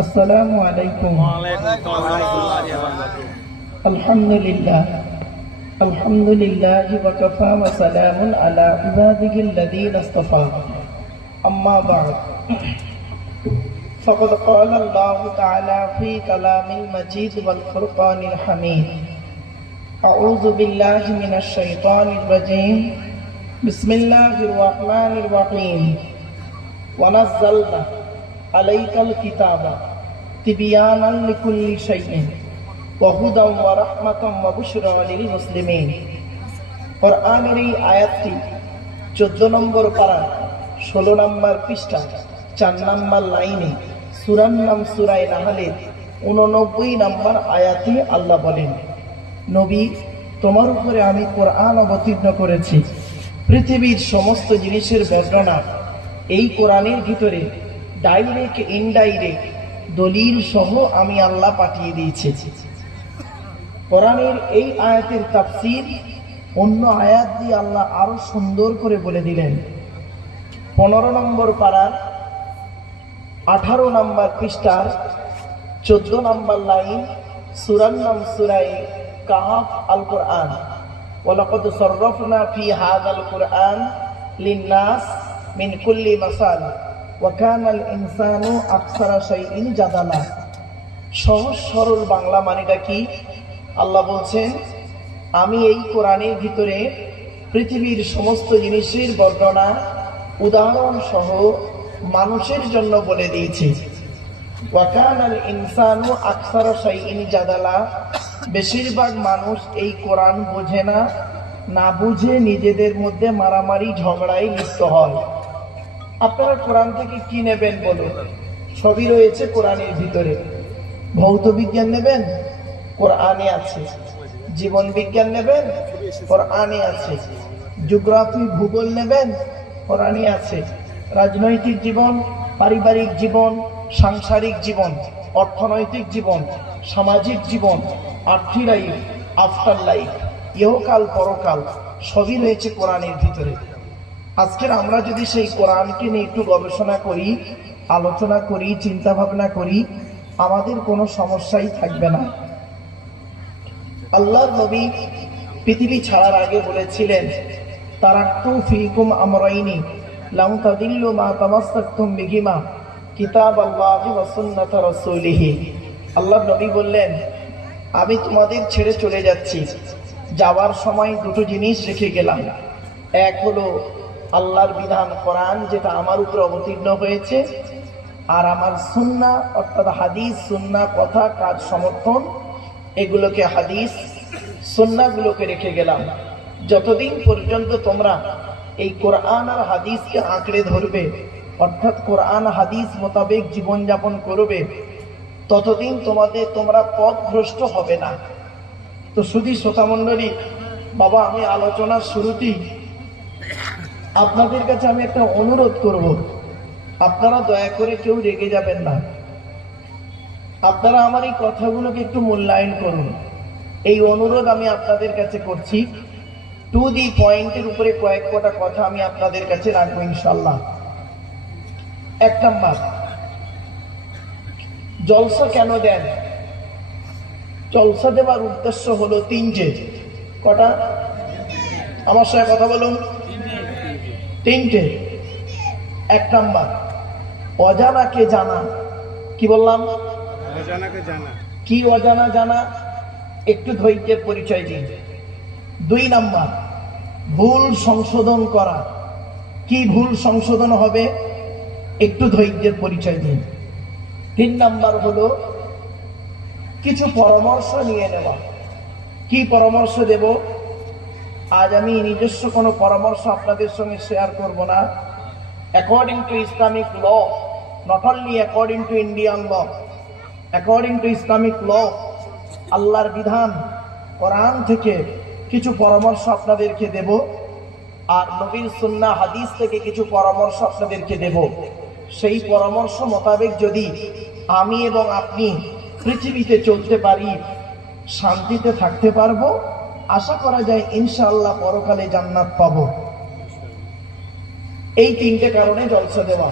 السلام عليكم. وعليكم السلام ورحمة الله وبركاته. الحمد لله وكفى وسلام على عباده الذين اصطفى. أما بعد فقد قال الله تعالى في كلام المجيد والفرقان الحميد: أعوذ بالله من الشيطان الرجيم. بسم الله الرحمن الرحيم. ونزلنا عليك الكتاب تبيانا لكل شيء وهدى ورحمة وبشرى للمسلمين. কোরআনের এই আয়াতটি 14 নম্বর পারা 16 নম্বর পৃষ্ঠা 4 নম্বর লাইনে সূরার নাম সূরা নাহলের 89 নম্বর আয়াতে আল্লাহ বলেন, নবী, তোমার উপরে আমি কোরআন অবতীর্ণ করেছি। পৃথিবীর সমস্ত জিনিসের বর্ণনা এই কোরআনের ভিতরে ডাইরেক্ট ইনডাইরেক্ট দলিল সহ আমি আল্লাহ পাঠিয়ে দিয়েছি। কোরআনের এই আয়াতের তাফসীর অন্য আয়াত দিয়ে আল্লাহ আরো সুন্দর করে বলে দিলেন। 15 নম্বর পারার 18 নম্বর পৃষ্ঠার 14 নম্বর লাইন সূরার নাম সূরা কাহাফ আল কোরআন। ওয়ালাকাদ সাররাফনা ফি হাযাল কোরআন লিন-নাস মিন কুল্লি মাসাল ওয়া কানাল ইনসানু আকসারা শাইইন জাদালা। সহজ সরল বাংলা মানেটা কি? আল্লাহ বলছেন, আমি এই কোরআনের ভিতরে পৃথিবীর সমস্ত জিনিসের বর্ণনা উদাহরণ সহ মানুষের জন্য বলে দিয়েছি। ওয়া কানাল ইনসানু আকসারা শাইইন জাদালা। বেশিরভাগ মানুষ এই কোরআন বোঝে না, না বুঝে নিজেদের মধ্যে মারামারি ঝগড়ায় লিপ্ত হয়। আপনারা কোরআন থেকে কি নেবেন বলুন? সবই রয়েছে কোরআনের ভিতরে। ভৌত বিজ্ঞান নেবেন, কোরআনে আছে। জীবন বিজ্ঞান নেবেন, কোরআনে আছে। জিওগ্রাফি ভূগোল নেবেন, কোরআনে আছে। রাজনৈতিক জীবন, পারিবারিক জীবন, সাংসারিক জীবন, অর্থনৈতিক জীবন, সামাজিক জীবন, আফটার লাইফ, আফটার লাইফ, ইহকাল পরকাল সবই রয়েছে কোরআনের ভিতরে। আজকের আমরা যদি সেই কোরআনকে নিয়ে একটু গবেষণা করি, আলোচনা করি, চিন্তা ভাবনা করি, আমাদের কোনো সমস্যাই থাকবে না। আল্লাহর নবী পৃথিবী ছাড়ার আগে বলেছিলেন, তারাক্তু ফীকুম আমরাইনি লাম তাদিল্লু মা তামাসসাকতুম বিহিমা কিতাবাল্লাহি ওয়া সুন্নাত রাসূলিহি। আল্লাহর নবী বললেন, আমি তোমাদের ছেড়ে চলে যাচ্ছি, যাওয়ার সময় দুটো জিনিস রেখে গেলাম। এক হলো আল্লাহর বিধান কোরআন, যেটা আমার উপর অবতীর্ণ হয়েছে, আর আমার সুন্নাহ অর্থাৎ হাদিস, সুন্নাহ কথা কাজ সমর্থন, এগুলোকে হাদিস সুন্নাহগুলোকে রেখে গেলাম। যতদিন পর্যন্ত তোমরা এই কোরআন আর হাদিসকে আঁকড়ে ধরবে, অর্থাৎ কোরআন হাদিস মোতাবেক জীবনযাপন করবে, ততদিন তোমরা পথভ্রষ্ট হবে না। তো শুধু শ্রোতামণ্ডলী, বাবা, আমি আলোচনার শুরুতেই আপনাদের কাছে আমি একটা অনুরোধ করব, আপনারা দয়া করে কেউ রেগে যাবেন না। আপনারা আমার এই কথাগুলোকে একটু মূল্যায়ন করুন, এই অনুরোধ আমি আপনাদের কাছে করছি। টু দি পয়েন্টের উপরে কয়েক কটা কথা আমি আপনাদের কাছে রাখবো ইনশাল্লাহ। 1 নাম্বার, জলসা কেন দেন? জলসা দেওয়ার উদ্দেশ্য হলো 3টে। কটা? আমার সঙ্গে কথা বলুন। 3টে। 1 নাম্বার, অজানাকে জানা। কি বললাম? অজানাকে জানা। কি অজানা জানা? একটু ধৈর্যের পরিচয় দিন। 2 নাম্বার, ভুল সংশোধন করা। কি ভুল সংশোধন হবে? একটু ধৈর্যের পরিচয় দিন। 3 নাম্বার হলো কিছু পরামর্শ নিয়ে নেওয়া। কি পরামর্শ দেব? আজ আমি নিজস্ব কোনো পরামর্শ আপনাদের সঙ্গে শেয়ার করব না। According to Islamic law, not only according to Indian law, according to Islamic law, আল্লাহর বিধান কোরআন থেকে কিছু পরামর্শ আপনাদেরকে দেব, আর নবীর সুন্নাহ হাদিস থেকে কিছু পরামর্শ আপনাদেরকে দেব। সেই পরামর্শ মোতাবেক যদি আমি এবং আপনি পৃথিবীতে চলতে পারি, শান্তিতে থাকতে পারবো, আশা করা যায় ইনশাআল্লাহ পরকালে জান্নাত পাবো। এই 3টে কারণে জলসা দেওয়া।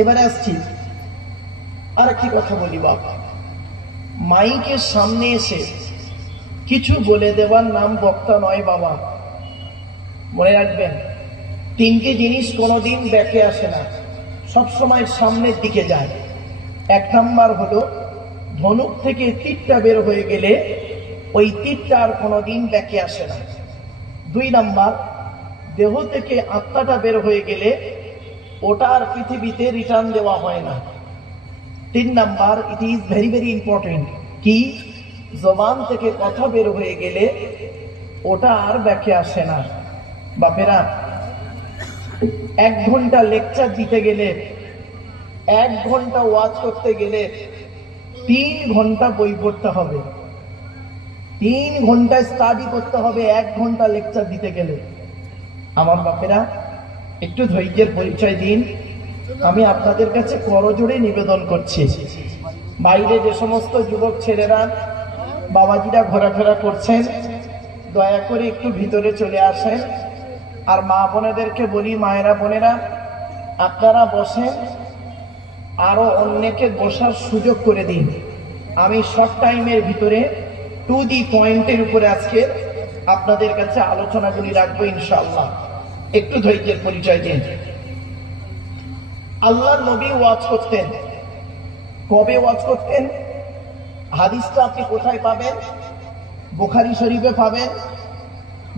এবারে আসছি, আর একটি কথা বলি বাবা, মাইকের সামনে এসে কিছু বলে দেওয়ার নাম বক্তা নয় বাবা। মনে রাখবেন, তিনটি জিনিস কোনোদিন ব্যাকে আসে না, সবসময় সামনের দিকে যায়। এক নাম্বার হলো, ধনুক থেকে তীরটা বের হয়ে গেলে ওই তীরটা আর কোনোদিন ব্যাকে আসে না। দুই নাম্বার, দেহ থেকে আত্মাটা বের হয়ে গেলে ওটা আর পৃথিবীতে রিটার্ন দেওয়া হয় না। তিন number, it is very very important, কি জবান থেকে কথা বের হয়ে গেলে ওটা আর ব্যাকে আসে না। বাপেরা, 1 ঘন্টা লেকচার দিতে গেলে, 1 ঘন্টা ওয়াজ করতে গেলে 3 ঘন্টা বই পড়তে হবে, 3 ঘন্টা স্টাডি করতে হবে 1 ঘন্টা লেকচার দিতে গেলে। আমার বাপেরা, একটু ধৈর্যের পরিচয় দিন। আমি আপনাদের কাছে করজোড়ে নিবেদন করছি, বাইরে যে সমস্ত যুবক ছেলেরা বাবাজিরা ঘোরাফেরা করছেন, দয়া করে একটু ভিতরে চলে আসেন। আর মা বোনেদেরকে বলি, মায়েরা বোনেরা আপনারা বসেন, আরো অন্যকে বসার সুযোগ করে দিন। আমি শর্ট টাইমের ভিতরে টু দি পয়েন্টের উপরে আজকে আপনাদের কাছে আলোচনাগুলি রাখবো ইনশাআল্লাহ। একটু ধৈর্যের পরিচয় দিন। আল্লাহর নবী ওয়াজ করতেন। কবে ওয়াজ করতেন? হাদিসটা আপনি কোথায় পাবেন? বুখারী শরীফে পাবেন,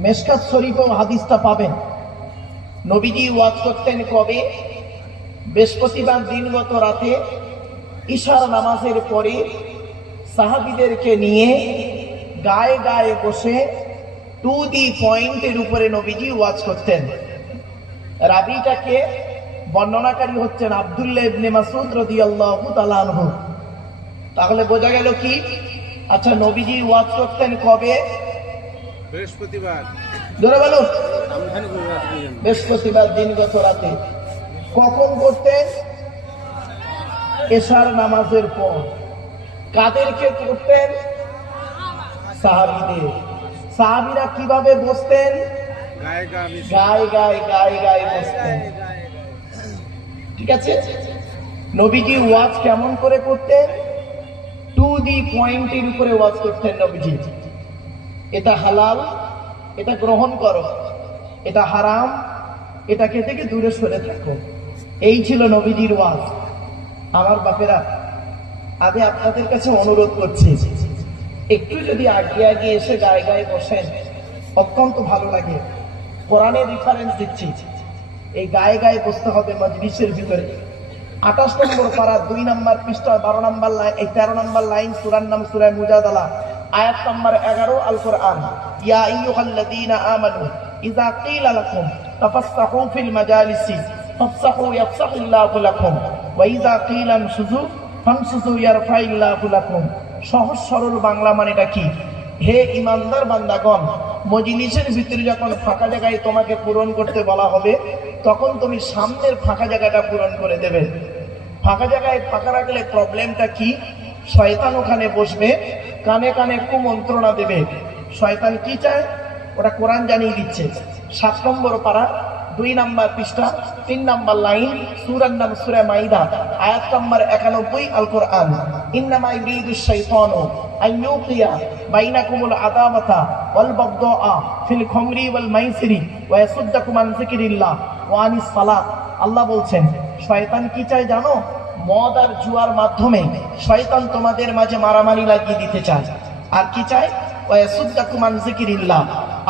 মেশকাত শরীফেও হাদিসটা পাবেন। নবীজি ওয়াজ করতেন কবে? বৃহস্পতিবার দিনগত রাতে ইশার নামাজের পরে সাহাবীদেরকে নিয়ে গায়ে গায়ে বসে টু দি পয়েন্টের উপরে নবীজি ওয়াজ করতেন। রাবিটাকে বর্ণনাকারী হচ্ছেন আব্দুল্লাহ ইবনে মাসউদ রাদিয়াল্লাহু তাআলা আনহু। তাহলে বোঝা গেল কি? আচ্ছা, নবীজি ওয়াজ করতেন কবে? বৃহস্পতিবার। ধরে বলুন, বৃহস্পতিবার দিনগত রাতে। কখন করতেন? এশার নামাজের পর। কাদেরকে করতেন? সাহাবীদের। সাহাবীরা কিভাবে বসতেন? গায়ে গায়ে গায়ে গায়ে বসতেন। ঠিক আছে? নবীজি ওয়াজ কেমন করে করতেন? টু দি পয়েন্টের উপরে ওয়াজ করতেন নবীজি। এটা হালাল, এটা গ্রহণ করো, এটা হারাম, এটাকে থেকে দূরে সরে থাকো। এই ছিল নবীজির ওয়াজ। আমার বাপেরা, আমি আপনাদের কাছে অনুরোধ করছি, একটু যদি আগিয়ে আগিয়ে এসে গায়ে গায়ে বসেন, অত্যন্ত ভালো লাগে। কোরআনের রেফারেন্স দিচ্ছি, এই গায়ে গায়ে বসতে হবে মজলিসের ভিতরে। 28 নম্বর পারা 2 নম্বর পৃষ্ঠা 12 নম্বর লাইন, 13 নম্বর লাইন, সূরার নাম সূরা মুজাদালা, আয়াত নম্বর 11, আল কোরআন। ইয়া আইয়ুহাল্লাযীনা আমানু ইযা ক্বিলা লাকুম তাফাসসাহু ফিল মাজালিসি ফাফসাহু ইয়াফসাহুল্লাহু লাকুম ওয়া ইযা ক্বিলা আমশুযু ফামশুযু ইয়ারফাইল্লাহু লাকুম। সহজ সরল বাংলা মানেটা কি? হে ইমানদার বান্দাগণ, মজলিসের ভিতরে যখন ফাঁকা জায়গায় তোমাকে পূরণ করতে বলা হবে, তখন তুমি সামনের ফাঁকা জায়গাটা পূরণ করে দেবে। ফাঁকা জায়গায় ফাঁকা রাখলে প্রবলেমটা কি? শয়তান ওখানে বসবে, কানে কানে কুমন্ত্রণা দেবে। শয়তান কি চায়? ওটা কোরআন জানিয়ে দিচ্ছে। 7 নম্বর পারা 2 নম্বর পৃষ্ঠা 3 নম্বর লাইন, সূরার নাম সূরা মাইদা, আয়াত নম্বর 91, আল কোরআন। ইন্নামা ইউরিদুশ শাইতানু আন ইউকিয়া বাইনাকুমুল আদাওয়াতা ওয়াল বাগদাআ ফিল খামরি ওয়াল মাইসিরি ওয়া ইয়াসুদ্দাকুম আন যিকরিল্লাহ ওয়া আনিস সালাত। আল্লাহ বলছেন, শয়তান কি চায় জানো? মদ আর জুয়ার মাধ্যমে শয়তান তোমাদের মাঝে মারামারি লাগিয়ে দিতে চায়। আর কি চায়? ওয়া ইয়াসুদ্দাকুম আন যিকরিল্লাহ,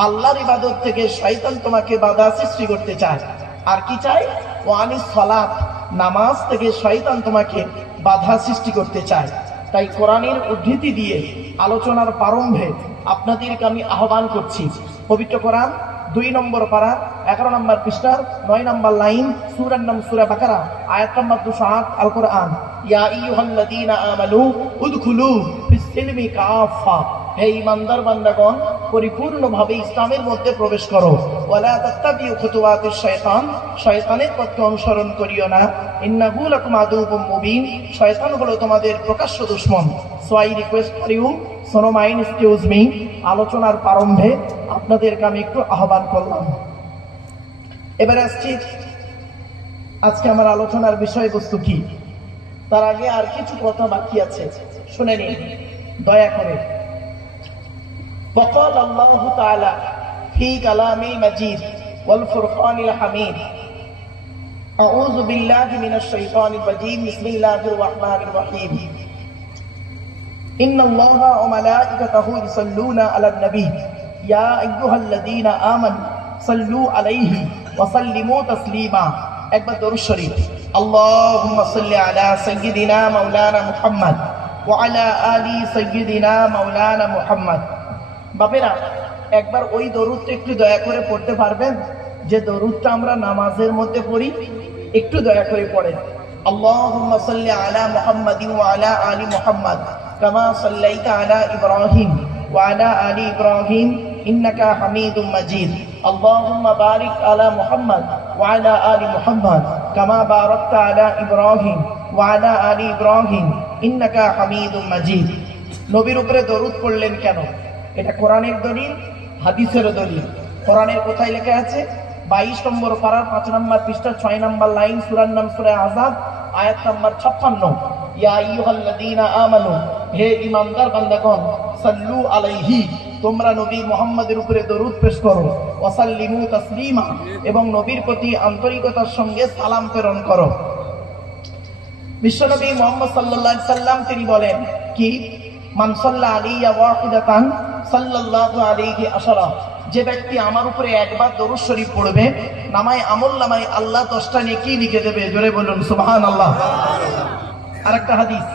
আল্লাহর ইবাদত থেকে শয়তান তোমাকে বাধা সৃষ্টি করতে চায়। আর কি চায়? ওয়া আনিস সালাত, নামাজ থেকে শয়তান তোমাকে বাধা সৃষ্টি করতে চায়। তাই কোরআনের উদ্ধৃতি দিয়ে আলোচনার প্রারম্ভে আপনাদেরকে আমি আহ্বান করছি, পবিত্র কোরআন 2 নম্বর পারা 11 নম্বর পৃষ্ঠার 9 নম্বর লাইন, সূরার নাম সূরা বাকারা, আয়াত নম্বর 208, আল কোরআন। ইয়া আইয়ুহাল্লাযীনা আমানু উদখুলু ফিস সিলমি কাফা, হে ঈমানদার বান্দাগণ, পরিপূর্ণভাবে ইসলামের মধ্যে প্রবেশ করো। ওয়ালা তাত্তাবিউ খুতুওয়াতিশ শাইতান, শয়তানের পথকে অনুসরণ করিও না। ইন্নাহু লাকুম আদুউম মুবিন, শয়তান হলো তোমাদের প্রকাশ্য দুশমন। So I request for you, সোনো মাইন্ড এক্সকিউজ মি, আলোচনার প্রারম্ভে আপনাদেরকে আমি একটু আহ্বান করলাম। এবারে আসছি, আজকে আমার আলোচনার বিষয়বস্তু কি? তার আগে আর কিছু কথা বাকি আছে, শুনে নিন দয়া করে। وقال الله تعالى في كلام المجيد والفرقان الحميد أعوذ بالله من الشيطان الرجيم بسم الله الرحمن الرحيم إن الله وملائكته يصلون على النبي يا أيها الذين آمنوا صلوا عليه وسلموا تسليما একবার দরুদ শরীফ। আল্লাহুম্মা সাল্লি আলা সাইয়্যিদিনা মাওলানা মুহাম্মদ ওয়া আলা আলি সাইয়্যিদিনা মাওলানা মুহাম্মদ। বাপেরা, একবার ওই দরুদটা একটু দয়া করে পড়তে পারবেন? যে দরুদটা আমরা নামাজের মধ্যে পড়ি, একটু দয়া করে পড়েন। আল্লাহুম্মা সাল্লি আলা মুহাম্মাদিন ওয়া আলা আলি মুহাম্মদ কামা সাল্লাইতা আলা ইব্রাহিম ওয়া আলা আলি ইব্রাহিম ইন্নাকা হামিদুম মাজিদ। আল্লাহুম্মা বারিক আলা মুহাম্মদ ওয়া আলা আলি মুহাম্মদ কামা বারাকতা আলা ইব্রাহিম ওয়া আলা আলি ইব্রাহিম ইন্নাকা হামিদুম মাজিদ। নবীর উপরে দরুদ পড়লেন কেন? এটা কোরআনের দলিল, হাদিসের দলিল। কোরআনের কোথায় লেখা আছে? 22 নম্বর পারার 5 নম্বর পৃষ্ঠা 6 নম্বর লাইন, সূরার নাম সূরা আহজাব, আয়াত নম্বর 56। ইয়া আইয়ুহাল্লাযীনা আমানু, হে ঈমানদার বান্দাগণ, সাল্লু আলাইহি, তোমরা নবী মুহাম্মদের উপরে দরুদ পেশ করো, ওয়াসাল্লিমু তাসলিমা, এবং নবীর প্রতি আন্তরিকতার সঙ্গে সালাম প্রেরণ করো। বিশ্বনবী মুহাম্মদ সাল্লাল্লাহু আলাইহি সাল্লাম তিনি বলেন কি, মান সাল্লা আলাইয়া ওয়াহিদাতান সাল্লাল্লাহু আলাইহি আশারা, যে ব্যক্তি আমার উপরে একবার দরুদ শরীফ পড়বে, নামায় আমলনামায় আল্লাহ 10টা নেকি লিখে দেবে। জোরে বলুন সুবহানাল্লাহ। আরেকটা হাদিস,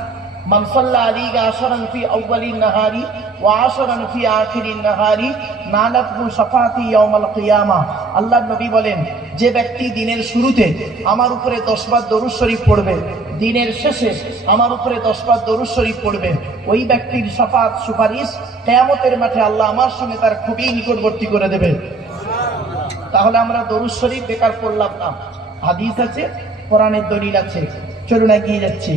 মান সাল্লা আলাইহি আশরান ফি আউয়ালিন নাহারি ওয়া আশরান ফি আখিরিন নাহারি নালাতহু শাফাআতি ইয়াউমাল কিয়ামা। আল্লাহর নবী বলেন, যে ব্যক্তি দিনের শুরুতে আমার উপরে 10 বার দরুদ শরীফ পড়বে, দিনের শেষে আমার উপরে 10 বার দরুদ শরীফ পড়বে, ওই ব্যক্তির শাফাআত সুপারিশ কিয়ামতের মাঠে আল্লাহ আমার সঙ্গে তার খুবই নিকটবর্তী করে দেবে। তাহলে আমরা দরুদ শরীফ বেকার পড়লাম না, হাদিস আছে, কোরআনের দলিল আছে। চলুন এগিয়ে যাচ্ছি।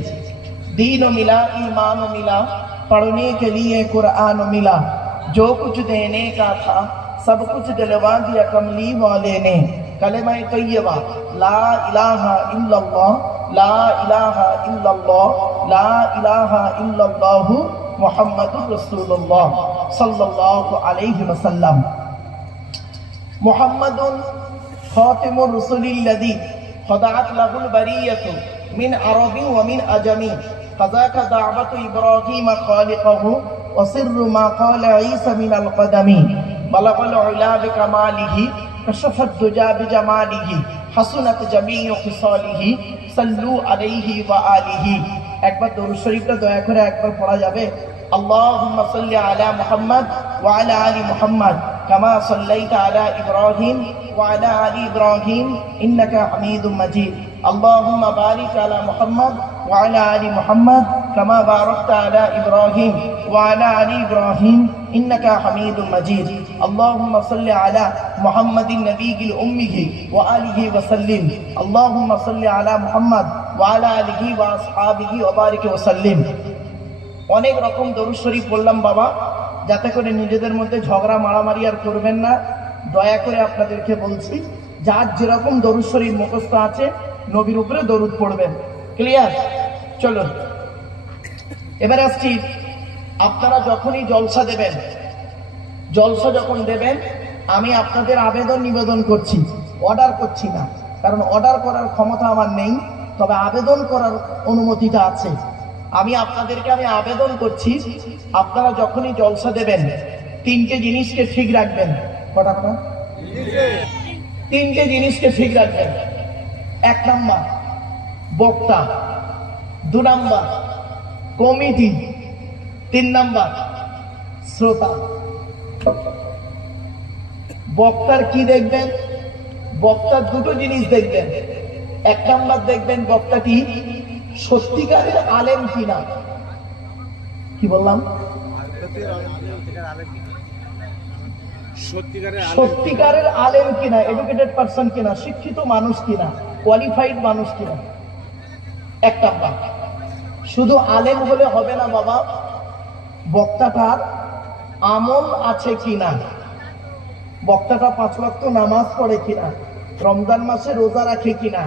दीन मिला ईमान मिला पढ़ने के लिए कुरान मिला जो कुछ देने का था सब कुछ दिलवा दिया कमली वाले ने कलेमा तय्यबा ला इलाहा इल्लल्लाह ला इलाहा इल्लल्लाह ला इलाहा इल्लल्लाह मुहम्मदुर रसूलुल्लाह सल्लल्लाहु अलैहि वसल्लम। मुहम्मदुन खातिमुर रसूलिल्लज़ी खदाअत लहुल बरियतु मिन अरबी व मिन अजमी فذاك دعوة إبراهيم خالقه وسر ما قال عيسى من القدم بلغ العلا بكماله كشف الدجى بجماله حسنت جميع خصاله صلوا عليه وآله। একবার দরুদ শরীফটা দয়া করে একবার পড়া যাবে? আল্লাহুম্মা সাল্লি আলা মুহাম্মদ ওয়া আলা আলি মুহাম্মদ কামা সাল্লাইতা আলা ইব্রাহিম ওয়া আলা আলি ইব্রাহিম ইন্নাকা হামিদুম মাজিদ। আল্লাহুম্মা বারিক আলা মুহাম্মদ ওয়া আলা আলি মুহাম্মদ কামা বারাকতা আলা ইব্রাহিম ওয়া আলা আলি ইব্রাহিম ইন্নাকা হামিদুম মাজিদ। আল্লাহুম্মা সাল্লি আলা মুহাম্মাদিন নবিয়্যিল উম্মিহি ওয়া আলিহি ওয়া সাল্লিম। আল্লাহুম্মা সাল্লি আলা মুহাম্মদ ওয়া আলা আলিহি ওয়া আসহাবিহি ওয়া বারিক ওয়া সাল্লিম। অনেক রকম দরুদ শরীফ বললাম বাবা, যাতে করে নিজেদের মধ্যে ঝগড়া মারামারি আর করবেন না। দয়া করে আপনাদেরকে বলছি, যার যেরকম দরুদ শরীফ মুখস্থ আছে নবীর উপরে দরুদ পড়বেন। ক্লিয়ার? চলুন এবারে আসছি, আপনারা যখনই জলসা দেবেন, জলসা যখন দেবেন, আমি আপনাদের আবেদন নিবেদন করছি, অর্ডার করছি না, কারণ অর্ডার করার ক্ষমতা আমার নেই, তবে আবেদন করার অনুমতিটা আছে। আমি আপনাদেরকে আবেদন করছি, আপনারা যখনই জলসা দেবেন 3টে জিনিসকে ঠিক রাখবেন। কটা কথা? 3টে জিনিসকে ঠিক রাখবেন। 1 নাম্বার বক্তা, 2 নাম্বার কমিটি, 3 নাম্বার শ্রোতা। বক্তার কি দেখবেন? বক্তার 2টো জিনিস দেখবেন। 1 নাম্বার দেখবেন বক্তাটি সত্যিকারের আলেম কিনা। কি বললাম? সত্যিকারের আলেম কিনা, এডুকেটেড পারসন কিনা, শিক্ষিত মানুষ কিনা, কোয়ালিফাইড মানুষ কিনা। 1 নাম্বার। শুধু আলেম হলে হবে না বাবা, বক্তাটার আমল আছে কিনা, বক্তাটা 5 ওয়াক্ত নামাজ পড়ে কিনা, রমজান মাসে রোজা রাখে কিনা,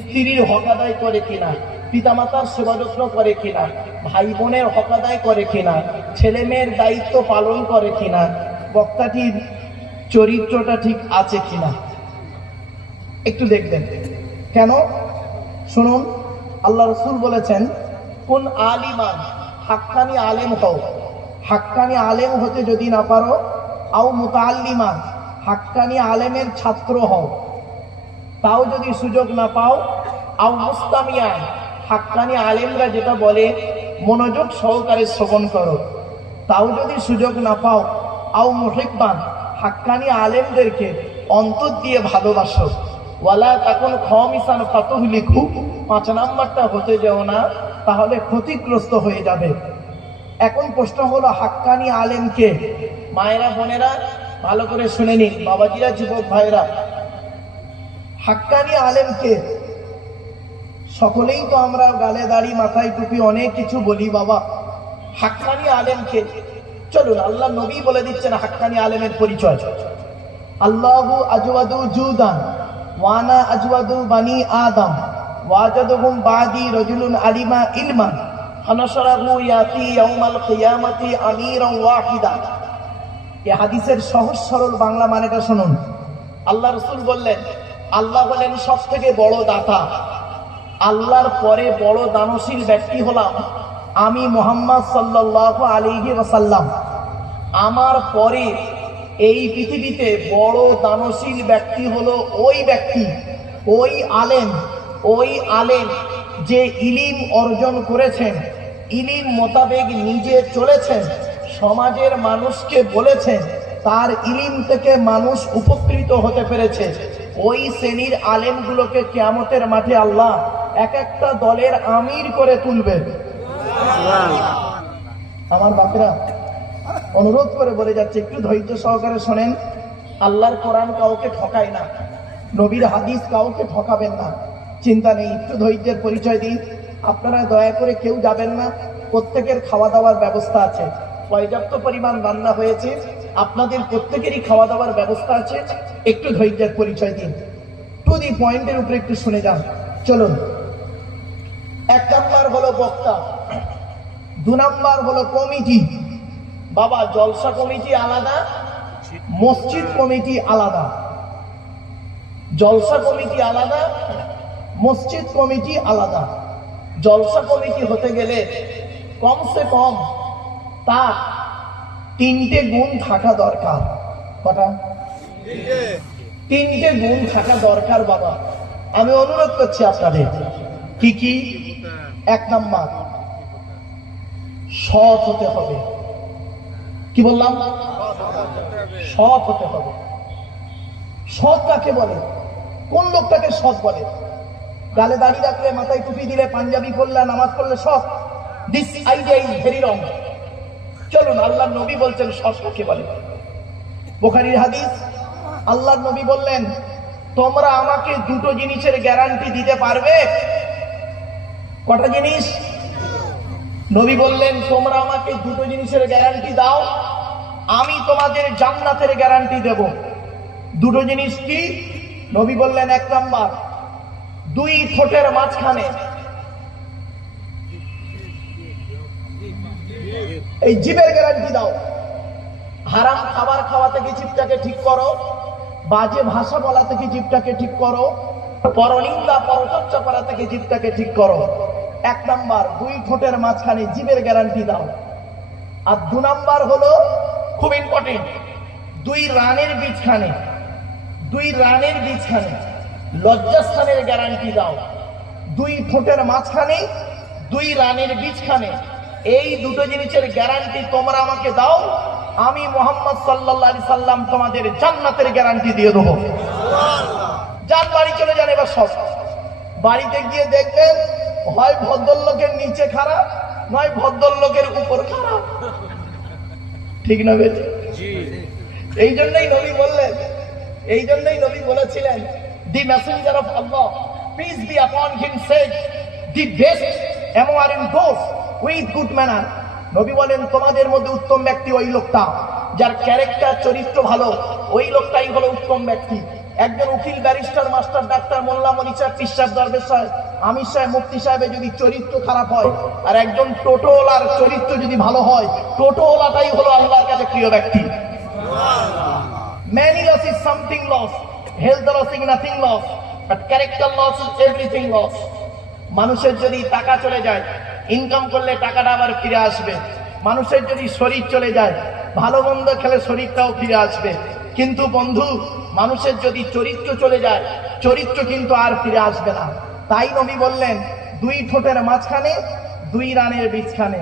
স্ত্রীর হক আদায় করে কিনা, পিতামাতার সেবা যত্ন করে কিনা, ভাই বোনের হক আদায় করে কিনা, ছেলে মেয়ের দায়িত্ব পালন করে কিনা, বক্তাটির চরিত্রটা ঠিক আছে কিনা একটু দেখবেন। কেন শুনুন, আল্লাহ রসুল বলেছেন কোন আলিমান, হাক্কানি আলেম হও। হাক্কানি আলেম হতে যদি না পারো, আও মুতাআল্লিমান, হাক্কানি আলেমের ছাত্র হও, তাও যদি সুযোগ না পাও, আও মুস্তামিয়ান, হাক্কানি আলেমরা যেটা বলে মনোযোগ সহকারে শ্রবণ করো, তাও যদি সুযোগ না পাও, আও মুহিব্বান, হাক্কানি আলেমদেরকে অন্তর দিয়ে ভালোবাসো, ওয়ালা তাকুন খামিসান ফাতুহলিকু, 5 নাম্বারটা হতে যেও না, তাহলে ক্ষতিগ্রস্ত হয়ে যাবে। এখন প্রশ্ন হলো হাক্কানি আলেমকে, মায়েরা বোনেরা ভালো করে শুনে নিন, বাবাজিরা যুবক ভাইরা, হাক্কানি আলেমকে সকলেই তো আমরা গালে দাড়ি মাথায় টুপি অনেক কিছু বলি বাবা, হাক্কানি আলেমকে চলুন আল্লাহ নবী বলে দিচ্ছেন হাক্কানি আলেমের পরিচয়। আল্লাহু আজওয়াদু জুদান ওয়ানা আজওয়াদু বানি আদম ওয়াজাদুহুম বাদি রাজুলুন আলিমা ইলমান হানাশরাহু ইয়াতি ইয়াউমাল কিয়ামাতি আমিরান ওয়াহিদা। এই হাদিসের সহজ সরল বাংলা মানেটা শুনুন। আল্লাহ রাসূল বললেন, আল্লাহ বলেন সবথেকে বড় দাতা, আল্লাহর পরে বড় দানশীল ব্যক্তি হলাম আমি মুহাম্মদ সাল্লাল্লাহু আলাইহি ওয়াসাল্লাম। আমার পরে এই পৃথিবীতে বড় দানশীল ব্যক্তি হলো ওই ব্যক্তি, ওই আলেম যে ইলিম অর্জন করেছেন, ইলিম মোতাবেক নিজে চলেছেন, সমাজের মানুষকে বলেছেন, তার ইলিম থেকে মানুষ উপকৃত হতে পেরেছে। ওই শ্রেণীর আলেমগুলোকে কিয়ামতের মাঠে আল্লাহ এক একটা দলের আমির করে তুলবে। আমার বাপরা অনুরোধ করে বলে যাচ্ছে, একটু ধৈর্য সহকারে শোনেন। আল্লাহর কোরআন কাউকে ঠকায় না, নবীর হাদিস কাউকে ঠকাবেন না, চিন্তা নেই, একটু ধৈর্যের পরিচয় দিন। আপনারা দয়া করে কেউ যাবেন না, প্রত্যেকের খাওয়া দাওয়ার ব্যবস্থা আছে, পর্যাপ্ত পরিমাণ রান্না হয়েছে, আপনাদের প্রত্যেকেরই খাওয়া দাওয়ার ব্যবস্থা আছে, একটু ধৈর্যের পরিচয় দিন, টু দি পয়েন্টের উপরে একটু শুনে যান। চলুন, 1 নাম্বার হলো বক্তা, 2 নাম্বার হলো কমিটি। বাবা জলসা কমিটি আলাদা, মসজিদ কমিটি আলাদা, জলসা কমিটি আলাদা, মসজিদ কমিটি আলাদা। জলসা কমিটি হতে গেলে কমসে কম তার 3টে গুণ থাকা দরকার। কটা? 3টে গুণ থাকা দরকার বাবা। আমি অনুরোধ করছি আপনাদের, কি কি? 1 নাম্বার, সৎ হতে হবে। কি বললাম? সৎ হতে হবে। সৎ কাকে বলে? কোন লোকটাকে সৎ বলে? গালে দাড়ি রাখলে, মাথায় টুপি দিলে, পাঞ্জাবি পরলে, নামাজ পড়লে সৎ? This idea is very wrong. চলুন, আল্লাহর নবী বলছেন সৎ কাকে বলে। বুখারীর হাদিস, আল্লাহর নবী বললেন, তোমরা আমাকে 2টো জিনিসের গ্যারান্টি দিতে পারবে? কটা জিনিস? নবী বললেন, তোমরা আমাকে 2টো জিনিসের গ্যারান্টি দাও, আমি তোমাদের জান্নাতের গ্যারান্টি দেব। 2টো জিনিস কি? নবী বললেন, 1 নাম্বার, 2 ঠোঁটের মাঝখানে এই জিভের গ্যারান্টি দাও। হারাম খাবার খাওয়া থেকে জিভটাকে ঠিক করো, বাজে ভাষা বলা থেকে জিভটাকে ঠিক করো, পরনিন্দা পরচর্চা করা থেকে জিভটাকে ঠিক করো। 1 নাম্বার, 2 ঠোঁটের মাঝখানে জিভের গ্যারান্টি দাও। আর 2 নাম্বার হলো খুব ইম্পর্টেন্ট, 2 রানের বীজখানে লজ্জাস্থানের গ্যারান্টি দাও। 2 ঠোঁটের মাঝখানে, 2 রানের বীজখানে, এই 2টো জিনিসের গ্যারান্টি তোমরা আমাকে দাও, আমি মুহাম্মদ সাল্লাল্লাহু আলাইহি সাল্লাম তোমাদের জান্নাতের গ্যারান্টি দিয়ে দেবো। যান বাড়ি চলে যান। এবার সব বাড়িতে গিয়ে দেখবেন, হয় ভদ্রলোকের নিচে খারাপ, নয় ভদ্রলোকের উপর খারাপ। ঠিক না বেশি? এই জন্যই নবী বলেছিলেন, দি Messenger of Allah, peace be আপন হিম, shed the best among those with good manner। নবী বলেন, তোমাদের মধ্যে উত্তম ব্যক্তি ওই লোকটা যার ক্যারেক্টার, চরিত্র ভালো, ওই লোকটাই হলো উত্তম ব্যক্তি। একজন উকিল, ব্যারিস্টার, মাস্টার, ডাক্তার, মোল্লা, মনীষা, পিসাব, দরবেশ, আমির সাহেব মুফতি সাহেবের যদি চরিত্র খারাপ হয় আর একজন টোটোওয়ালার চরিত্র যদি ভালো হয়, টোটোওয়ালাটাই হলো আল্লাহর কাছে প্রিয় ব্যক্তি। Many loss is something loss, health loss is nothing loss, but character loss is everything loss. মানুষের যদি টাকা চলে যায়, ইনকাম করলে টাকাটা আবার ফিরে আসবে। মানুষের যদি শরীর চলে যায়, ভালো মন্দ খেলে শরীরটাও ফিরে আসবে। কিন্তু বন্ধু, মানুষের যদি চরিত্র চলে যায়, চরিত্র কিন্তু আর ফিরে আসবে না। তাই নবী বললেন, দুই ঠোঁটের মাঝখানে, দুই রানের বীজখানে।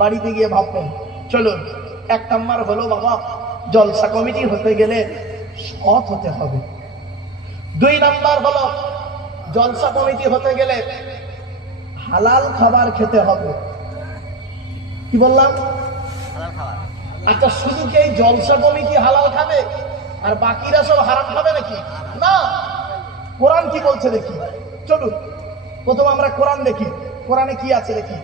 বাড়িতে গিয়ে ভাববেন। চলুন, 1 নাম্বার হলো বাবা, জলসা কমিটি হতে গেলে সৎ হতে হবে। 2 নাম্বার হলো, জলসা কমিটি হতে গেলে হালাল খাবার খেতে হবে। কি বললাম? আচ্ছা, শুধু কি এই জলসা কমিটি হালাল খাবে আর বাকিরা সব হারাম খাবে নাকি? না, কোরআন কি বলছে দেখি। চলুন প্রথম আমরা কোরআন দেখি, কোরআনে কি আছে দেখি।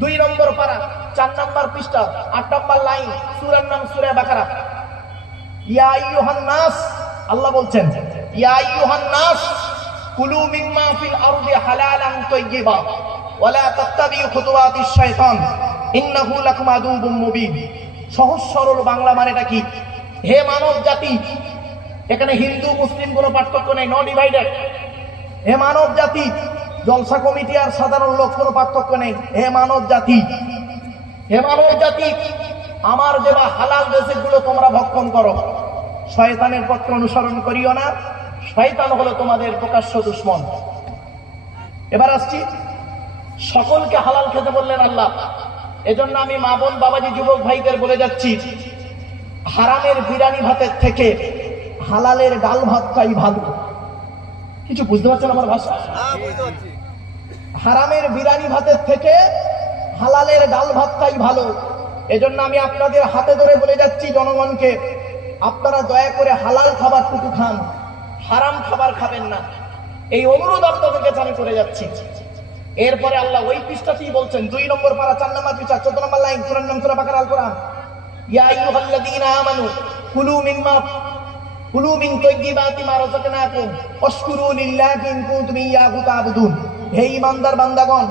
2 নম্বর পারা, 4 নম্বর পৃষ্ঠা, 8 নম্বর লাইন, সূরার নাম সূরা বাকারা। ইয়া আইয়ুহান নাস, আল্লাহ বলছেন, ইয়া আইয়ুহান নাস কুলু মিম্মা ফিল আরদি হালালান তাইয়্যিবা ওয়া লা তাত্তাবিউ খুতুওয়াতিশ শাইতান ইন্নাহু লাকুম আদুউম মুবিন। সহজ সরল বাংলা মানেটা কি? হে মানব জাতি, এখানে হিন্দু মুসলিম কোনো পার্থক্য নেই, নো ডিভাইডেড। হে মানব জাতি, জলসা কমিটি আর সাধারণ লোক কোনো পার্থক্য নেই। হে মানব জাতি, হে মানব জাতি, আমার দেওয়া হালাল রিজিকগুলো তোমরা ভক্ষণ করো, শয়তানের পথ অনুসরণ করিও না, শয়তান হলো তোমাদের প্রকাশ্য দুশমন। এবার আসছি, সকলকে হালাল খেতে বললেন আল্লাহ। এজন্য আমি মা বোন বাবাজি যুবক ভাইদের বলে যাচ্ছি, হারামের বিরিয়ানি ভাতের থেকে হালালের ডাল ভাতটাই ভালো। কিছু বুঝতে পারছেন আমার ভাষা? হারামের বিরিয়ানি ভাতের থেকে হালালের ডাল ভাতটাই ভালো। এজন্য আমি আপনাদের হাতে ধরে বলে যাচ্ছি জনগণকে, আপনারা দয়া করে হালাল খাবারটুকু খান, হারাম খাবার খাবেন না। এই অনুরোধ আপনাদের কাছে আমি করে যাচ্ছি। এরপরে আল্লাহ ওই পৃষ্ঠাতেই বলছেন, 2 নম্বর পারা, 4 নম্বর পৃষ্ঠা, 14 নম্বর লাইন, সূরার নাম সূরা বাকারা, আল কোরআন। ইয়া আইয়ুহাল্লাযীনা আমানু কুলু মিন তাইয়্যিবাতি মা রাযাকনাকুম ওয়াশকুরু লিল্লাহি ইন কুনতুম ইয়্যাহু তা'বুদুন। হে ঈমানদার বান্দাগণ,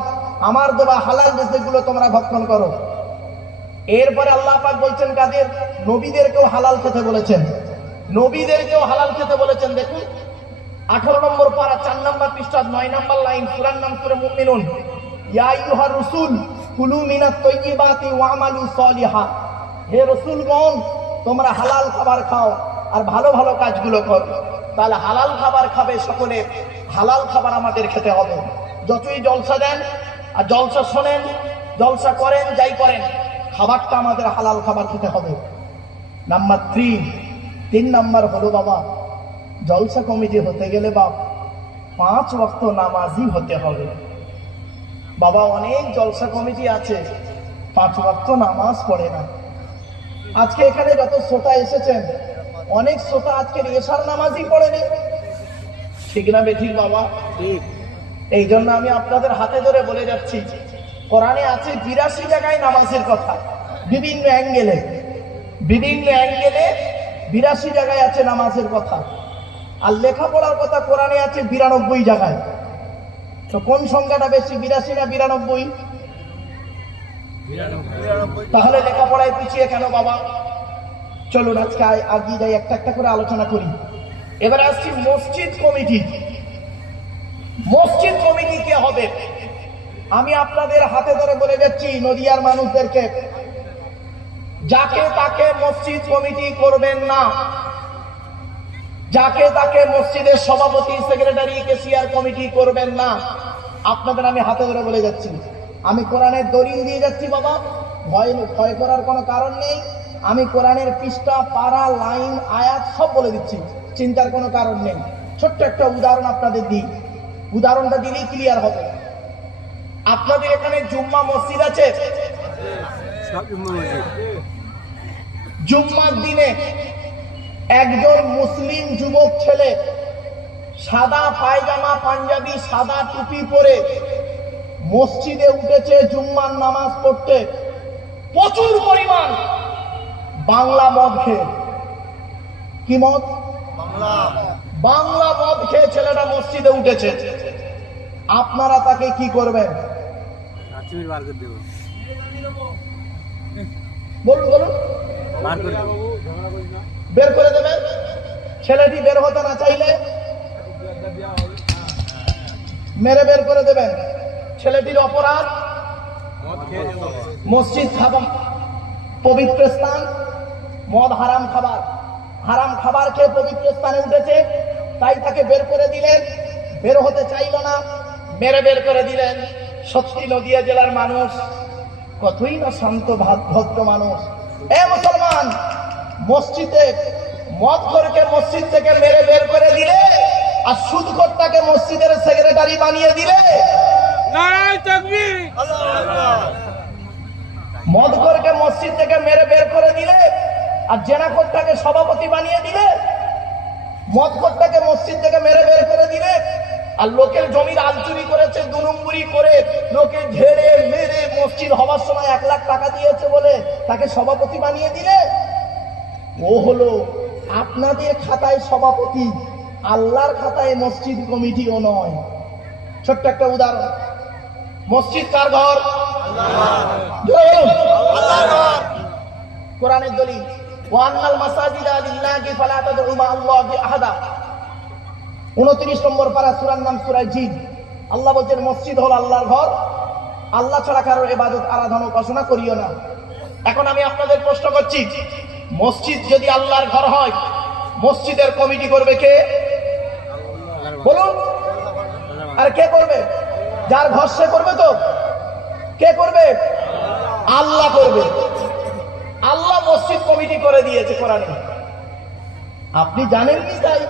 আমার দেওয়া হালাল রিজিকগুলো তোমরা ভক্ষণ করো। এরপরে আল্লাহ পাক বলছেন কাদের? নবীদেরকেও হালাল খেতে বলেছেন, নবীদেরকেও হালাল খেতে বলেছেন। দেখুন 18 নম্বর পারা, 4 নম্বর পৃষ্ঠা, 9 নম্বর লাইন, সূরার নাম সূরা মুমিনুন। ইয়া আইয়ুহার রাসূল কুলু মিনাত তাইয়্যিবাতি ওয়া'মালু সালিহা। হে রাসূলগণ, তোমরা হালাল খাবার খাও আর ভালো ভালো কাজগুলো করো। তাহলে হালাল খাবার খাবে সকলে, হালাল খাবার আমাদের খেতে হবে। যতই জলসা দেন আর জলসা শোনেন, জলসা করেন, যাই করেন, খাবারটা আমাদের হালাল খাবার খেতে হবে। নাম্বার 3 নাম্বার হলো বাবা, জলসা কমিটি হতে গেলে বাপ 5 ওয়াক্ত নামাজি হতে হবে। বাবা অনেক জলসা কমিটি আছে 5 ওয়াক্ত নামাজ পড়ে না। আজকে এখানে যত শ্রোতা এসেছেন, অনেক শ্রোতা আজকের এশার নামাজই পড়েনি। ঠিক না বেঠিক বাবা? এই জন্য আমি আপনাদের হাতে ধরে বলে যাচ্ছি, কোরআনে আছে 82 জায়গায় নামাজের কথা, বিভিন্ন অ্যাঙ্গেলে 82 জায়গায় আছে নামাজের কথা। আর লেখাপড়ার কথা কোরআনে আছে 92 জায়গায়। তো কোন সংখ্যাটা বেশি, 82 না 92? তাহলে লেখাপড়ায় পিছিয়ে কেন বাবা? চলুন আজকে আগিয়ে যাই, একটা একটা করে আলোচনা করি। এবারে আসছি মসজিদ কমিটি। মসজিদ কমিটি কে হবে? আমি আপনাদের হাতে ধরে বলে যাচ্ছি নদিয়ার মানুষদেরকে, যাকে তাকে মসজিদ কমিটি করবেন না, যাকে তাকে মসজিদের সভাপতি, সেক্রেটারি, কেশিয়ার কমিটি করবেন না। আপনাদের আমি হাতে ধরে বলে যাচ্ছি, আমি কোরআনের দলিল দিয়ে যাচ্ছি বাবা, ভয় করার কোনো কারণ নেই। আমি কোরআনের পৃষ্ঠা, পারা, লাইন, আয়াত সব বলে দিচ্ছি, চিন্তার কোনো কারণ নেই। ছোট্ট একটা উদাহরণ আপনাদের দিই, উদাহরণটা দিলেই ক্লিয়ার হবে। আপনাদের এখানে জুম্মা মসজিদ আছে? জুম্মার দিনে একজন মুসলিম যুবক ছেলে সাদা পায়জামা, পাঞ্জাবি, সাদা টুপি পরে মসজিদে উঠেছে জুম্মার নামাজ পড়তে, প্রচুর পরিমাণ বাংলা মদ খেয়ে। কি মদ? বাংলা মদ খেয়ে ছেলেটা মসজিদে উঠেছে। আপনারা তাকে কি করবেন? বলুন বলুন। বের করে দেবেন। ছেলেটি বের হতে না চাইলে মেরে বের করে দেবেন। ছেলেটির অপরাধ, মসজিদ খাবার পবিত্র স্থান, মদ হারাম খাবার, হারাম খাবার খেয়ে পবিত্র স্থানে উঠেছে, তাই তাকে বের করে দিলেন। বের হতে চাইল না, মেরে বের করে দিলেন। সত্যি নদিয়া জেলার মানুষ কতই না শান্ত ভদ্র মানুষ। এ মুসলমান, মসজিদে মদখোরকে মসজিদ থেকে মেরে বের করে দিলে আর সুদখোরটাকে মসজিদের সেক্রেটারি বানিয়ে দিলে, নারায়ে তাকবীর, মদখোরকে মসজিদ থেকে মেরে বের করে দিলে আর জেনাখোরটাকে সভাপতি বানিয়ে দিলে, মদখোরটাকে মসজিদ থেকে মেরে বের করে দিলে আর লোকের জমির আলচুরি করেছে, 2 নম্বরি করে লোকে ঝেড়ে মেরে মসজিদ হবার সময় 1 লাখ টাকা দিয়েছে বলে তাকে সভাপতি বানিয়ে দিলে। ও হলো আপনাদের খাতায় সভাপতি, আল্লাহর খাতায় মসজিদ কমিটিও নয়। ছোট্ট একটা উদাহরণ, মসজিদ কার ঘর? কোরআনের দলিল, ওয়ান্নাল মাসাজিদা লিল্লাহি ফালা তাদউ মা আল্লাহি আহাদা। 29 নম্বর পারা, সূরার নাম সূরা জিন। আল্লাহ বলছেন মসজিদ হলো আল্লাহর ঘর, আল্লাহ ছাড়া কারোর ইবাদত আরাধনা উপাসনা করিও না। এখন আমি আপনাদের প্রশ্ন করছি, মসজিদ যদি আল্লাহর ঘর হয়, মসজিদের কমিটি করবে কে? বলুন। আর কে করবে? যার ঘর সে করবে তো? কে করবে? আল্লাহ করবে। আল্লাহ মসজিদ কমিটি করে দিয়েছে কোরআনে। আপনি জানেননি তাই?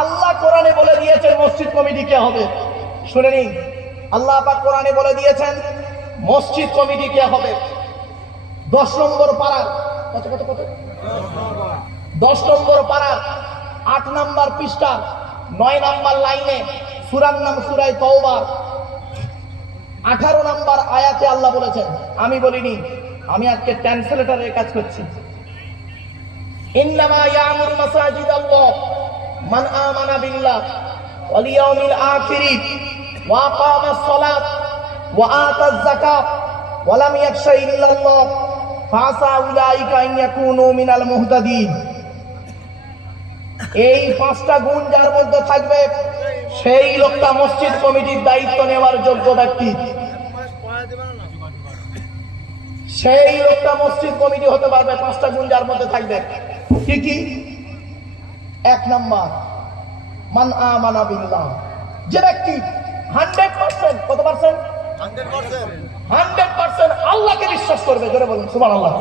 আল্লাহ কোরআনে বলে দিয়েছেন মসজিদ কমিটি কে হবে। শুনে নিন, আল্লাহ পাক কোরআনে বলে দিয়েছেন মসজিদ কমিটি কে হবে। 10 নম্বর পারা, কত কত কত 10 নম্বর পারা 8 নম্বর পৃষ্ঠা 9 নম্বর লাইনে, সূরার নাম সূরা তাওবা 18 নম্বর আয়াতে আল্লাহ বলেছেন, আমি বলিনি, আমি আজকে ট্রান্সলেটরের কাজ করছি। ইন্নামা ইয়ামুরু মাসাজিদাল্লাহ মান আমানা বিল্লাহ ওয়াল ইয়াউমিল আখির ওয়া আকামাস সালাত ওয়া আতাজ যাকাত ওয়া লাম ইয়াখশা ইল্লাল্লাহ ফাসা উলাইকা আন ইয়াকুনু মিনাল মুহতাদিন। এই 5টা গুণ যার মধ্যে থাকবে সেই লোকটা মসজিদ কমিটির দায়িত্ব নেওয়ার যোগ্য ব্যক্তি। সেই লোকটা মসজিদ কমিটি হতে পারবে, 5টা গুণ যার মধ্যে থাকবে। কি কি? 1 নাম্বার, মান আমানা বিল্লাহ। যে ব্যক্তি 100%, কত পার্সেন্ট? 100% আল্লাহকে বিশ্বাস করবে। জোরে বলুন সুবহানাল্লাহ।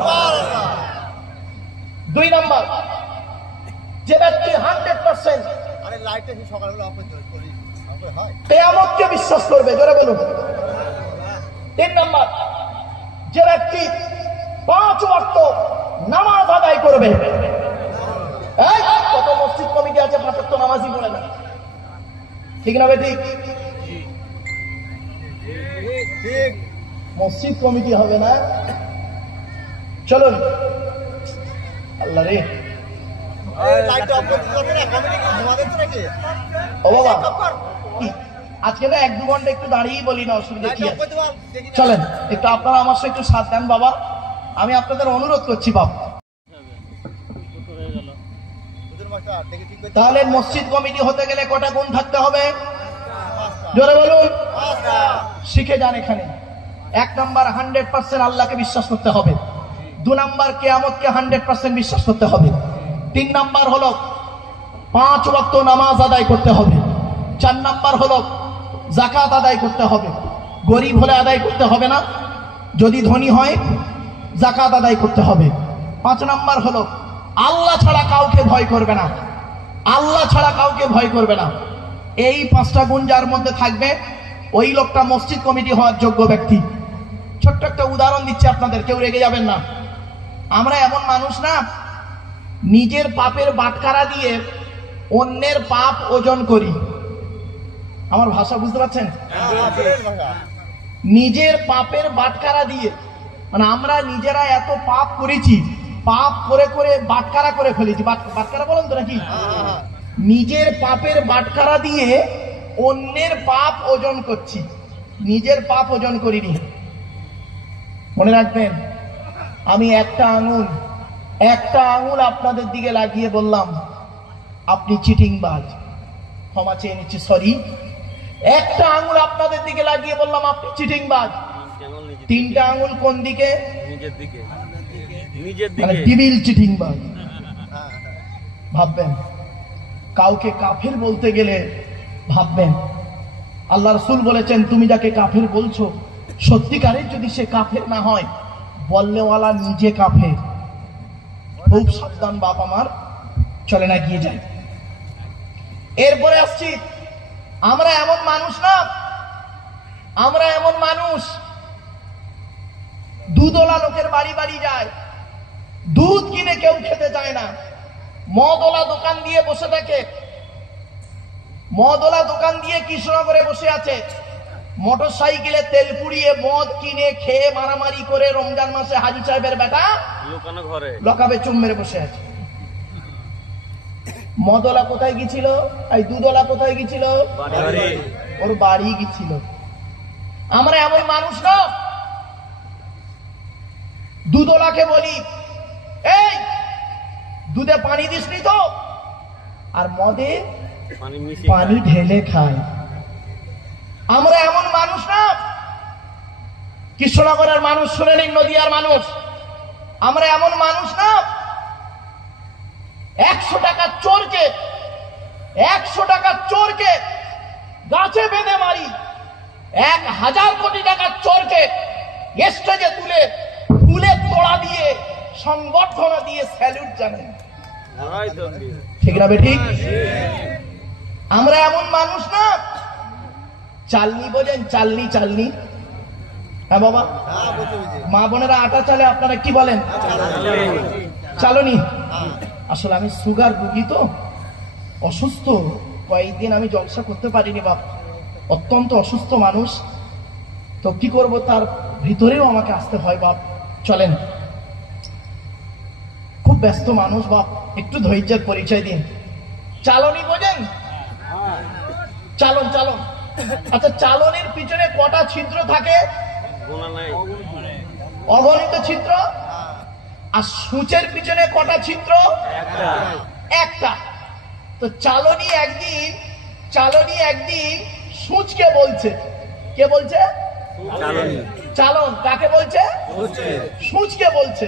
2 নাম্বার, যে ব্যক্তি 100% কিয়ামতকে বিশ্বাস করবে। জোরে বলুন। 3 নাম্বার, যে ব্যক্তি 5 ওয়াক্ত নামাজ আদায় করবে। এই কত মসজিদ কমিটি আছে 5 ওয়াক্ত নামাজই পড়ে না, ঠিক না? ঠিক, মসজিদ কমিটি হবে না। চলুন, আল্লাহ রে, ও বাবা, আজকে না 1-2 ঘন্টা একটু দাঁড়িয়ে বলি না, অসুবিধা কি আছে? চলেন একটু আপনারা আমার সাথে একটু সাথ দেন বাবা, আমি আপনাদের অনুরোধ করছি বাবা। তাহলে মসজিদ কমিটি হতে গেলে কটা গুণ থাকতে হবে? জোরে বলুন। শিখে যান এখানে। 1 নাম্বার, 100% আল্লাহকে বিশ্বাস করতে হবে। 2 নাম্বার, কিয়ামতকে 100% বিশ্বাস করতে হবে। 3 নাম্বার হলো 5 ওয়াক্ত নামাজ আদায় করতে হবে। 4 নাম্বার হলো যাকাত আদায় করতে হবে। গরিব হলে আদায় করতে হবে না, যদি ধনী হয় যাকাত আদায় করতে হবে। 5 নাম্বার হলো আল্লাহ ছাড়া কাউকে ভয় করবে না, আল্লাহ ছাড়া কাউকে ভয় করবে না। এই 5টা গুণ যার মধ্যে থাকবে ওই লোকটা মসজিদ কমিটি হওয়ার যোগ্য ব্যক্তি। ছোট্ট একটা উদাহরণ দিচ্ছি আপনাদের, কেউ রেগে যাবেন না। আমরা এমন মানুষ না, নিজের পাপের বাটখারা দিয়ে অন্যের পাপ ওজন করি। আমার ভাষা বুঝতে পারছেন? নিজের পাপের বাটখারা দিয়ে, মানে আমরা নিজেরা এত পাপ করেছি, পাপ করে করে বাটখারা করে ফেলেছি। বাটখারা বলেন তো নাকি? নিজের পাপের বাটখারা দিয়ে অন্যের পাপ ওজন করছি, নিজের পাপ ওজন করিনি। মনে রাখবেন, আমি একটা আঙুল আপনাদের দিকে লাগিয়ে বললাম আপনি চিটিংবাজ, ক্ষমা চেয়ে নিচ্ছি, সরি। একটা আঙুল আপনাদের দিকে লাগিয়ে বললাম আপনি চিটিংবাজ। তিনটা আঙুল কোন দিকে? নিজের দিকে। মানে টিবিল চিটিংবাজ। ভাববেন, কাউকে কাফের বলতে গেলে ভাববেন, আল্লাহ রাসূল বলেছেন তুমি যাকে কাফের বলছো সত্যিকারের যদি সে কাফের না হয়, বললেওয়ালা নিজে কাফের। খুব সাবধান বাপ আমার, চলে না গিয়ে যাই। এরপরে আসছি, আমরা এমন মানুষ না, আমরা এমন মানুষ দুধওয়ালা লোকের বাড়ি বাড়ি যায়, দুধ কিনে কেউ খেতে চায় না। মদওয়ালা দোকান দিয়ে বসে থাকে, মদওয়ালা দোকান দিয়ে কৃষ্ণনগরে বসে আছে, মোটর সাইকেলে তেল পুড়িয়ে মদ কিনে খেয়ে মারামারি করে রমজান মাসে হাজি সাহেবের বেটা লুকানো ঘরে লকাবে চুম মেরে বসে আছে। মদওয়ালা কোথায় গেছিল? এই দুধওয়ালা কোথায় গেছিল? ওর বাড়ি গেছিল। আমরা এমন মানুষ না, দুধওয়ালাকে বলি এই দুধে পানি দিসনি তো, আর মদে পানি ঢেলে খায়। আমরা এমন মানুষ না, কৃষ্ণনগরের মানুষ শুনে নিন, নদিয়ার মানুষ, আমরা এমন মানুষ না 100 টাকার চোরকে গাছে বেঁধে মারি, 1000 কোটি টাকার চোরকে স্টেজে তুলে ফুলের তোড়া দিয়ে সংবর্ধনা দিয়ে স্যালুট জানাই। ঠিক না বেঠিক? আমরা এমন মানুষ না, চালনি বোঝেন? চালনি, হ্যাঁ বাবা, মা বোনেরা আটা চালে আপনারা কি বলেন? চালনি। আসলে আমি সুগার রোগী তো, অসুস্থ, কয়েকদিন আমি জলসা করতে পারিনি বাপ, অত্যন্ত অসুস্থ মানুষ তো কি করব, তার ভিতরেও আমাকে আসতে হয় বাপ। চলেন, খুব ব্যস্ত মানুষ বাপ, একটু ধৈর্যের পরিচয় দিন। চালনি বোঝেন? চালন। আচ্ছা, চালনের পিছনে কটা ছিদ্র থাকে? অগণিত ছিদ্র। আর সূচের পিছনে কটা ছিদ্র? একটা। তো চালনি একদিন সূচকে বলছে, কে বলছে? চালন কাকে বলছে? সূচকে বলছে।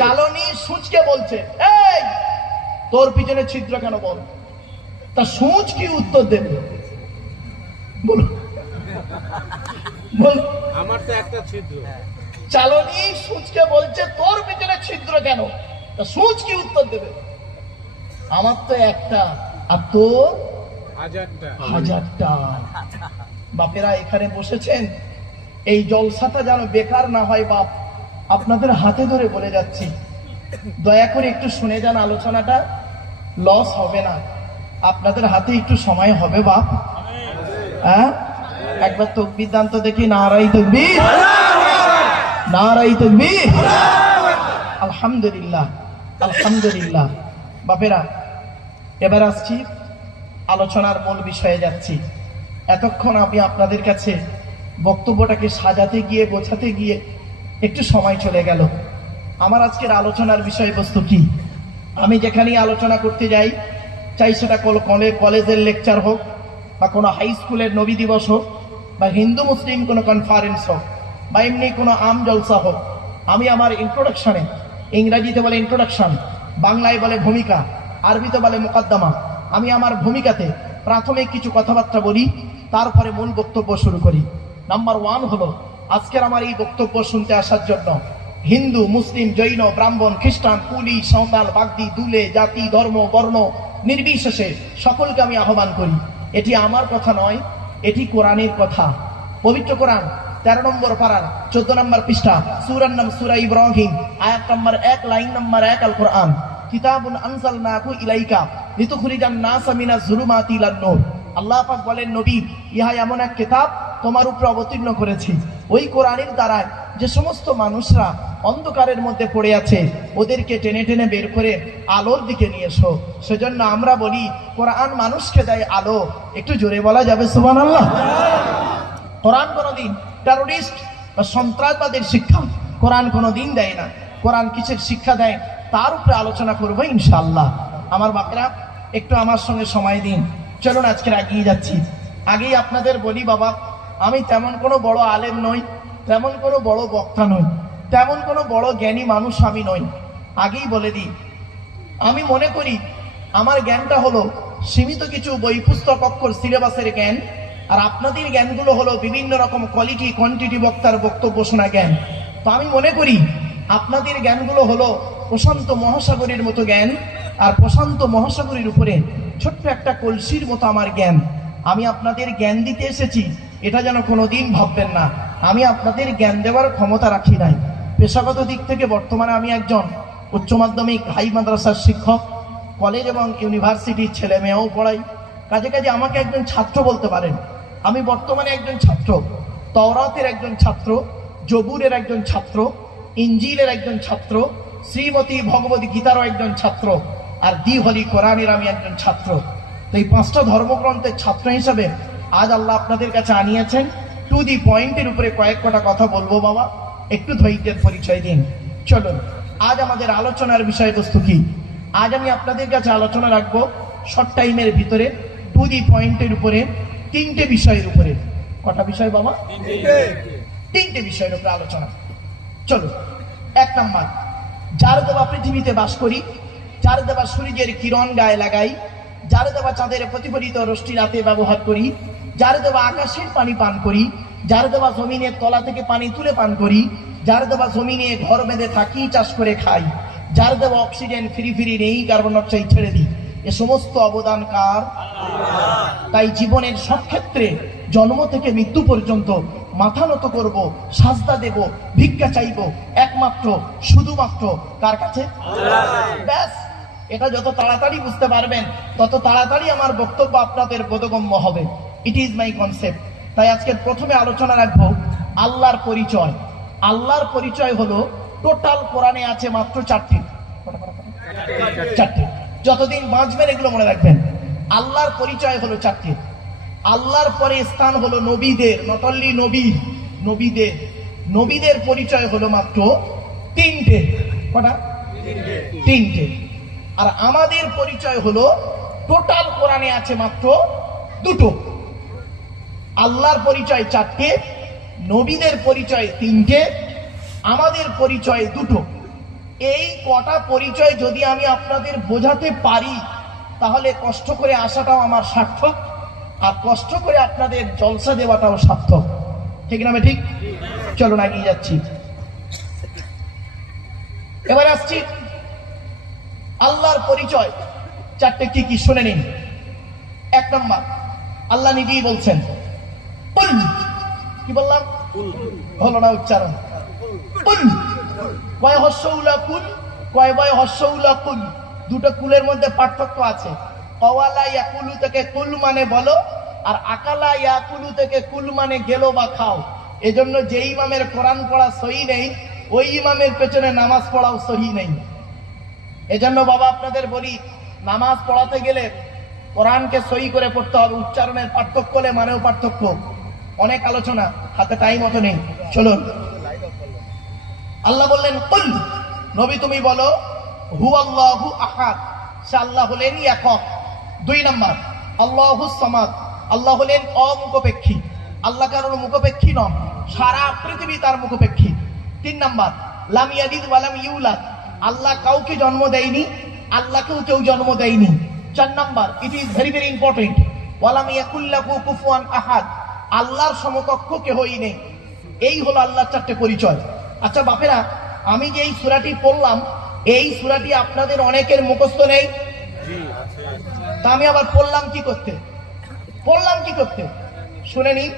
চালনি সূচকে বলছে এই তোর পিছনে ছিদ্র কেন বল। তা সূচ কি উত্তর দেবে? বলো, আমার তো একটা ছিদ্র। চালনি সূচকে বলছে তোর পিছনে ছিদ্র কেন, তা সূচ কি উত্তর দেবে? আমার তো একটা, আর তোর 1000টা। বাপেরা এখানে বসেছেন, এই জলসাটা যেন বেকার না হয় বাপ, আপনাদের হাতে ধরে বলে যাচ্ছি, দয়া করে একটু শুনে যান, আলোচনাটা লস হবে না, আপনাদের হাতে একটু সময় হবে বাপ। হ্যাঁ, একবার তাকবীর দান তো দেখি, নারাই তাকবীর, নারাই তাকবীর, আলহামদুলিল্লাহ, আলহামদুলিল্লাহ। বাপেরা, এবার আসছি আলোচনার মূল বিষয়ে যাচ্ছি। এতক্ষণ আমি আপনাদের কাছে বক্তব্যটাকে সাজাতে গিয়ে বোঝাতে গিয়ে একটু সময় চলে গেল। আমার আজকের আলোচনার বিষয়বস্তু কি? আমি যেখানেই আলোচনা করতে যাই, চাই সেটা কলেজের লেকচার হোক, বা কোনো হাই স্কুলের নবী দিবস হোক, বা হিন্দু মুসলিম কোনো কনফারেন্স হোক, বা এমনি কোনো আম জলসা হোক, আমি আমার ইন্ট্রোডাকশনে, ইংরাজিতে বলে ইন্ট্রোডাকশন, বাংলায় বলে ভূমিকা, আরবিতে বলে মুকদ্দমা, আমি আমার ভূমিকাতে প্রাথমিক কিছু কথাবার্তা বলি, তারপরে মূল বক্তব্য শুরু করি। নাম্বার 1 হলো, আজকের আমার এই বক্তব্য শুনতে আসার জন্য হিন্দু, মুসলিম, জৈন, ব্রাহ্মণ, খ্রিস্টান, কুলি, সাঁওতাল, বাগদি, দুলে, জাতি, ধর্ম, বর্ণ নির্বিশেষে সকলকে আমি আহ্বান করি। এটি আমার কথা নয়, এটি কোরআনের কথা। পবিত্র কোরআন 13 নম্বর পারার 14 নম্বর পৃষ্ঠা, সূরার নাম সূরা ইব্রাহিম, আয়াত নম্বর 1, লাইন নম্বর 1, আল কোরআন, কিতাবুন আনজালনাহু ইলাইকা লিতুখরিজান নাসা মিনাজ জুলুমাতি ইলান নূর। আল্লাহ পাক বলেন, নবী, ইহা এমন এক কিতাব তোমার উপরে অবতীর্ণ করেছি। ওই কোরআনের দ্বারায় যে সমস্ত মানুষরা অন্ধকারের মধ্যে পড়ে আছে ওদেরকে টেনে টেনে বের করে আলোর দিকে নিয়ে এসো। সেজন্য আমরা বলি কোরআন মানুষকে দেয় আলো। একটু জোরে বলা যাবে সুবহানাল্লাহ। কোরআন কোনোদিন টেরোরিস্ট বা সন্ত্রাসবাদের শিক্ষা কোরআন কোনোদিন দেয় না। কোরআন কিসের শিক্ষা দেয় তার উপরে আলোচনা করবো ইনশাআল্লাহ। আমার বাপরা একটু আমার সঙ্গে সময় দিন, চলুন আজকে এগিয়ে যাচ্ছি। আগেই আপনাদের বলি বাবা, আমি তেমন কোনো বড় আলেম নই, তেমন কোনো বড় বক্তা নই, তেমন কোনো বড় জ্ঞানী মানুষ আমি নই। আগেই বলে দিই, আমি মনে করি আমার জ্ঞানটা হলো সীমিত কিছু বই পুস্তক অক্ষর সিলেবাসের জ্ঞান, আর আপনাদের জ্ঞানগুলো হলো বিভিন্ন রকম কোয়ালিটি কোয়ান্টিটি বক্তার বক্তব্য শোনা জ্ঞান। তো আমি মনে করি আপনাদের জ্ঞানগুলো হলো প্রশান্ত মহাসাগরের মতো জ্ঞান, আর প্রশান্ত মহাসাগরের উপরে ছোট্ট একটা কলসির মতো আমার জ্ঞান। আমি আপনাদের জ্ঞান দিতে এসেছি এটা যেন কোনোদিন ভাববেন না আমি আপনাদের জ্ঞান দেওয়ার ক্ষমতা রাখি নাই। পেশাগত দিক থেকে বর্তমানে আমি একজন উচ্চ মাধ্যমিক হাই মাদ্রাসার শিক্ষক, কলেজ এবং ইউনিভার্সিটির ছেলে মেয়েও পড়াই। কাজে কাজে আমাকে একজন ছাত্র বলতে পারেন। আমি বর্তমানে একজন ছাত্র, তাওরাতের একজন ছাত্র, জবুরের একজন ছাত্র, ইঞ্জিলের একজন ছাত্র, শ্রীমতী ভগবত গীতারও একজন ছাত্র, আর দি হলি কোরআনের আমি একজন ছাত্র। তো এই 5টা ধর্মগ্রন্থের ছাত্র হিসাবে আজ আল্লাহ আপনাদের কাছে আনিয়েছেন। টু দি পয়েন্টের উপরে কয়েক কটা কথা বলবো বাবা, একটু ধৈর্যের পরিচয় দিন। চলুন আজ আমাদের আলোচনার বিষয়বস্তু কি। আজ আমি আপনাদের কাছে আলোচনা রাখবো শর্ট টাইমের ভিতরে টু দি পয়েন্টের উপরে 3টে বিষয়ের উপরে। কটা বিষয় বাবা? 3টে বিষয়ের উপরে আলোচনা। চলো, 1 নাম্বার, যার দেওয়া পৃথিবীতে বাস করি, যার দেওয়া সূর্যের কিরণ গায়ে লাগাই, যার দেওয়া চাঁদের প্রতিফলিত রশ্মি রাতে ব্যবহার করি, যার দেওয়া আকাশের পানি পান করি, যার দেওয়া জমিনের তলা থেকে পানি তুলে পান করি, যার দেওয়া জমিনে ঘর বেঁধে থাকি, চাষ করে খাই, যার দেওয়া অক্সিজেন ফ্রি ফ্রি নেই, কার্বন ডাইঅক্সাইড ছেড়ে দিই, এ সমস্ত অবদান কার? তাই জীবনের সব ক্ষেত্রে জন্ম থেকে মৃত্যু পর্যন্ত মাথা নত করব, সাজদা দেব, ভিক্ষা চাইব একমাত্র শুধুমাত্র কার কাছে? ব্যাস, এটা যত তাড়াতাড়ি বুঝতে পারবেন তত তাড়াতাড়ি আমার বক্তব্য আপনাদের বোধগম্য হবে। It is my concept. তাই আজকের প্রথমে আলোচনা রাখবো আল্লাহর পরিচয়। আল্লাহর পরিচয় হলো টোটাল কোরআনে আছে মাত্র 4টে। যতদিন বাঁচবেন এগুলো মনে রাখবেন। আল্লাহর পরিচয় হলো 4টে। আল্লাহর পরে স্থান হলো নবীদের, নট অনলি নবী, নবীদের। নবীদের পরিচয় হলো মাত্র 3টে। কটা? 3টে। আর আমাদের পরিচয় হলো টোটাল কোরআনে আছে মাত্র 2টো। আল্লাহর পরিচয় 4টে, নবীদের পরিচয় 3টে, আমাদের পরিচয় 2টো। এই কটা পরিচয় যদি আমি আপনাদের বোঝাতে পারি তাহলে কষ্ট করে আসাটাও আমার সার্থক, আর কষ্ট করে আপনাদের জলসা দেওয়াটাও সার্থক। ঠিক না? ঠিক। চলো না, এগিয়ে যাচ্ছি। এবার আসছি আল্লাহর পরিচয় 4টে কি কি শুনে নিন। 1 নাম্বার, আল্লাহ নিজেই বলছেন কুল। কি বললাম? হলো না উচ্চারণ। কুল, কয় হস্যউলা কুল, কয় বয় হস্যউলা কুল। 2টো কুলের মধ্যে পার্থক্য আছে। অওয়ালা ইয়াকুলু থেকে কুল মানে বলো, আর আকালা ইয়াকুলু থেকে কুল মানে গেলো বা খাও। এজন্য যে ইমামের কোরআন পড়া সহি নেই ওই ইমামের পেছনে নামাজ পড়াও সহি নেই। এজন্য বাবা আপনাদের বলি, নামাজ পড়াতে গেলে কোরআনকে সহি করে পড়তে হবে। উচ্চারণের পার্থক্য হলে মানেও পার্থক্য। অনেক আলোচনা, হাতে টাইম অত নেই। চলুন, আল্লাহ বললেন কুল, নবী তুমি বলো হু আল্লাহু আহাদ, সে আল্লাহ হলেন একক। 2 নাম্বার, আল্লাহুস সামাদ, আল্লাহ হলেন অমুখপেক্ষী। আল্লাহ কারোর মুখপেক্ষী নন, সারা পৃথিবী তার মুখপেক্ষী। 3 নাম্বার, লাম ইয়ালিদ ওয়া লাম ইউলাদ, আল্লাহ কাউকে জন্ম দেয়নি, আল্লাহকেও কেউ জন্ম দেয়নি। 4 number, it is very very important, ওয়া লাম ইয়াকুল লাহু কুফুয়ান আহাদ, আল্লাহর সমকক্ষ কেহই নেই। এই হলো আল্লাহর 4টে পরিচয়। আচ্ছা বাপেরা, আমি যে এই সূরাটি পড়লাম, এই সূরাটি আপনাদের অনেকের মুখস্থ নেই। তা আমি আবার পড়লাম কি করতে? শুনে নিন,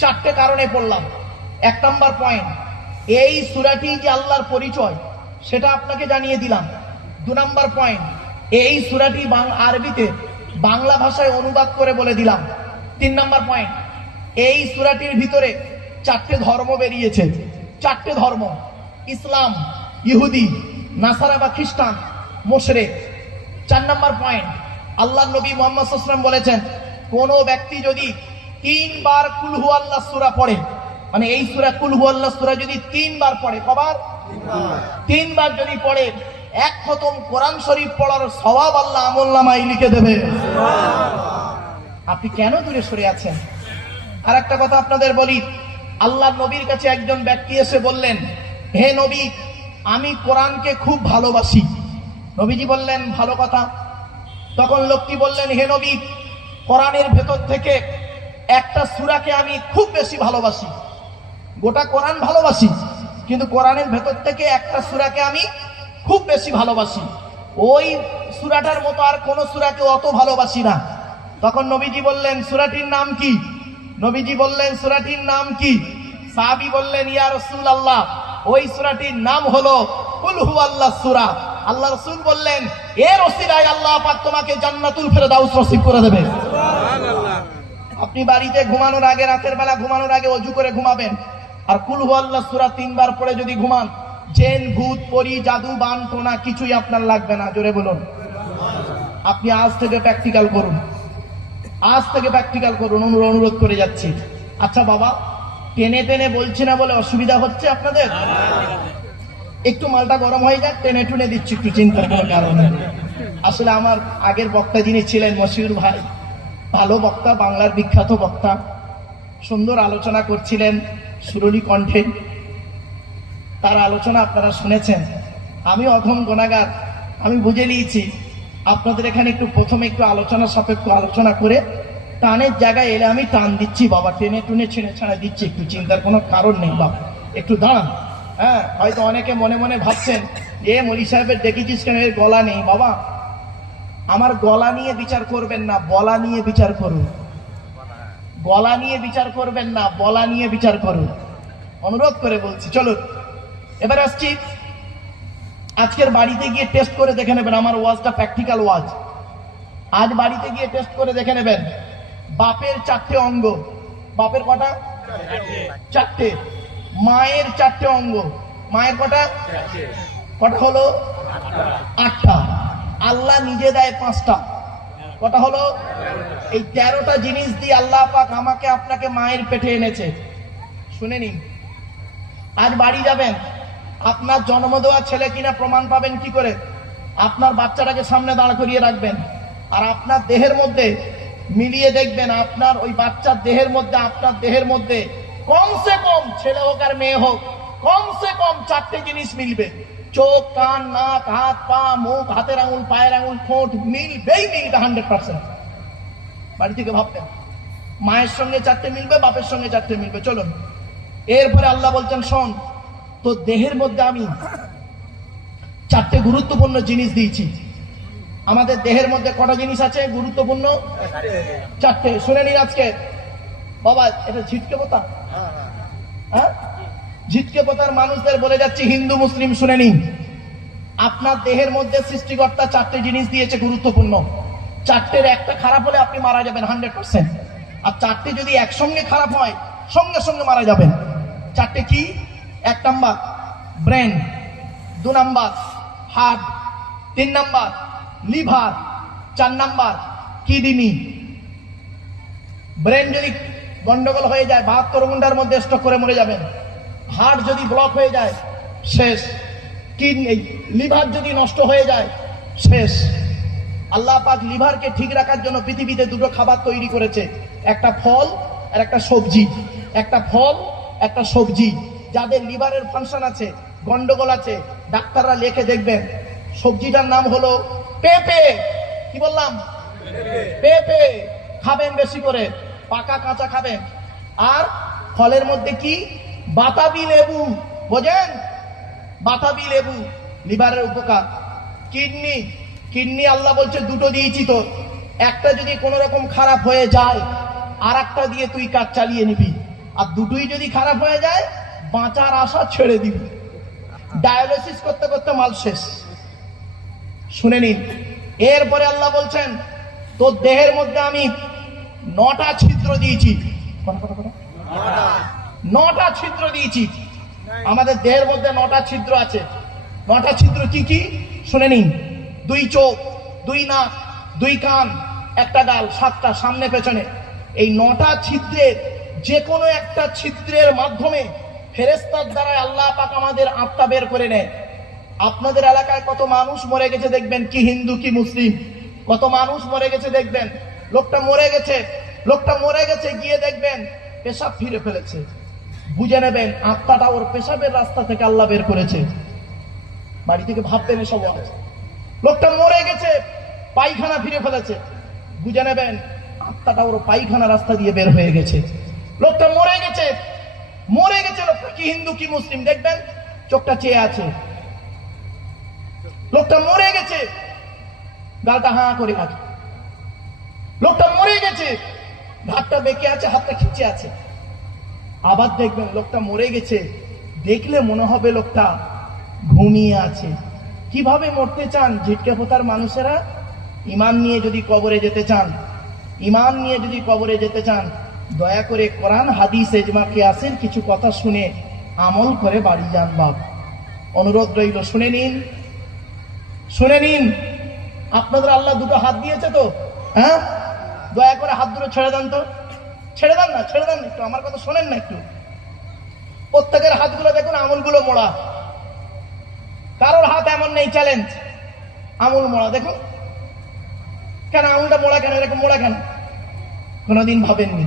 4টে কারণে পড়লাম। 1 নাম্বার পয়েন্ট, এই সূরাটি যে আল্লাহর পরিচয় সেটা আপনাকে জানিয়ে দিলাম। 2 নাম্বার পয়েন্ট, এই সূরাটি আরবিতে বাংলা ভাষায় অনুবাদ করে বলে দিলাম। 3 নাম্বার পয়েন্ট, এই সূরাটির ভিতরে চারটে ধর্ম বেরিয়েছে, চারটে ধর্ম: ইসলাম, ইহুদি, নাসারা বা খ্রিস্টান, মুশরিক। 4 নম্বর পয়েন্ট, আল্লাহ নবী মুহাম্মদ সাল্লাল্লাহু আলাইহি ওয়াসাল্লাম বলেছেন, কোন ব্যক্তি যদি 3 বার কুল হুয়াল্লাহ সূরা পড়ে, মানে এই সূরা কুল হুয়াল্লাহ সূরা যদি 3 বার পড়ে, কবার? 3 বার যদি পড়ে, 1 খতম কোরআন শরীফ পড়ার সওয়াব আল্লাহ আমলনামায় লিখে দেবে। আপনি কেন দূরে সরে আছেন? আর একটা কথা আপনাদের বলি, আল্লাহ নবীর কাছে একজন ব্যক্তি এসে বললেন, হে নবী, আমি কোরআনকে খুব ভালোবাসি। নবীজি বললেন, ভালো কথা। তখন লোকটি বললেন, হে নবী, কোরআনের ভেতর থেকে একটা সূরাকে আমি খুব বেশি ভালোবাসি। গোটা কোরআন ভালোবাসি, কিন্তু কোরআনের ভেতর থেকে একটা সূরাকে আমি খুব বেশি ভালোবাসি। ওই সূরাটার মতো আর কোন সূরাকে অত ভালোবাসি না। তখন নবীজি বললেন, সূরাটির নাম কি? নবীজি বললেন, সূরাটির নাম কি? সাহাবী বললেন, ইয়া রাসূলুল্লাহ, ওই সূরাটির নাম হলো কুল হুয়াল্লাহ সূরা। আল্লাহ রাসূল বললেন, এর ওসিলায় আল্লাহ পাক তোমাকে জান্নাতুল ফেরদাউস নসিব করে দেবে। সুবহানাল্লাহ। আপনি বাড়িতে ঘুমানোর আগে, রাতের বেলা ঘুমানোর আগে ওযু করে ঘুমাবেন, আর কুল হুয়াল্লাহ সূরা 3 বার পড়ে যদি ঘুমান, জিন, ভূত, পরী, জাদু, বান, টোনা কিছুই আপনার লাগবে না। জোরে বলুন। আপনি আজ থেকে প্র্যাকটিক্যাল করুন, আজ থেকে প্র্যাকটিক্যাল করুন, অনুরোধ করে যাচ্ছি। আচ্ছা বাবা, টেনে টেনে বলছি না বলে অসুবিধা হচ্ছে আপনাদের? একটু মালটা গরম হয়ে যাক, টেনে টুনে দিচ্ছি, একটু চিন্তার কোনো কারণ নেই। আসলে আমার আগের বক্তা যিনি ছিলেন, মশিউর ভাই, ভালো বক্তা, বাংলার বিখ্যাত বক্তা, সুন্দর আলোচনা করছিলেন সুরলি কণ্ঠে। তার আলোচনা আপনারা শুনেছেন। আমি অধম গুনাহগার, আমি বুঝে নিয়েছি আপনাদের এখানে একটু প্রথমে একটু আলোচনা সাপেক্ষ আলোচনা করে টানের জায়গায় এলে আমি টান দিচ্ছি বাবা, টেনে টুনে ছেড়ে ছাড়া দিচ্ছি, একটু চিন্তার কোনো কারণ নেই বাবা, একটু দাঁড়ান। হ্যাঁ, হয়তো অনেকে মনে মনে ভাবছেন, এ মৌলী সাহেবের দেখেছিস কেন, এর গলা নেই। বাবা, আমার গলা নিয়ে বিচার করবেন না, বলা নিয়ে বিচার করুন। গলা নিয়ে বিচার করবেন না, বলা নিয়ে বিচার করুন, অনুরোধ করে বলছি। চলুন এবার আসছি, আজকের বাড়িতে গিয়ে টেস্ট করে দেখে নেবেন, আমার ওয়াজটা প্র্যাকটিক্যাল ওয়াজ। আজ বাড়িতে গিয়ে টেস্ট করে দেখে নেবেন, বাপের 4টে অঙ্গ। বাপের কটা? 4টে। মায়ের 4টে অঙ্গ। মায়ের কটা? কটা হলো? 8টা। আল্লাহ নিজে দেয় 5টা। কটা হলো? এই 13টা জিনিস দিয়ে আল্লাহ পাক আমাকে আপনাকে মায়ের পেটে এনেছে। শুনে নিন। আজ বাড়ি যাবেন, আপনার জন্ম দেওয়া ছেলে কিনা প্রমাণ পাবেন কি করে? আপনার বাচ্চাটাকে সামনে দাঁড় করিয়ে রাখবেন, আর আপনার দেহের মধ্যে মিলিয়ে দেখবেন, আপনার ওই বাচ্চার দেহের মধ্যে, আপনার দেহের মধ্যে কমসে কম, ছেলে হোক আর মেয়ে হোক, কমসে কম 4টে জিনিস মিলবে। চোখ, কান, নাক, হাত, পা, মুখ, হাতের আঙুল, পায়ের আঙুল, ঠোঁট, মিলবেই মিলবে 100%। বাড়ি থেকে ভাববেন, মায়ের সঙ্গে 4টে মিলবে, বাপের সঙ্গে 4টে মিলবে। চলুন, এরপরে আল্লাহ বলছেন, শোন, তো দেহের মধ্যে আমি 4টে গুরুত্বপূর্ণ জিনিস দিয়েছি। আমাদের দেহের মধ্যে কটা জিনিস আছে গুরুত্বপূর্ণ? 4টে। শুনে নিন আজকে। বাবা, এটা ঝিটকে পোতা? হ্যাঁ, ঝিটকে পোতার মানুষদের বলে যাচ্ছি, হিন্দু মুসলিম শুনে নিন। আপনার দেহের মধ্যে সৃষ্টিকর্তা 4টে জিনিস দিয়েছে গুরুত্বপূর্ণ। 4টের একটা খারাপ হলে আপনি মারা যাবেন 100%। আর 4টে যদি একসঙ্গে খারাপ হয়, সঙ্গে সঙ্গে মারা যাবেন। 4টে কি? 1 number brain, 2 number heart, 3 number liver, 4 number kidney. Brain যদি গন্ডগোল হয়ে যায়, 72 ঘন্টার মধ্যে স্ট্রোক করে মরে যাবেন। হার্ট যদি ব্লক হয়ে যায়, শেষ। কিডনি, লিভার যদি নষ্ট হয়ে যায়, শেষ। আল্লাহ পাক লিভারকে ঠিক রাখার জন্য পৃথিবীতে 2টো খাবার তৈরি করেছে, একটা ফল আর একটা সবজি। একটা ফল, একটা সবজি। যাদের লিভারের ফাংশন আছে, গন্ডগোল আছে, ডাক্তাররা লিখে দেখবেন, সবজিটার নাম হলো পেঁপে। কি বললাম? পেঁপে খাবেন বেশি করে, পাকা কাঁচা খাবেন। আর ফলের মধ্যে কি? বাতাবি লেবু। বোঝেন? বাতাবি লেবু লিভারের উপকার। কিডনি, কিডনি আল্লাহ বলছে 2টো দিয়েছি তোর, একটা যদি কোনো রকম খারাপ হয়ে যায়, আর একটা দিয়ে তুই কাজ চালিয়ে নিবি। আর দুটোই যদি খারাপ হয়ে যায়, বাঁচার আশা ছেড়ে দিবি। ডায়ালিসিস করতে করতে মাল শেষ। শুনে নিন। এরপরে আল্লাহ বলছেন, তোর দেহের মধ্যে আমি 9টা ছিদ্র দিয়েছি। 9টা ছিদ্র দিয়েছি। আমাদের দেহের মধ্যে 9টা ছিদ্র আছে। 9টা ছিদ্র কি কি শুনে নিন। 2 চোখ, 2 নাক, 2 কান, 1টা গাল, 7টা সামনে পেছনে। এই 9টা ছিদ্রের যে কোনো একটা ছিদ্রের মাধ্যমে ফেরেশতার দ্বারা আল্লাহ পাক আমাদের আত্মা বের করে নেয়। আপনাদের এলাকায় কত মানুষ মরে গেছে দেখবেন, কি হিন্দু কি মুসলিম, কত মানুষ মরে গেছে দেখবেন। লোকটা মরে গেছে গিয়ে দেখবেন পেশাব ফিরে ফেলেছে, বুঝে নেবেন আত্মাটা ওর পেশাবের রাস্তা থেকে আল্লাহ বের করেছে। বাড়ি থেকে ভাববেন এসব আছে। লোকটা মরে গেছে পায়খানা ফিরে ফেলেছে, বুঝে নেবেন আত্মাটা ওর পায়খানা রাস্তা দিয়ে বের হয়ে গেছে। লোকটা মরে গেছে লোকটা কি হিন্দু কি মুসলিম দেখবেন চোখটা চেয়ে আছে। লোকটা মরে গেছে গালটা হাঁ করে আছে। লোকটা মরে গেছে ঘাটটা বেঁকে আছে, হাতটা খিচে আছে। আবার দেখবেন লোকটা মরে গেছে, দেখলে মনে হবে লোকটা ঘুমিয়ে আছে। কিভাবে মরতে চান ঝিটকে পোতার মানুষেরা? ইমান নিয়ে যদি কবরে যেতে চান দয়া করে কোরআন হাদিস ইজমা কিয়াসের কিছু কথা শুনে আমল করে বাড়ি যান বাপ। অনুরোধ রইল, শুনে নিন। আপনাদের আল্লাহ 2টো হাত দিয়েছে তো, হ্যাঁ, দয়া করে হাত দুটো ছেড়ে দেন তো। ছেড়ে দেন না একটু, আমার কথা শোনেন না একটু। প্রত্যেকের হাতগুলো দেখুন আঙুলগুলো মোড়া, কারোর হাত এমন নেই চ্যালেঞ্জ আঙুল মোড়া। দেখুন কেন আঙুলটা মোড়া কেন, এরকম মোড়া কেন? কোনদিন ভাবেননি?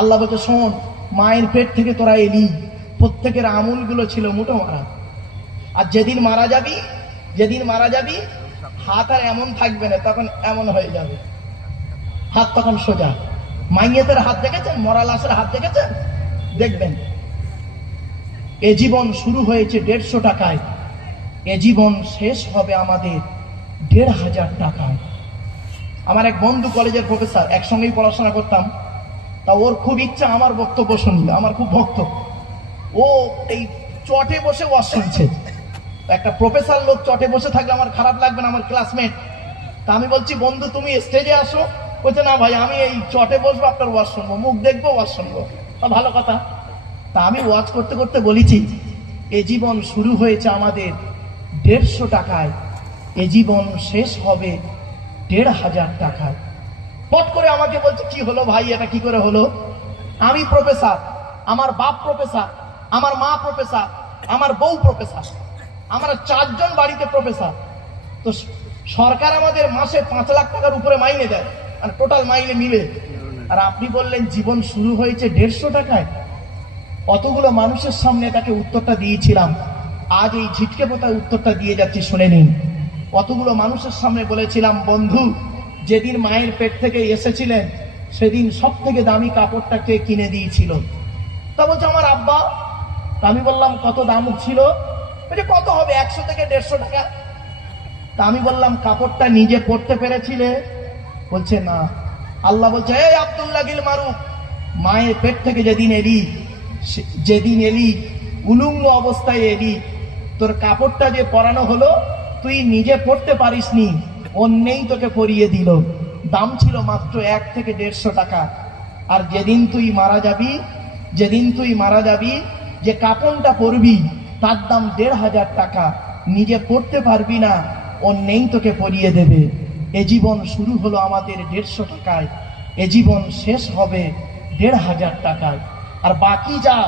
আল্লাহ বলছে শোন, মায়ের পেট থেকে তোরা এলি, প্রত্যেকের আঙুলগুলো ছিল মুঠো মারা। আর যেদিন মারা যাবি হাত আর এমন থাকবে না, তখন এমন হয়ে যাবে হাত, তখন সোজা। মাইয়েতের হাত দেখেছেন? মরা লাশের হাত দেখেছেন? দেখবেন। এ জীবন শুরু হয়েছে 150 টাকায়, এ জীবন শেষ হবে আমাদের 1500 টাকায়। আমার এক বন্ধু কলেজের প্রফেসর, একসঙ্গেই পড়াশোনা করতাম, তা ওর খুব ইচ্ছা আমার বক্তব্য শুনবে, আমার খুব ভক্ত। ও এই চটে বসে ওয়াজ শুনছে। একটা প্রফেসর লোক চটে বসে থাকলে আমার খারাপ লাগবে না, আমার ক্লাসমেট। তা আমি বলছি বন্ধু তুমি স্টেজে আসো। বলছে না ভাই, আমি এই চটে বসবো, আপনার ওয়াজ শুনবো, মুখ দেখবো, ওয়াজ শুনবো। ভালো কথা। তা আমি ওয়াজ করতে করতে বলেছি এ জীবন শুরু হয়েছে আমাদের 150 টাকায়, এ জীবন শেষ হবে 1500 টাকায়। পট করে আমাকে বলছে কি হলো ভাই, এটা কি করে হলো? আমি প্রফেসর, আমার বাপ প্রফেসর, আমার মা প্রফেসর, আমার বউ প্রফেসর, আমরা 4 জন বাড়িতে প্রফেসর। তো সরকার আমাদের মাসে 5 লাখ টাকার উপরে মাইনে দেয়, আর টোটাল মাইনে মিলে। আর আপনি বললেন জীবন শুরু হয়েছে 150 টাকায়। অতগুলো মানুষের সামনে তাকে উত্তরটা দিয়েছিলাম, আজ এই ঝিটকে পোতায় উত্তরটা দিয়ে যাচ্ছি, শুনে নিন। অতগুলো মানুষের সামনে বলেছিলাম বন্ধু, যেদিন মায়ের পেট থেকে এসেছিলেন সেদিন সব থেকে দামি কাপড়টা কে কিনে দিয়েছিল? তা বলছে আমার আব্বা। আমি বললাম কত দাম ছিল? বলছে কত হবে, 100 থেকে 150 টাকা। তা আমি বললাম কাপড়টা নিজে পরতে পেরেছিলে? বলছে না। আল্লাহ বলছে এই আব্দুল্লাহ গিল মারুফ, মায়ের পেট থেকে যেদিন এলি উলুঙ্গ অবস্থায় এলি, তোর কাপড়টা যে পরানো হলো তুই নিজে পড়তে পারিসনি, অন্যেই তোকে পরিয়ে দিল। দাম ছিল মাত্র 1 থেকে 150 টাকা। আর যেদিন তুই মারা যাবি যে কাপড়টা পরবি তার দাম 1500 টাকা। নিজে পড়তে পারবি না, অন্যেই তোকে পরিয়ে দেবে। এ জীবন শুরু হলো আমাদের 150 টাকায়, এ জীবন শেষ হবে 1500 টাকায়। আর বাকি যা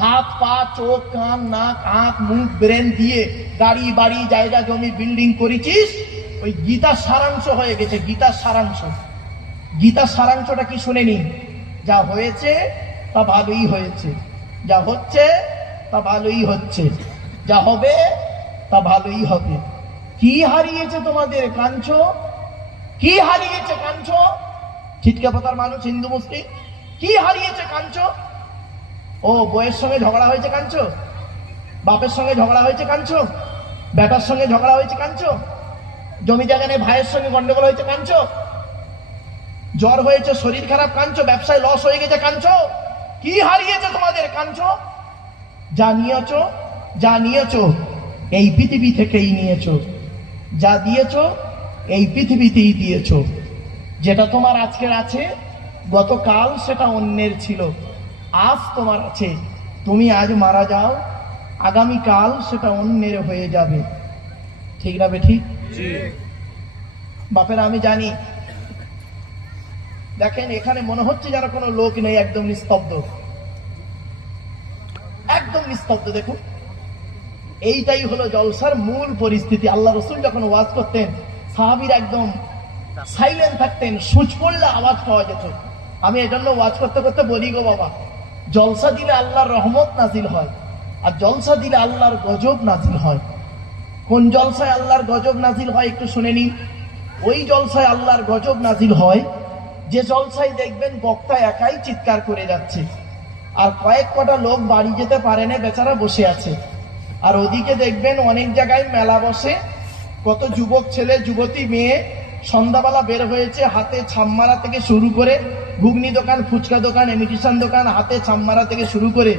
হাত পা চোখ কান নাক আঁখ মুখ ব্রেন দিয়ে গাড়ি বাড়ি জায়গা জমি বিল্ডিং করেছিস, ওই গীতার সারাংশ হয়ে গেছে। গীতার সারাংশটা কি শুনে নিন। যা হয়েছে তা ভালোই হয়েছে, যা হচ্ছে তা ভালোই হচ্ছে, যা হবে তা ভালোই হবে। কি হারিয়েছে তোমাদের কাঞ্চো? কি হারিয়েছে কাঞ্চো? ছিটকে পোতার মানুষ হিন্দু মুসলিম, কি হারিয়েছে কাঞ্চো? ও বউয়ের সঙ্গে ঝগড়া হয়েছে কাঞ্চো, বাপের সঙ্গে ঝগড়া হয়েছে কাঞ্চো, বেটার সঙ্গে ঝগড়া হয়েছে কাঞ্চো, জমি জায়গা নিয়ে ভাইয়ের সঙ্গে গন্ডগোল হয়েছে কাঞ্চো, জ্বর হয়েছে, শরীর খারাপ কাঞ্চো, ব্যবসায় লস হয়ে গেছে কাঞ্চো। কি হারিয়েছে তোমাদের কাঞ্চো? যা নিয়েছো এই পৃথিবী থেকেই নিয়েছো, যা দিয়েছো এই পৃথিবীতেই দিয়েছো। যেটা তোমার আজকের আছে গতকাল সেটা অন্যের ছিল, আজ তোমার আছে। তুমি আজ মারা যাও, আগামীকাল সেটা অন্যের হয়ে যাবে। ঠিক না বেঠিক? বাপেরা আমি জানি, দেখেন এখানে মনে হচ্ছে যেন কোনো লোক নেই, একদম নিস্তব্ধ, একদম নিস্তব্ধ। দেখুন, এইটাই হলো জলসার মূল পরিস্থিতি। আল্লাহ রসুল যখন ওয়াজ করতেন, সাহাবীরা একদম সাইলেন্ট থাকতেন, সুচ পড়লে আওয়াজ পাওয়া যেত। আমি এজন্য ওয়াজ করতে করতে বলি, গো বাবা, জলসা দিলে আল্লাহর রহমত নাজিল হয়, আর জলসা দিলে আল্লাহর গজব নাজিল হয়। কোন জলসায় আল্লাহর গজব নাজিল হয় একটু শুনে নিন। ওই জলসায় আল্লাহর গজব নাজিল হয় যে জলসায় দেখবেন বক্তা একাই চিৎকার করে যাচ্ছে, আর কয়েক কটা লোক বাড়ি যেতে পারে না, বেচারা বসে আছে। আর ওদিকে দেখবেন অনেক জায়গায় মেলা বসে, কত যুবক ছেলে যুবতী মেয়ে সন্ধ্যাবেলা বের হয়েছে, হাতে ছামমারা থেকে শুরু করে ঘুগনি দোকান, ফুচকা দোকান, ইমিটেশন দোকান, হাতে ছামমারা থেকে শুরু করে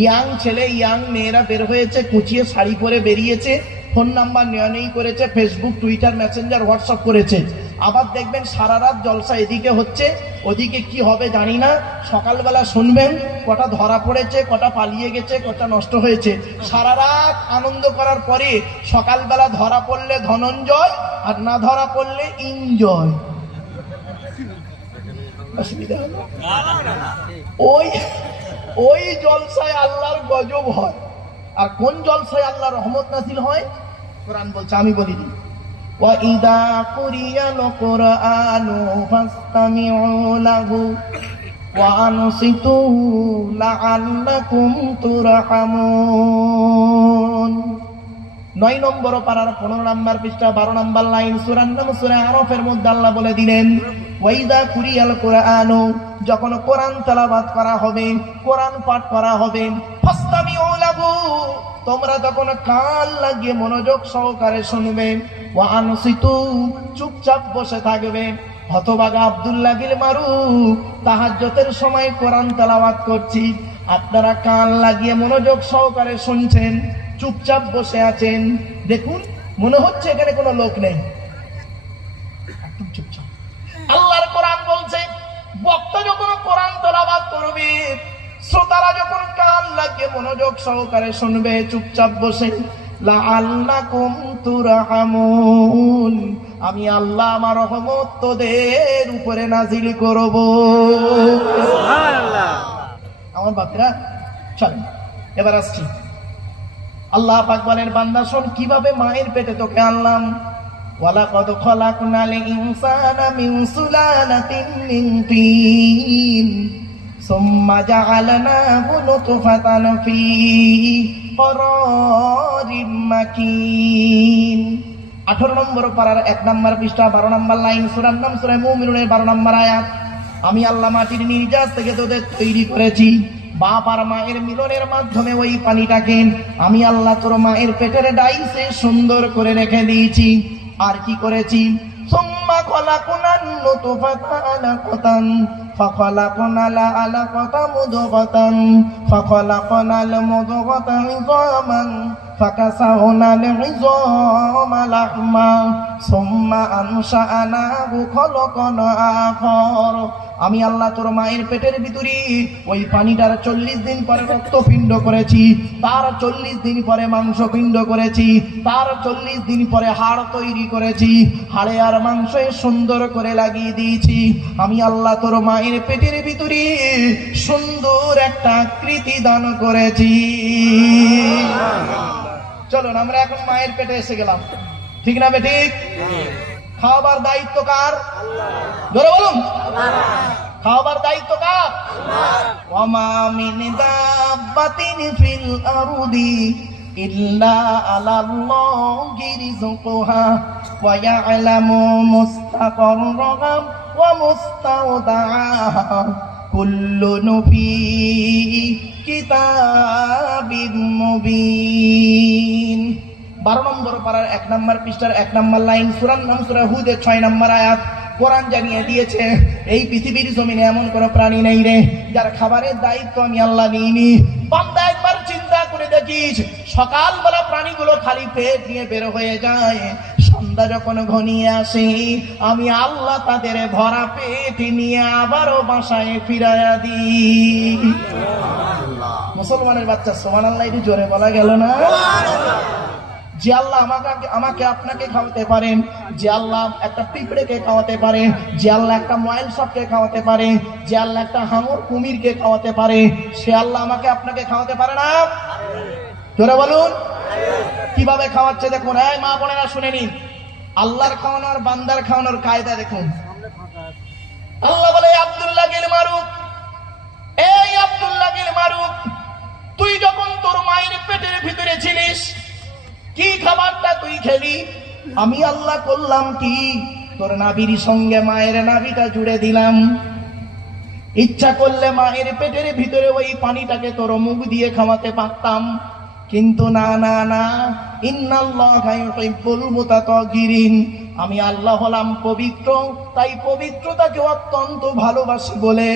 ইয়াং ছেলে ইয়াং মেয়েরা বের হয়েছে, কুচিয়ে শাড়ি পরে বেরিয়েছে, ফোন নাম্বার নেই করেছে, ফেসবুক, টুইটার, মেসেঞ্জার, হোয়াটসঅ্যাপ করেছে। আবার দেখবেন সারা রাত জলসা এদিকে হচ্ছে, ওদিকে কি হবে জানি না। সকালবেলা শুনবেন কটা ধরা পড়েছে, কটা পালিয়ে গেছে, কটা নষ্ট হয়েছে। সারা রাত আনন্দ করার পরে সকালবেলা ধরা পড়লে ধনঞ্জয়, আর না ধরা পড়লে ইনজয়। অসুবিধা হলো? ওই ওই জলসায় আল্লাহর গজব হয়। আর কোন জলসায় আল্লাহর রহমত নাজিল হয়? কোরআন বলছে, আমি বলি দিই, وَإِذَا قُرِئَ الْقُرْآنُ فَاسْتَمِعُوا لَهُ وَأَنصِتُوا لَعَلَّكُمْ تُرْحَمُونَ। 9 নম্বর পারার 15 নম্বর পৃষ্ঠা 12 নম্বর লাইন, সূরার নাম সূরা আরাফের মধ্যে আল্লাহ বলে দিলেন, ওয়াইদা কুরিয়াল কুরআনু, যখন কোরআন তেলাওয়াত করা হবে, কোরআন পাঠ করা হবে, ফাসতামিউ লাহু, তোমরা তখন কান লাগিয়ে মনোযোগ সহকারে শুনবে, ওয়া আনসিতু, চুপচাপ বসে থাকবে। হতভাগা আব্দুল্লাহ বিল মারুফ, তাহাজ্জুদের সময় কোরআন তেলাওয়াত করছি, আপনারা কান লাগিয়ে মনোযোগ সহকারে শুনছেন, চুপচাপ বসে আছেন। দেখুন, মনে হচ্ছে এখানে কোনো লোক নেই, একদম চুপচাপ। আল্লাহর কোরআন বলছে, বক্তা যখন কোরআন তেলাওয়াত করবে, শ্রোতারা যখন কান লাগিয়ে মনোযোগ সহকারে শুনবে, চুপচাপ বসে, লাআল্লাকুম তুরহামুন, আমি আল্লাহ আমার রহমত তোদের উপরে নাজিল করব। সুবহানাল্লাহ। আমার বাপেরা চলেন এবার আসছি। আল্লাহ পাক বলেন, বান্দা শোন, কিভাবে মায়ের পেটে তোকে আনলাম। ওয়ালাকাদ খলাকনাল ইনসানা মিন সুলালাতিন মিন তিন সুম্মা জাআলনাহু নুতফাতান ফি করারিম মাকিন। 18 নম্বর পারার 1 নম্বর পৃষ্ঠা 12 নম্বর লাইন, সূরার নাম সূরা মুমিনুনের 12 নম্বর আয়াত। আমি আল্লাহ মাটির নির্যাস থেকে তোদের তৈরি করেছি, বাপ আর মায়ের মিলনের মাধ্যমে ওই পানিটাকে আমি আল্লাহ তোর মায়ের পেটের ডাইসে সুন্দর করে রেখে দিয়েছি। আর কি করেছি? সুম্মা খলাকনান নুতফাতা আলাকাতান ফাখলাকনাল আলাকাতা মুদগাতান ফাখলাকনাল মুদগাতা ইযামান ফাকাসাউনাল ইযামা লাহমা সুম্মা আনশাআনাহু খলকান আখার। আমি আল্লাহ তোর মায়ের পেটের ভিতরে ওই পানিটার 40 দিন পরে রক্তপিণ্ড করেছি, তার 40 দিন পরে মাংসপিণ্ড করেছি, তার 40 দিন পরে হাড় তৈরি করেছি, হাড়ে আর মাংসে সুন্দর করে লাগিয়ে দিয়েছি। আমি আল্লাহ তোর মায়ের পেটের ভিতরে সুন্দর একটা আকৃতি দান করেছি। চলুন আমরা এখন মায়ের পেটে এসে গেলাম, ঠিক না বেঠিক? খাওয়াবার দায়িত্ব কার? জোরে বলুন, খাওয়াবার দায়িত্ব কার? ওয়া মা মিন দাব্বাতিন ফিল আরদি ইল্লা আলাল্লাহি রিজকুহা ওয়া ইয়ালামু মুস্তাকাররাহা ওয়া মুস্তাওদাআহা কুল্লুন ফি কিতাবিম মুবিন। 12 নম্বর পারার 1 নম্বর পৃষ্ঠার 1 নম্বর লাইন, সূরার নাম সূরা হুদের 6 নম্বর আয়াত। কোরআন জানিয়ে দিয়েছে, এই পৃথিবীর জমিনে এমন কোন প্রাণী নেই রে যার খাবারের দায়িত্ব আমি আল্লাহ নিইনি। বান্দা একবার চিন্তা করে দেখিস, সকালবেলা প্রাণীগুলো খালি পেট নিয়ে বের হয়ে যায়, সন্ধ্যা সন্ধ্যা যখন ঘনিয়ে আসে আমি আল্লাহ তাদের ভরা পেট নিয়ে আবারও বাসায় ফিরাইয়া দিই। মুসলমানের বাচ্চা সুবহানাল্লাহ একটু জোরে বলা গেল না? যে আল্লাহ আমাকে আপনাকে খাওয়াতে পারেন, যে আল্লাহ একটা পিঁপড়েকে খাওয়াতে পারেন, যে আল্লাহ একটা ময়েল সাপকে খাওয়াতে পারে, যে আল্লাহ একটা হাঙর কুমিরকে খাওয়াতে পারে, সে আল্লাহ আমাকে আপনাকে খাওয়াতে পারে না? জোরে বলুন। কিভাবে খাওয়াচ্ছে দেখুন। এই মা বোনেরা শুনে নিন, আল্লাহর খাওয়ানোর বান্দার খাওয়ানোর কায়দা দেখুন। আল্লাহ বলে, আব্দুল্লাহ গিল মারুফ, এই আব্দুল্লাহ গিল মারুফ, তুই যখন তোর মায়ের পেটের ভিতরে ছিলিস কি খাবারটা তুই খেলি? আমি আল্লাহ করলাম কি, তোর নাভির সঙ্গে মায়ের নাভিটা জুড়ে দিলাম। ইচ্ছা করলে মায়ের পেটের ভিতরে ওই পানিটাকে তোর মুখ দিয়ে খাওয়াতে পারতাম, কিন্তু না না না, ইন্নাল্লাহা ইউহিব্বুল মুতাতাহহিরিন, আমি আল্লাহ হলাম পবিত্র, তাই পবিত্রতাকে অত্যন্ত ভালোবাসি বলে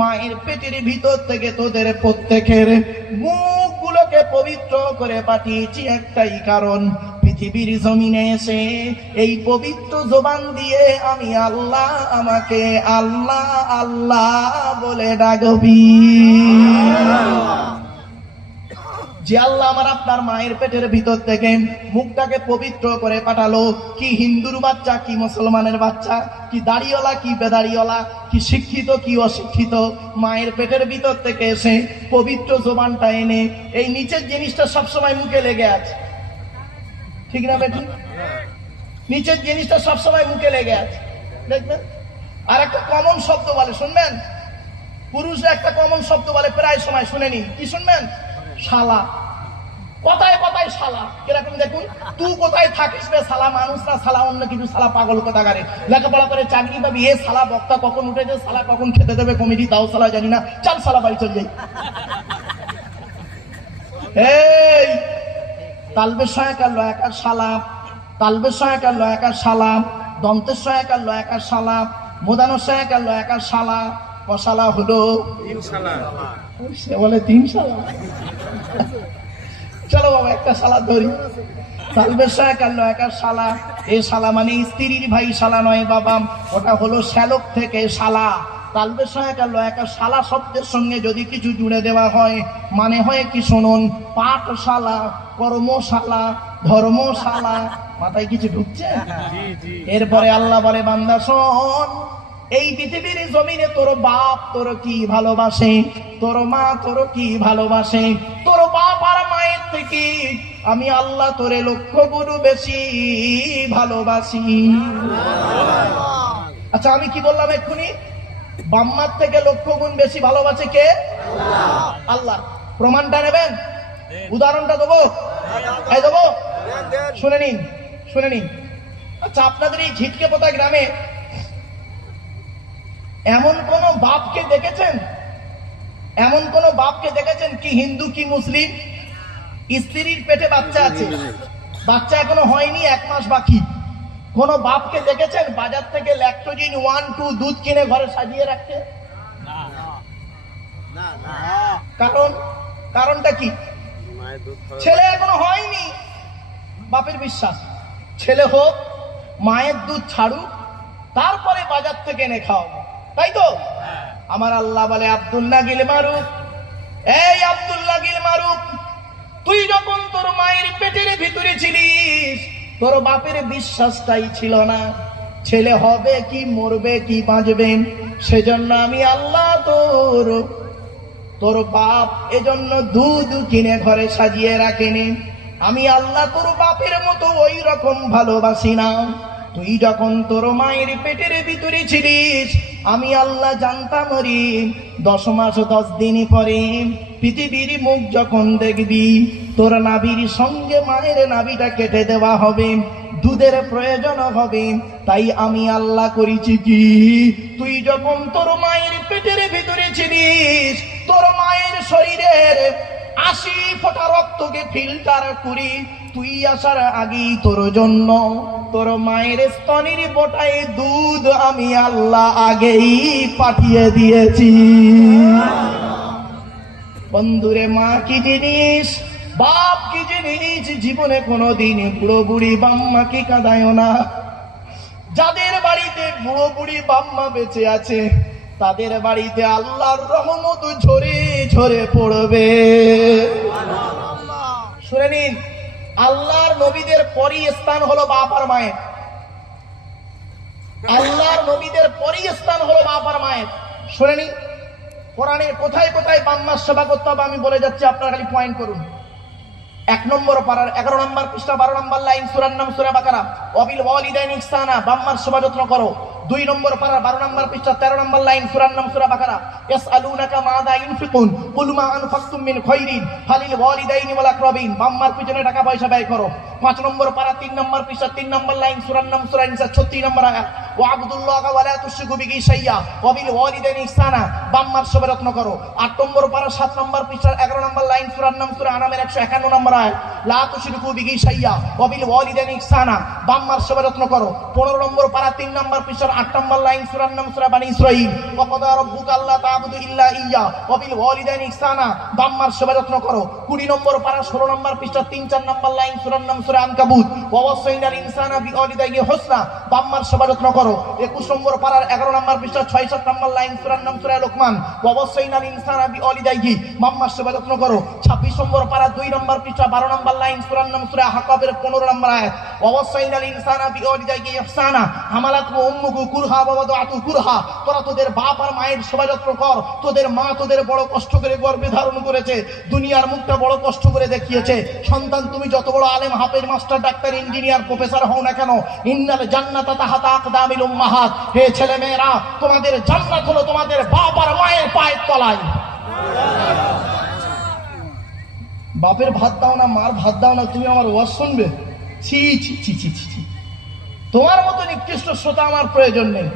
মায়ের পেটের ভিতর থেকে তোদের প্রত্যেকের মুখগুলোকে পবিত্র করে পাঠিয়েছি একটাই কারণ, পৃথিবীর জমিনে এসে এই পবিত্র জবান দিয়ে আমি আল্লাহ আমাকে আল্লাহ আল্লাহ বলে ডাকবি। যে আল্লাহ আমার আপনার মায়ের পেটের ভিতর থেকে মুখটাকে পবিত্র করে পাঠালো, কি হিন্দুর বাচ্চা কি মুসলমানের বাচ্চা, কি দাড়িওয়ালা কি বেদাড়িওয়ালা, কি শিক্ষিত কি অশিক্ষিত, মায়ের পেটের ভিতর থেকে এসে পবিত্র জবানটা এনে এই নিচের জিনিসটা সবসময় মুখে লেগে আছে, ঠিক না বেটি? নিচের জিনিসটা সবসময় মুখে লেগে আছে, দেখবেন। আর একটা কমন শব্দ বলে, শুনবেন? পুরুষরা একটা কমন শব্দ বলে প্রায় সময়, শুনে নিন। কি শুনবেন? শালা। কথায় কথায় শালা। কিরকম দেখুন, তুই কোথায় থাকিস রে শালা? মানুষ না শালা, অন্য কিছু শালা, পাগল কোথাকারে। লেখাপড়া করে চাকরি পাবি, এ শালা বক্তা কখন উঠেছে, শালা কখন খেতে দেবে কমিটি, তাও শালা জানি না, চল শালা বাড়ি চল যাই। এই তালবের সহায়কার লয়াকার শালা, তালবের সহায়কার লয়াকার শালা, দন্তের সহায়কার লয়াকার শালা, মোদানোর সহায়কার লয়াকার শালা, কশালা হলো সে বলে 3 শালা। চলো বাবা একটা শালা ধরি। তালবের সহায়কার লয়াকার শালা, এ শালা মানে স্ত্রীর ভাই শালা নয় বাবা, ওটা হলো শ্যালক থেকে শালা। তালবের সহায়কার লয়াকার শালা শব্দের সঙ্গে যদি কিছু জুড়ে দেওয়া হয় মানে হয় কি শুনুন, পাঠশালা, কর্মশালা, ধর্মশালা। মাথায় কিছু ঢুকছে? এরপরে আল্লাহ বলে, বান্দা শোন, এই পৃথিবীর জমিনে তোর বাপ তোর কি ভালোবাসে, তোর মা তোর কি ভালোবাসে, তোর বাপ আর মায়ের থেকে আমি আল্লাহ তোরে 1,00,000 গুণ বেশি ভালোবাসি। আচ্ছা আমি কি বললাম এক্ষুনি? বাম্মার থেকে 1,00,000 গুণ বেশি ভালোবাসে কে? আল্লাহ। প্রমাণটা নেবেন? উদাহরণটা দেবো? এই দেবো, শুনে নিন, শুনে নিন। আচ্ছা আপনাদের এই ঝিটকে পোতা গ্রামে এমন কোন বাপকে দেখেছেন, এমন কোন বাপকে দেখেছেন কি হিন্দু কি মুসলিম, স্ত্রীর পেটে বাচ্চা আছে, বাচ্চা এখনো হয়নি, 1 মাস বাকি, কোন বাপকে দেখেছেন বাজার থেকে ল্যাকটোজিন 1-2 দুধ কিনে ঘরে সাজিয়ে রাখতে? কারণটা কি? ছেলে এখনো হয়নি, বাপের বিশ্বাস ছেলে হোক, মায়ের দুধ ছাড়ুক, তারপরে বাজার থেকে এনে খাওয়াবো, তাই তো? আমার আল্লাহ বলে, আব্দুল্লাহ গিল মারুফ, এই আব্দুল্লাহ গিল মারুফ, তুই যখন তোর মায়ের পেটের ভিতরে ছিলিস তোর বাপের বিশ্বাসটাই ছিল না ছেলে হবে কি মরবে কি বাঁচবে, সেজন্য আমি আল্লাহ তোর বাপ এজন্য দুধ কিনে ঘরে সাজিয়ে রাখেনি। আমি আল্লাহ তোর বাপের মতো ওই রকম ভালোবাসি না। তুই যখন তোর মায়ের পেটের ভিতরে ছিলিস আমি আল্লাহ জানতাম রে 10 মাস 10 দিন পরে পৃথিবীর মুখ যখন দেখবি তোর নাভির সঙ্গে মায়ের নাভিটা কেটে দেওয়া হবে, দুধের প্রয়োজন হবে। তাই আমি আল্লাহ করেছি কি, তুই যখন তোর মায়ের পেটের ভিতরে ছিলিস তোর মায়ের শরীরের 80 ফোঁটা রক্তকে ফিল্টার করি তুই আসার আগেই তোর জন্য তোর মায়ের স্তনের বোটায় দুধ আমি আল্লাহ আগেই পাঠিয়ে দিয়েছি। বন্ধুরে, মা কি জিনিস? বাপ কি জিনিস জীবনে কোনোদিন বুড়ো বুড়ি বাম্মাকে কাঁদায় না। যাদের বাড়িতে বুড়ো বুড়ি বাম্মা বেঁচে আছে তাদের বাড়িতে আল্লাহর রহমত ঝরে ঝরে পড়বে। শুনে নিন, আল্লাহর নবীদের পরই স্থান হলো বাপ আর মায়ের। আল্লাহর নবীদের পরই স্থান হলো বাপ আর মায়ের। শুনে নিন, কোরআনে কোথায় কোথায় বাম্মার সেবা করতে হবে আমি বলে যাচ্ছি, আপনারা খালি পয়েন্ট করুন। 1 নম্বর পারার 11 নম্বর পৃষ্ঠা 12 নম্বর লাইন, সূরার নাম সূরা বাকারা, ওয়াবিল ওয়ালিদাইনি ইহসানা, বাম্মার সেবা যত্ন করো। 2 নম্বর পারার 12 নম্বর পৃষ্ঠা 13 নম্বর লাইন, সূরার নাম সূরা বাকারা, ইয়াসআলুনাকা মাযা ইউনফিকুন কুল মা আনফাকতুম মিন খায়রিন ফালিল ওয়ালিদাইনি ওয়াল আকরাবিন, বাম্মার পিছনে টাকা পয়সা ব্যয় করো। 5 নম্বর পারা 3 নম্বর পৃষ্ঠা 3 নম্বর লাইন, সূরার নাম সূরা নিসা 36 নম্বর আয়াত, ওয়াবুদুল্লাহা ওয়া লা তুশরিকু বিহি শাইয়্যা ওয়াবিল ওয়ালিদাইনি ইহসানা, বাম্মার সেবা যত্ন করো। 8 নম্বর পারা 7 নম্বর পৃষ্ঠা 11 নম্বর লাইন, সূরার নাম সূরা আনামের 151 নম্বর আয়াত, লা তুশরিকু বিহি শাইয়্যা ওয়াবিল ওয়ালিদাইনি ইহসানা, বাম্মার সেবা যত্ন করো। 15 নম্বর পারা 3 নম্বর পৃষ্ঠা 8 নম্বর লাইন, সূরার নাম সূরা বানী ইসরাঈল, ওয়া ক্বাদা রাব্বুকা আল্লা তা'বুদু ইল্লা ইয়্যা ওয়াবিল ওয়ালিদাইনি ইহসানা, বাম্মার সেবা যত্ন করো। 20 নম্বর পারা 16 নম্বর পৃষ্ঠা 3-4 নম্বর লাইন, সূরার নাম সূরা আনকাবুত, ওয়া ওয়াসাইনাল ইনসানা বিওয়ালিদাইহি হুসনা, বাম্মার সেবা যত্ন করো। 21 নম্বর পারার 11 নম্বর পৃষ্ঠা 6-7 নম্বর লাইন, সূরার নাম সূরা লোকমান, ওয়া ওয়াসাইনাল ইনসানা বিওয়ালিদাইহি, বাম্মার সেবা যত্ন করো। 26 নম্বর পারা 2 নম্বর পৃষ্ঠা 12 নম্বর লাইন, সূরার নাম সূরা আহকাবের 15 নম্বর আয়াত, ওয়া ওয়াসাইনাল ইনসানা বিওয়ালিদাইহি ইহসানা হামালাতহু উম্মুহু কুরহা ওয়া ওয়াদাআতহু কুরহা, তোরা তোদের বাপ আর মায়ের সেবা যত্ন কর। তোদের মা তোদের বড় কষ্ট করে গর্ভে ধারণ করেছে, দুনিয়ার মুখটা বড় কষ্ট করে দেখিয়েছে। সন্তান তুমি যত বড় আলেম, হাফেজ, মাস্টার, ডাক্তার, ইঞ্জিনিয়ার, প্রফেসর হও না কেন, ইন্নাল জান্নাতা তাহতা আকদামিল উম্মাহাত, হে ছেলে মেয়েরা, তোমাদের জান্নাত হলো তোমাদের বাপ আর মায়ের পায়ের তলায়। বাপের ভাত দাও না, মার ভাত দাও না, তুমি আমার ওয়াজ শুনবে? ছি ছি ছি ছি ছি, তোমার মতো নিকৃষ্ট শ্রোতা আমার প্রয়োজন নেই।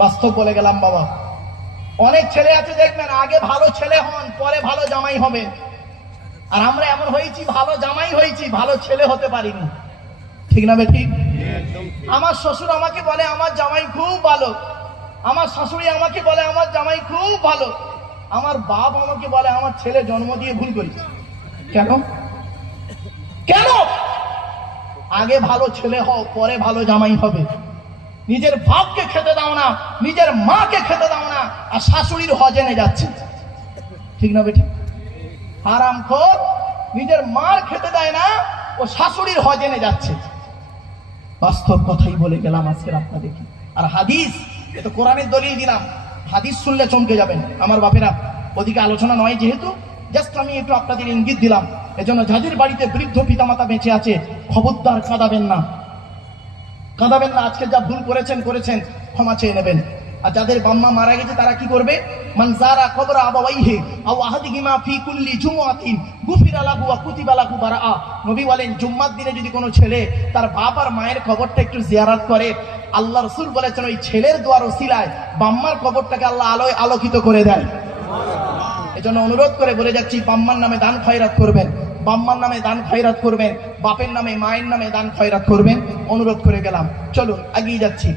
বাস্তব বলে গেলাম বাবা। অনেক ছেলে আছে দেখবেন, আগে ভালো ছেলে হন, পরে ভালো জামাই হবে। আর আমরা এমন হয়েছি, ভালো জামাই হয়েছি, ভালো ছেলে হতে পারিনি। ঠিক না বেঠিক? আমার শ্বশুর আমাকে বলে আমার জামাই খুব ভালো, আমার শাশুড়ি আমাকে বলে আমার জামাই খুব ভালো, আমার বাপ আমাকে বলে আমার ছেলে জন্ম দিয়ে ভুল করেছে। কেন কেন? আগে ভালো ছেলে হও, পরে ভালো জামাই হবে। নিজের বাপকে খেতে দাও না, নিজের মাকে খেতে দাও না, আর শাশুড়ির হজেনে যাচ্ছে। ঠিক না বেটি? হারামখোর, নিজের মার খেতে দেয় না, ও শাশুড়ির হজেনে যাচ্ছে। বাস্তব কথাই বলে গেলাম আজকের আপনাদেরকে। আর হাদিস, এ তো কোরআনের দলিল দিলাম, হাদিস শুনলে চমকে যাবেন আমার বাপেরা। ওদিকে আলোচনা নয় যেহেতু, জাস্ট আমি একটু আপনাদের ইঙ্গিত দিলাম। এজন্য যাদের বাড়িতে বৃদ্ধ পিতামাতা বেঁচে আছে, খবরদার কাঁদাবেন না, কাঁদাবেন না। আজকে যা ভুল করেছেন করেছেন, ক্ষমা চেয়ে নেবেন। আর যাদের বাম্মা মারা গেছে তারা কি করবে? মান যারা কবর আবাওয়াইহি আও আহাদিহিমা ফি কুল্লি জুমআতিন গুফিরা লাহু ওয়া কুতিবা লাহু বারাআ। নবী বলেন, জুম্মার দিনে যদি কোনো ছেলে তার বাপ আর মায়ের কবরটা একটু জিয়ারত করে, আল্লাহ রাসূল বলেছেন ওই ছেলের দোয়ার ওসিলায় বাম্মার কবরটাকে আল্লাহ আলোয় আলোকিত করে দেয়। এজন্য অনুরোধ করে বলে যাচ্ছি, বাম্মার নামে দান খয়রাত করবেন, বাম্মার নামে দান খয়রাত করবেন, বাপের নামে মায়ের নামে দান খয়রাত করবেন। অনুরোধ করে গেলাম, চলুন এগিয়ে যাচ্ছি।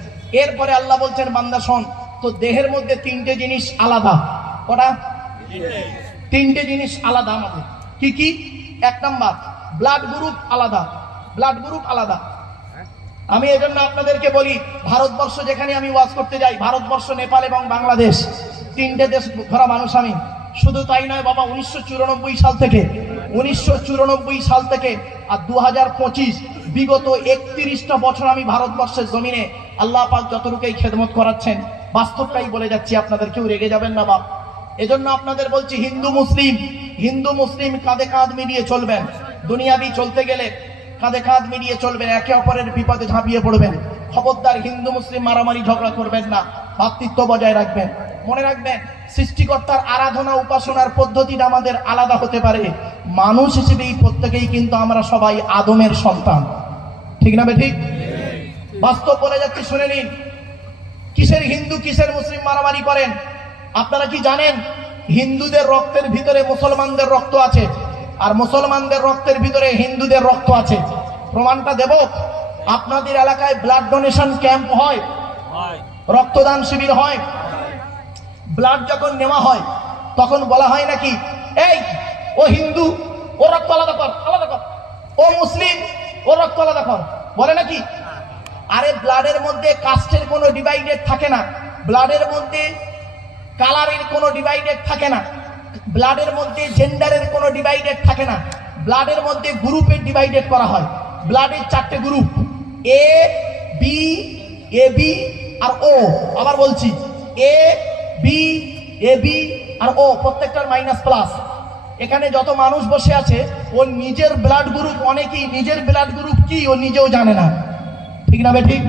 এরপরে আল্লাহ বলছেন, বান্দা শোন, তো দেহের মধ্যে 3টে জিনিস আলাদা। কটা? 3টে জিনিস আলাদা আমাদের। কি কি? 1 নাম্বার, ব্লাড গ্রুপ আলাদা। ব্লাড গ্রুপ আলাদা। আমি এজন্য আপনাদেরকে বলি, ভারতবর্ষ যেখানে আমি ওয়াজ করতে যাই, ভারতবর্ষ, নেপাল এবং বাংলাদেশ, 3টে দেশ ঘোরা মানুষ আমি। শুধু তাই নয় বাবা, 1994 সাল থেকে 1994 সাল থেকে আর 2025 বিগত 31টা বছর আমি ভারতবর্ষের জমিনে আল্লাহ পাক যতটুকুই খেদমত করাচ্ছেন, বাস্তবটাই বলে যাচ্ছি, আপনাদের কেউ রেগে যাবেন না বাপ। এজন্য আপনাদের বলছি, হিন্দু মুসলিম কাঁধে কাঁধ মিলিয়ে চলবেন। দুনিয়াবি চলতে গেলে কাঁধে কাঁধ মিলিয়ে চলবেন, একে অপরের বিপদে ঝাঁপিয়ে পড়বেন। খবরদার হিন্দু মুসলিম মারামারি ঝগড়া করবেন না, ভ্রাতৃত্ব বজায় রাখবেন। মনে রাখবেন, সৃষ্টিকর্তার আরাধনা উপাসনার পদ্ধতিটা আমাদের আলাদা হতে পারে, মানুষ হিসেবে এই প্রত্যেকেই কিন্তু আমরা সবাই আদমের সন্তান। ঠিক না বেঠিক? বাস্তব বলে যাচ্ছি, শুনে নিন। কিসের হিন্দু কিসের মুসলিম মারামারি করেন? আপনারা কি জানেন, হিন্দুদের রক্তের ভিতরে মুসলমানদের রক্ত আছে, আর মুসলমানদের রক্তের ভিতরে হিন্দুদের রক্ত আছে। প্রমাণটা দেব। আপনাদের এলাকায় ব্লাড ডোনেশন ক্যাম্প হয়, রক্তদান শিবির হয়। ব্লাড যখন নেওয়া হয় তখন বলা হয় নাকি, এই ও হিন্দু, ওর রক্ত আলাদা কর, আলাদা কর। ও মুসলিম, ওর রক্ত আলাদা কর, বলে নাকি? আরে ব্লাডের মধ্যে কাস্টের কোনো ডিভাইডেড থাকে না, ব্লাডের মধ্যে কালারের কোনো ডিভাইডেড থাকে না, ব্লাডের মধ্যে জেন্ডারের কোনো ডিভাইডেড থাকে না, ব্লাডের মধ্যে গ্রুপের ডিভাইডেড করা হয়। ব্লাডের 4টে group, A B, A B আর ও। আবার বলছি, এ বি, এ বি আর ও, প্রত্যেকটার মাইনাস প্লাস। এখানে যত মানুষ বসে আছে ওর নিজের ব্লাড গ্রুপ, অনেকেই নিজের ব্লাড গ্রুপ কি ও নিজেও জানে না, ঠিক না বেঠিক?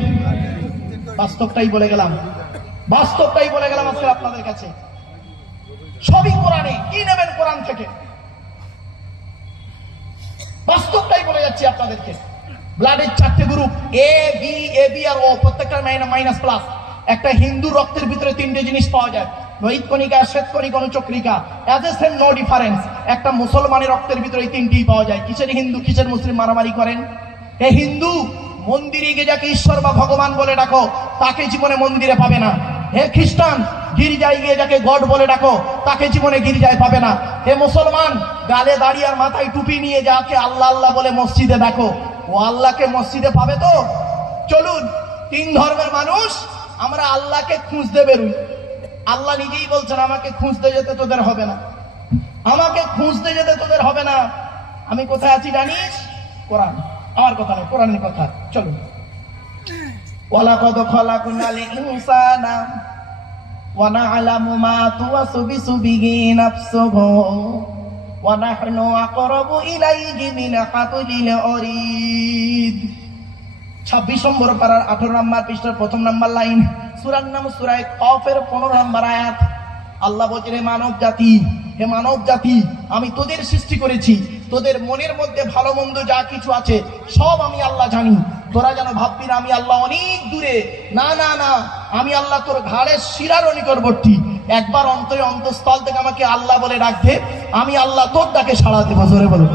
বাস্তবটাই বলে গেলাম, বাস্তবটাই বলে গেলাম আজকে আপনাদের কাছে। সবই কোরআনে, কি নেবেন কোরআন থেকে? বাস্তবটাই বলে যাচ্ছি আপনাদেরকে। ব্লাডের 4টে group, A B, A B আর ও, প্রত্যেকটার মাইনাস প্লাস। একটা হিন্দু রক্তের ভিতরে 3টে জিনিস পাওয়া যায়, লোহিত কণিকা, শ্বেত কণিকা, অনুচক্রিকা, as a same no difference. একটা মুসলমানের রক্তের ভিতরে এই 3টিই পাওয়া যায়। কিসের হিন্দু কিসের মুসলিম মারামারি করেন? এ হিন্দু মন্দিরে গিয়ে যাকে ঈশ্বর বা ভগবান বলে ডাকো তাকে জীবনে মন্দিরে পাবে না। হে খ্রিস্টান গির্জায় গিয়ে যাকে গড বলে ডাকো তাকে জীবনে গির্জায় পাবে না। হে মুসলমান গালে দাড়ি আর মাথায় টুপি নিয়ে যাকে আল্লাহ আল্লাহ বলে মসজিদে ডাকো, ও আল্লাহকে মসজিদে পাবে তো? চলুন 3 ধর্মের মানুষ আমরা আল্লাহকে খুঁজতে বেরোই। আল্লাহ নিজেই বলছেন আমাকে খুঁজতে যেতে তোদের হবে না, আমাকে খুঁজতে যেতে তোদের হবে না। আমি কোথায় আছি জানিস? কোরআন। আমার কথা নয়, কোরআনের কথা। চলুন। ওয়ালাকাদ খালাকনাল ইনসানা ওয়া না'লামু মা তুওয়াসবিসু বিহি নাফসুহু ওয়া নাহনু আকরাবু ইলাইহি মিন হাবলিল ওয়ারিদ। 26 নম্বর পারার 18 নম্বর পৃষ্ঠার 1ম নম্বর লাইন, সূরার নাম সূরা কফের 15 নম্বর আয়াত। আল্লাহ বলেন, হে মানব জাতি, হে মানব জাতি, আমি তোদের সৃষ্টি করেছি, তোদের মনের মধ্যে ভালো মন্দ যা কিছু আছে সব আমি আল্লাহ জানি। তোরা যেন ভাববি না আমি আল্লাহ অনেক দূরে, না না না, আমি আল্লাহ তোর ঘাড়ের শিরার নিকটবর্তী। একবার অন্তরে অন্তঃস্থল থেকে আমাকে আল্লাহ বলে ডাকবে, আমি আল্লাহ তোর ডাকে সাড়া দেবো। জোরে বলো।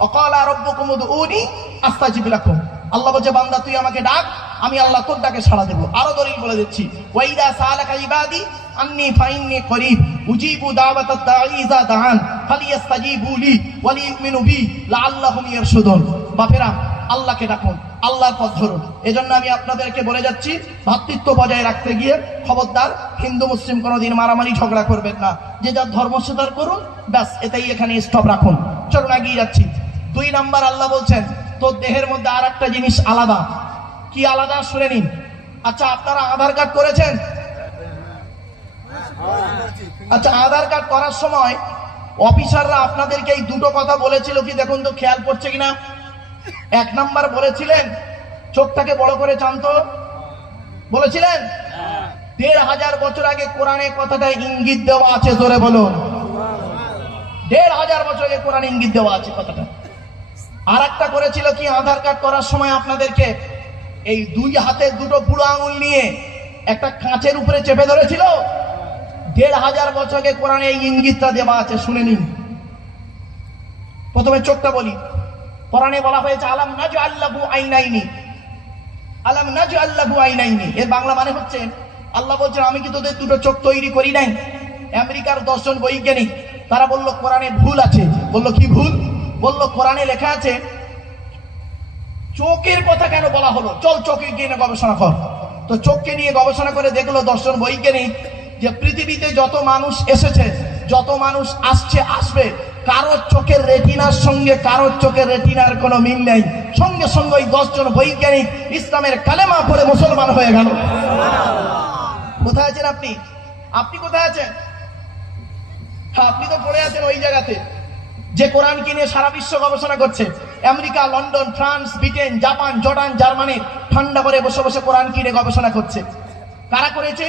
ওয়াকালা রাব্বুকুম উদউনি আস্তাজিব লাকুম। আল্লাহ বলছে বান্দা তুই আমাকে ডাক, আমি আল্লাহ তোর ডাকে সাড়া দেবো। আরো দলিল বলে দিচ্ছি, ওয়াইদা সালাকা ইবাদি আন্নী ফাইন্নী করিব উজিবু দাওয়াতাদ দাঈ ইযা দাআন ফালিয়াস্তাজিবু লি ওয়া লিয়ুমিনু বি লাআল্লাহুম ইয়ারশুদুন। বাপেরা আল্লাহকে ডাকুন, আল্লাহর পথ ধরুন। এজন্য আমি আপনাদেরকে বলে যাচ্ছি, ভ্রাতৃত্ব বজায় রাখতে গিয়ে খবরদার হিন্দু মুসলিম কোনোদিন মারামারি ঝগড়া করবেন না। যে যার ধর্ম স্বীকার করুন, ব্যাস এটাই এখানে স্টপ রাখুন। চলুন এগিয়ে যাচ্ছি। 2 নাম্বার আল্লাহ বলছেন তোর দেহের মধ্যে আর একটা জিনিস আলাদা। কি আলাদা শুনে নিন। আচ্ছা আপনারা আধার কার্ড করেছেন? আচ্ছা আধার কার্ড করার সময় অফিসাররা আপনাদেরকে এই 2টো কথা বলেছিল কি দেখুন তো, খেয়াল করছে কিনা? 1 নাম্বার বলেছিলেন চোখটাকে বড় করে চান্ত, বলেছিলেন? 1500 বছর আগে কোরআনে কথাটা ইঙ্গিত দেওয়া আছে। জোরে বলুন। 1500 বছর আগে কোরআনে ইঙ্গিত দেওয়া আছে কথাটা। আর একটা করেছিল কি, আধার কার্ড করার সময় আপনাদেরকে এই 2 হাতে 2টো বুড়ো আঙুল নিয়ে একটা কাঁচের উপরে চেপে ধরেছিল। 1500 বছর আগে কোরআনে এই ইঙ্গিতটা দেওয়া আছে, শুনে নিন। প্রথমে চোখটা বলি। কোরআনে বলা হয়েছে আলাম নাজআল লাহু আইনাইনি, আলাম নাজআল লাহু আইনাইনি। এর বাংলা মানে হচ্ছে আল্লাহ বলছেন আমি কি তোদের 2টো চোখ তৈরি করি নাই? আমেরিকার 10 জন বৈজ্ঞানিক তারা বলল কোরআনে ভুল আছে। বলল কি ভুল? বলল কোরআনে লেখা আছে চোখের কথা কেন বলা হলো, চল চোখে গিয়ে গবেষণা কর। তো চোখকে নিয়ে গবেষণা করে দেখলো 10 জন বৈজ্ঞানিক যে পৃথিবীতে যত মানুষ এসেছে, যত মানুষ আসছে আসবে, কারোর চোখের রেটিনার সঙ্গে কারোর চোখের রেটিনার কোনো মিল নেই। সঙ্গে সঙ্গে ওই 10 জন বৈজ্ঞানিক ইসলামের কালেমা পড়ে মুসলমান হয়ে গেল। কোথায় আছেন আপনি? আপনি কোথায় আছেন? আপনি তো পড়ে আছেন ওই জায়গাতে যে কোরআনকে নিয়ে সারা বিশ্ব গবেষণা করছে। America, London, France, Britain, Japan, Jordan, Germany ঠান্ডা করে বসে বসে কোরআনকে নিয়ে গবেষণা করছে। কারা করেছে?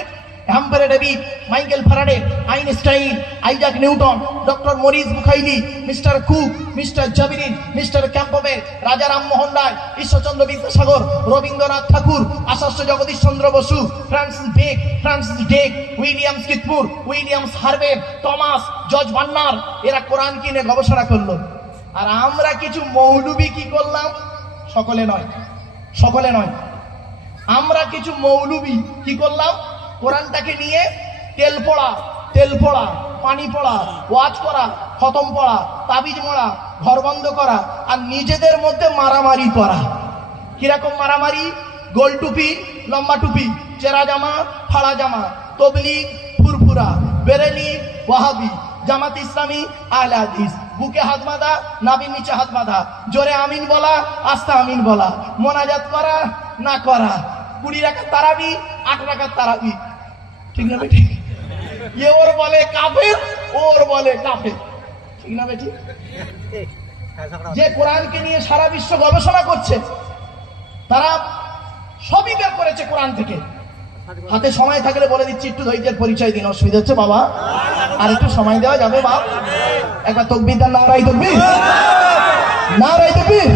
হ্যাম্পারে David, Michael Faraday, Einstein, Isaac Newton, doctor Maurice Bucaille, mister Cook, mister জাবিরিন, mister Campbell, Raja Rammohan Roy, Ishwarchandra Vidyasagar, Rabindranath Tagore, Acharya Jagadish Chandra Bose, Francis Drake, William স্কিথমুর, Williams Harvey, Thomas, George Bernard, এরা কোরআন কিনে গবেষণা করলো। আর আমরা কিছু মৌলবি কি করলাম? সকলে নয়, আমরা কিছু মৌলবি কি করলাম? কোরআনটাকে নিয়ে তেল পড়া, পানি পড়া, ওয়াজ করা, খতম পড়া, তাবিজ মোড়া, ঘর বন্ধ করা, আর নিজেদের মধ্যে মারামারি করা। কিরকম মারামারি? গোল টুপি, লম্বা টুপি, চেরা জামা, ফাড়া জামা, তবলিগ, ফুরফুরা, বেরেলি, ওয়াহাবি, জামাত ইসলামী, আহলে হাদিস, বুকে হাত বাঁধা, নাভির নিচে হাত বাঁধা, জোরে আমিন বলা, আস্তে আমিন বলা, মোনাজাত করা না করা, 20 রাকাত তারাবি, 8 রাকাত তারাবি। ঠিক না বেটি? এ ওর বলে কাফের, ওর বলে কাফের। ঠিক না বেটি? যে কোরআনকে নিয়ে সারা বিশ্ব গবেষণা করছে, তারা সবই বের করেছে কোরআন থেকে। হাতে সময় থাকলে বলে দিচ্ছি, একটু ধৈর্যের পরিচয় দিন। অসুবিধা হচ্ছে বাবা? আর একটু সময় দেওয়া যাবে বাপ? একবার তকবীর দেন, নারায়ে তাকবীর, নারায়ে তাকবীর।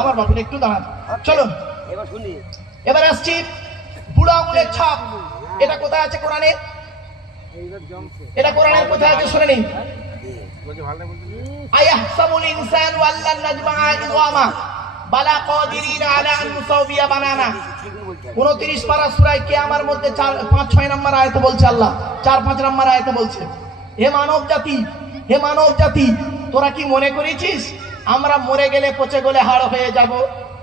আমার বাপের একটু দাঁড়ান, চলুন এবার আসছি বুড়ো আঙুলের ছাপ। এটা কোথায় আছে কোরআনে? এটা কোরআনের কোথায় আছে শুনে নিন। আয়াহসাবুল ইনসানু আল্লান নাজমা'a ইযআমা বালা কাদিরিন আলা আন নুসাউবিয়া বানানা। 29 পারা সূরা কিয়ামার মধ্যে 4-5-6 নম্বর আয়াতে বলছে আল্লাহ, 4-5 নম্বর আয়াতে বলছে, হে মানব জাতি, হে মানব জাতি, তোরা কি মনে করেছিস আমরা মরে গেলে পচে গলে হাড় হয়ে যাব,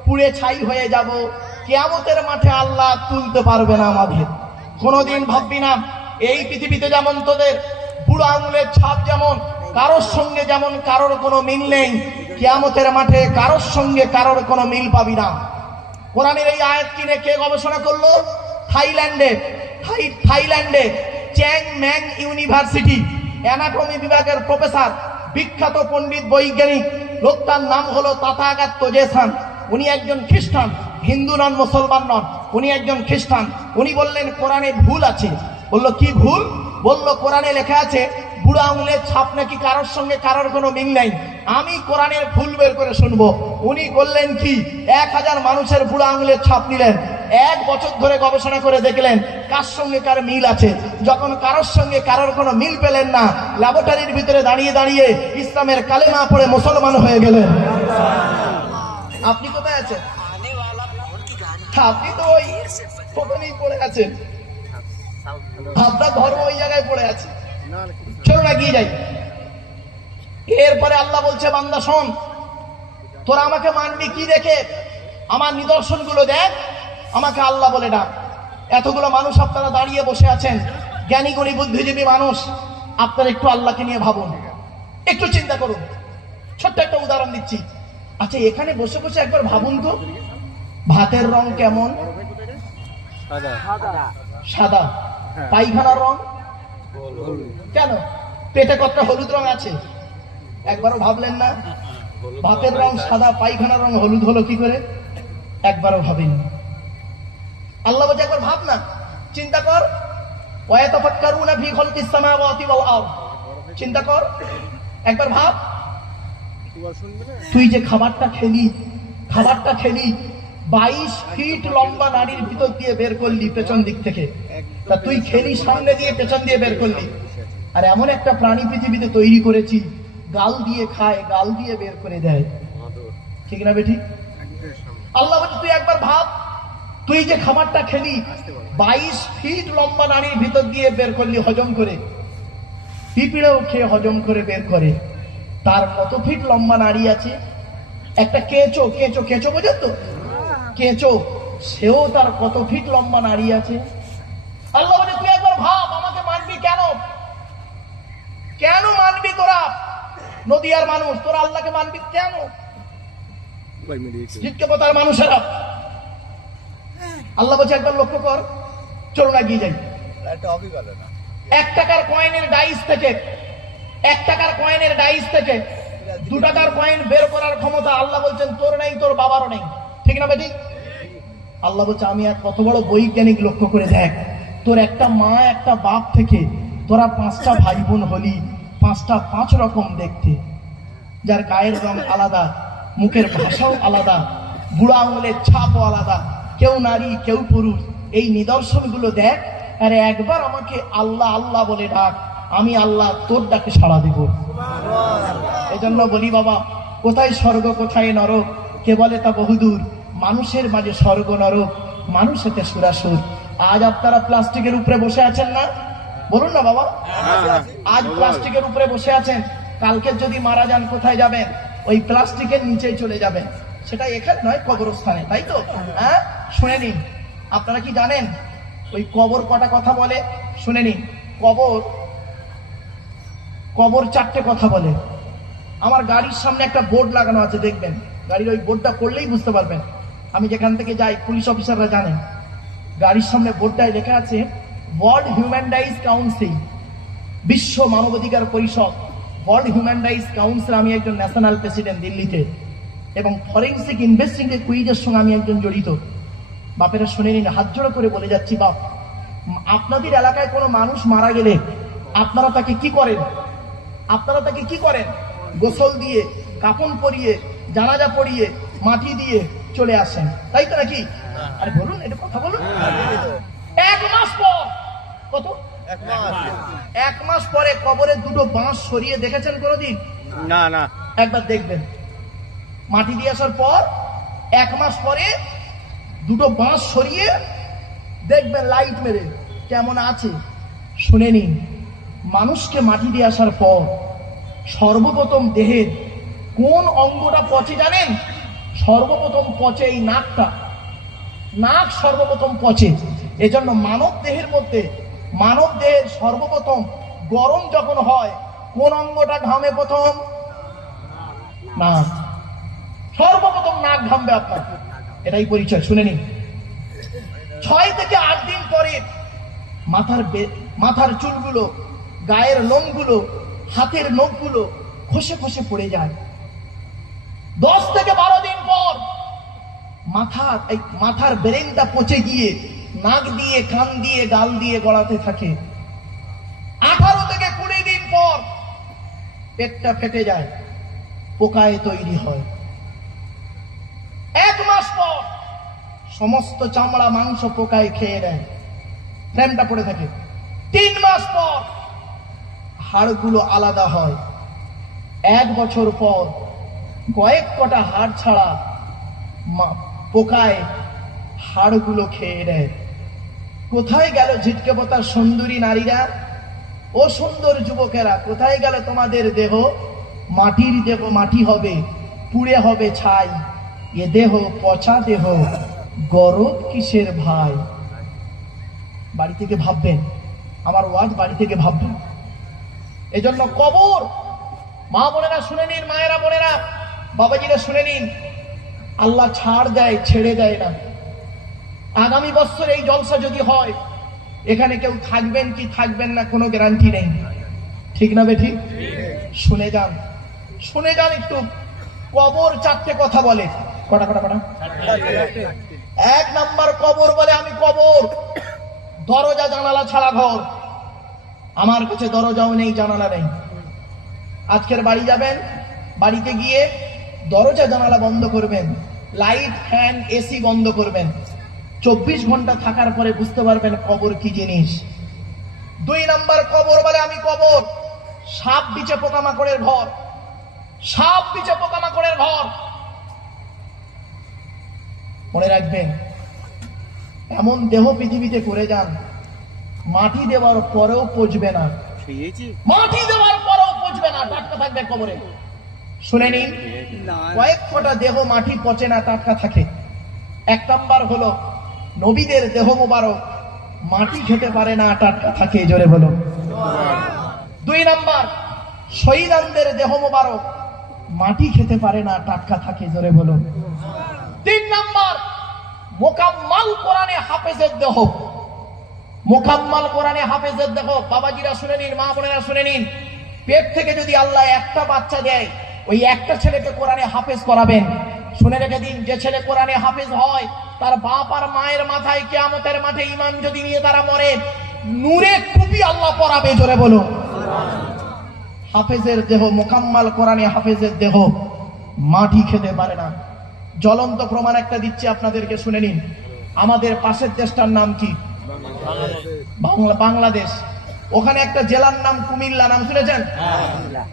পুড়ে ছাই হয়ে যাব, কিয়ামতের মাঠে আল্লাহ তুলতে পারবে না আমাদের? কোনোদিন ভাববি না। এই পৃথিবীতে যেমন তোদের বুড়ো আঙুলের ছাপ, যেমন কারোর সঙ্গে যেমন কারোর কোনো মিল নেই, কিয়ামতের মাঠে কারোর সঙ্গে কারোর কোনো মিল পাবি না। কোরআনের এই আয়াত কিনে কে গবেষণা করলো? থাইল্যান্ডে চ্যাং ম্যাং ইউনিভার্সিটি অ্যানাটমি বিভাগের প্রফেসর, বিখ্যাত পণ্ডিত বৈজ্ঞানিক, লোকটার নাম হলো তাথাগত তোজেসান। উনি একজন খ্রিস্টান, হিন্দু নন, মুসলমান নন, উনি একজন খ্রিস্টান। উনি বললেন কোরআনে ভুল আছে। বললো কি ভুল? বললো কোরআনে লেখা আছে বুড়ো আঙুলের ছাপ নাকি কারোর সঙ্গে কারোর কোনো মিল নাই। আমি কোরআনের ভুল বের করে শুনবো। উনি বললেন কি, 1000 মানুষের বুড়ো আঙুলের ছাপ নিলেন, 1 বছর ধরে গবেষণা করে দেখলেন কার সঙ্গে কার মিল আছে। যখন কারোর সঙ্গে কারোর কোনো মিল পেলেন না, ল্যাবরেটরির ভিতরে দাঁড়িয়ে দাঁড়িয়ে ইসলামের কালেমা পড়ে মুসলমান হয়ে গেলেন। আপনি কোথায় আছেন? আপনি তো ওই ওখানেই পড়ে আছেন, আপনার ধর্ম ওই জায়গায় পড়ে আছে। চলুন এগিয়ে যাই। এরপরে আল্লাহ বলছে, বান্দা শোন, তোরা আমাকে মানবি কি দেখে? আমার নিদর্শনগুলো দেখ, আমাকে আল্লাহ বলে ডাক। এতগুলো মানুষ আপনারা দাঁড়িয়ে বসে আছেন, জ্ঞানী গুণী বুদ্ধিজীবী মানুষ, আপনারা একটু আল্লাহকে নিয়ে ভাবুন, একটু চিন্তা করুন। ছোট্ট একটা উদাহরণ দিচ্ছি। আচ্ছা, এখানে বসে বসে একবার ভাবুন তো, ভাতের রং কেমন? সাদা। পায়খানার রং কেন? পেটে কতটা হলুদ রং আছে? একবারও ভাবলেন না? ভাতের রং সাদা, পায়খানার রং হলুদ হলো কি করে? একবারও ভাবেনি। আল্লাহ বলছে একবার ভাব না, চিন্তা কর। ওয়ায়াতাফাক্কারুনা ফি খালকিস সামাওয়াতি ওয়াল আরদ। চিন্তা কর, একবার ভাব। তুই যে খাবারটা খেলি 22 ফিট লম্বা নাড়ির ভিতর দিয়ে বের করলি পেছন দিক থেকে। তা তুই খেলি সামনে দিয়ে, পেছন দিয়ে বের করলি। আর এমন একটা প্রাণী পৃথিবীতে তৈরি করেছি, গাল দিয়ে খায়, গাল দিয়ে বের করে দেয়। ঠিক না বেঠিক? আল্লাহ বলছে তুই একবার ভাব, তুই যে খাবারটা খেলি 22 ফিট লম্বা নাড়ির ভিতর দিয়ে বের করলি হজম করে। পিঁপড়েও খেয়ে হজম করে বের করে। তার কত ফিট লম্বা নাড়ি আছে? একটা কেঁচো, কেঁচো কেঁচো বোঝেন তো? কেঁচো, সেও তার কত ফিট লম্বা নাড়ি আছে। আল্লাহ বলে তুই একবার ভাব, আমাকে মানবি কেন? কেন মানবি তোরা? নদিয়ার মানুষ, তোরা আল্লাহকে মানবি কেন? জিজ্ঞাসার মানুষেরা। আল্লাহ বলছে একবার লক্ষ্য কর। চলুন এগিয়ে যাই। 1 টাকার কয়েনের ডাইস থেকে 2 টাকার কয়েন বের করার ক্ষমতা আল্লাহ বলছেন তোর নেই, তোর বাবারও নেই। ঠিক না বেটি? আল্লাহ বলছে আমি আর কত বড় বৈজ্ঞানিক, লক্ষ্য করে দেখ। তোর একটা মা একটা বাপ থেকে তোরা 5টা ভাই বোন হলি, 5টা 5 রকম দেখতে, যার গায়ের রং আলাদা, মুখের ভাষাও আলাদা, বুড়ো আঙুলের ছাপও আলাদা, কেউ নারী কেউ পুরুষ। এই নিদর্শনগুলো দেখ, আরে একবার আমাকে আল্লাহ আল্লাহ বলে ডাক, আমি আল্লাহ তোর ডাকে সাড়া দেব। এজন্য বলি বাবা, কোথায় স্বর্গ কোথায় নরক কে বলে তা বহুদূর। মানুষের মাঝে স্বর্গ নরক, মানুষেতে সুরাসুর। আজ আপনারা প্লাস্টিকের উপরে বসে আছেন না? বলুন না বাবা। আজ প্লাস্টিকের উপরে বসে আছেন, কালকে যদি মারা যান কোথায় যাবেন? ওই প্লাস্টিকের নিচেই চলে যাবেন। সেটা এখানে নয়, কবরস্থানে, তাই তো? হ্যাঁ, শুনে নিন। আপনারা কি জানেন ওই কবর কটা কথা বলে? শুনে নিন। কবর চারটে কথা বলে। আমার গাড়ির সামনে একটা বোর্ড লাগানো আছে, দেখবেন। গাড়ির ওই বোর্ডটা পড়লেই বুঝতে পারবেন। আমি যেখান থেকে যাই, পুলিশ অফিসাররা জানেন। গাড়ির সামনে বোর্ডটায় লেখা আছে ওয়ার্ল্ড হিউম্যান রাইটস কাউন্সিল, বিশ্ব মানবাধিকার পরিষদ, ওয়ার্ল্ড হিউম্যান রাইটস কাউন্সিল। আমি একজন ন্যাশনাল প্রেসিডেন্ট দিল্লিতে, এবং ফরেন্সিক ইনভেস্টিগেশন কুইজের সঙ্গে আমি একজন জড়িত। বাপেরা শুনে নিন, হাত জোড়া করে বলে যাচ্ছি, বাপ, আপনাদের এলাকায় কোনো মানুষ মারা গেলে আপনারা তাকে কি করেন? আপনারা তাকে কি করেন? গোসল দিয়ে, কাফন পরিয়ে, জানাজা পড়িয়ে, মাটি দিয়ে চলে আসেন, তাই তো নাকি? আরে বলুন, এটা কথা বলুন। 1 মাস পর, কত? 1 মাস পরে কবরে দুটো বাঁশ সরিয়ে দেখেছেন কোনোদিন? না না। একবার দেখবেন। মাটি দিয়ে আসার পর 1 মাস পরে দুটো বাঁশ সরিয়ে দেখবেন লাইট মেরে কেমন আছে। শুনে নিন, মানুষকে মাটি দিয়ে আসার পর সর্বপ্রথম দেহের কোন অঙ্গটা পচে জানেন? সর্বপ্রথম পচে এই নাকটা। নাক সর্বপ্রথম পচে। এজন্য মানব দেহের সর্বপ্রথম গরম যখন হয়, কোন অঙ্গটা ঘামে প্রথম? নাক। সর্বপ্রথম নাক ঘামবে আপনার, এটাই পরিচয়। শুনে নিন, 6 থেকে 8 দিন পরে মাথার চুলগুলো, গায়ের লোমগুলো, হাতের নখগুলো খসে খসে পড়ে যায়। 10 থেকে 12 দিন পর মাথার ব্রেনটা পচে গিয়ে নাক দিয়ে, কান দিয়ে, গাল দিয়ে গড়াতে থাকে। 18 থেকে 20 দিন পর পেটটা ফেটে যায়, পোকায় তৈরি হয়। 1 মাস পর সমস্ত চামড়া মাংস পোকায় খেয়ে নেয়, ফ্রেমটা পড়ে থাকে। 3 মাস পর হাড়গুলো আলাদা হয়। 1 বছর পর কয়েক কটা হাড় ছাড়া পোকায় হাড়গুলো খেয়ে নেয়। কোথায় গেল ঝিটকে পোতার সুন্দরী নারীরা? ও সুন্দর যুবকেরা, কোথায় গেল তোমাদের দেহ? মাটির দেহ মাটি হবে, পুড়ে হবে ছাই। এ দেহ পচা দেহ, গরদ কিসের ভাই? বাড়ি থেকে ভাববেন, আমার ওয়াজ বাড়ি থেকে ভাববেন। এজন্য কবর, মা বোনেরা শুনে নিন, মায়েরা বোনেরা, বাবাজিরা শুনে নিন, আল্লাহ ছাড় দেয়, ছেড়ে দেয় না। আগামী বছর এই জলসা যদি হয়, এখানে কেউ থাকবেন কি থাকবেন না কোনো গ্যারান্টি নেই, ঠিক না বেঠি? শুনে যান, শুনে যান একটু। কবর 4টে কথা বলে। কটা? 1 নাম্বার কবর বলে, আমি কবর, দরজা জানালা ছাড়া ঘর। আমার কাছে দরজাও নেই, জানালা নেই। আজকের বাড়ি যাবেন, বাড়িতে গিয়ে দরজা জানালা বন্ধ করবেন, লাইট ফ্যান এসি বন্ধ করবেন। 24 ঘন্টা থাকার পরে বুঝতে পারবেন কবর কি জিনিস। 2 নাম্বার কবর বলে, আমি কবর, সাপ বিচে পোকামাকড়ের ঘর। সাপ বিচে পোকামাকড়ের ঘর। মনে রাখবেন, এমন দেহ পৃথিবীতে করে যান, মাটি দেওয়ার পরেও পচবে না। মাটি দেওয়ার পরেও পচবে না, টাটকা থাকবে কবরে। শুনে নিন, কয়েক ফোঁটা দেহ মাটি পচে না, টাটকা থাকে। 1 নাম্বার হলো নবীদের দেহ মোবারক, মাটি খেতে পারে না, টাটকা থাকে, জোরে বলো। 2 নাম্বার শহীদানদের দেহ মোবারক, মাটি খেতে পারে না, টাটকা থাকে, জোরে বলো। 3 নাম্বার মোকাম্মাল কোরআনে হাফেজের দেহ। মোকাম্মাল কোরআনে হাফেজের দেহ। বাবাজিরা শুনে নিন, মা বোনেরা শুনে নিন, পেট থেকে যদি আল্লাহ একটা বাচ্চা দেয়, ওই একটা ছেলেকে কোরআনে হাফেজ করাবেন। শুনে রেখে দিন, যে ছেলে কোরআনে হাফেজ হয়, তার বাপ আর মায়ের মাথায় কিয়ামতের মাঠে ঈমান যদি নিয়ে তারা মরে, নূরে টুপি আল্লাহ পরাবে, জোরে বলো। হাফেজের দেহ, মোকাম্মাল কোরআনে হাফেজের দেহ, মাটি খেতে পারে না। জ্বলন্ত প্রমাণ একটা দিচ্ছি আপনাদেরকে, শুনে নিন। আমাদের পাশের দেশটার নাম কি? বাংলাদেশ। ওখানে একটা জেলার নাম কুমিল্লা, নাম শুনেছেন?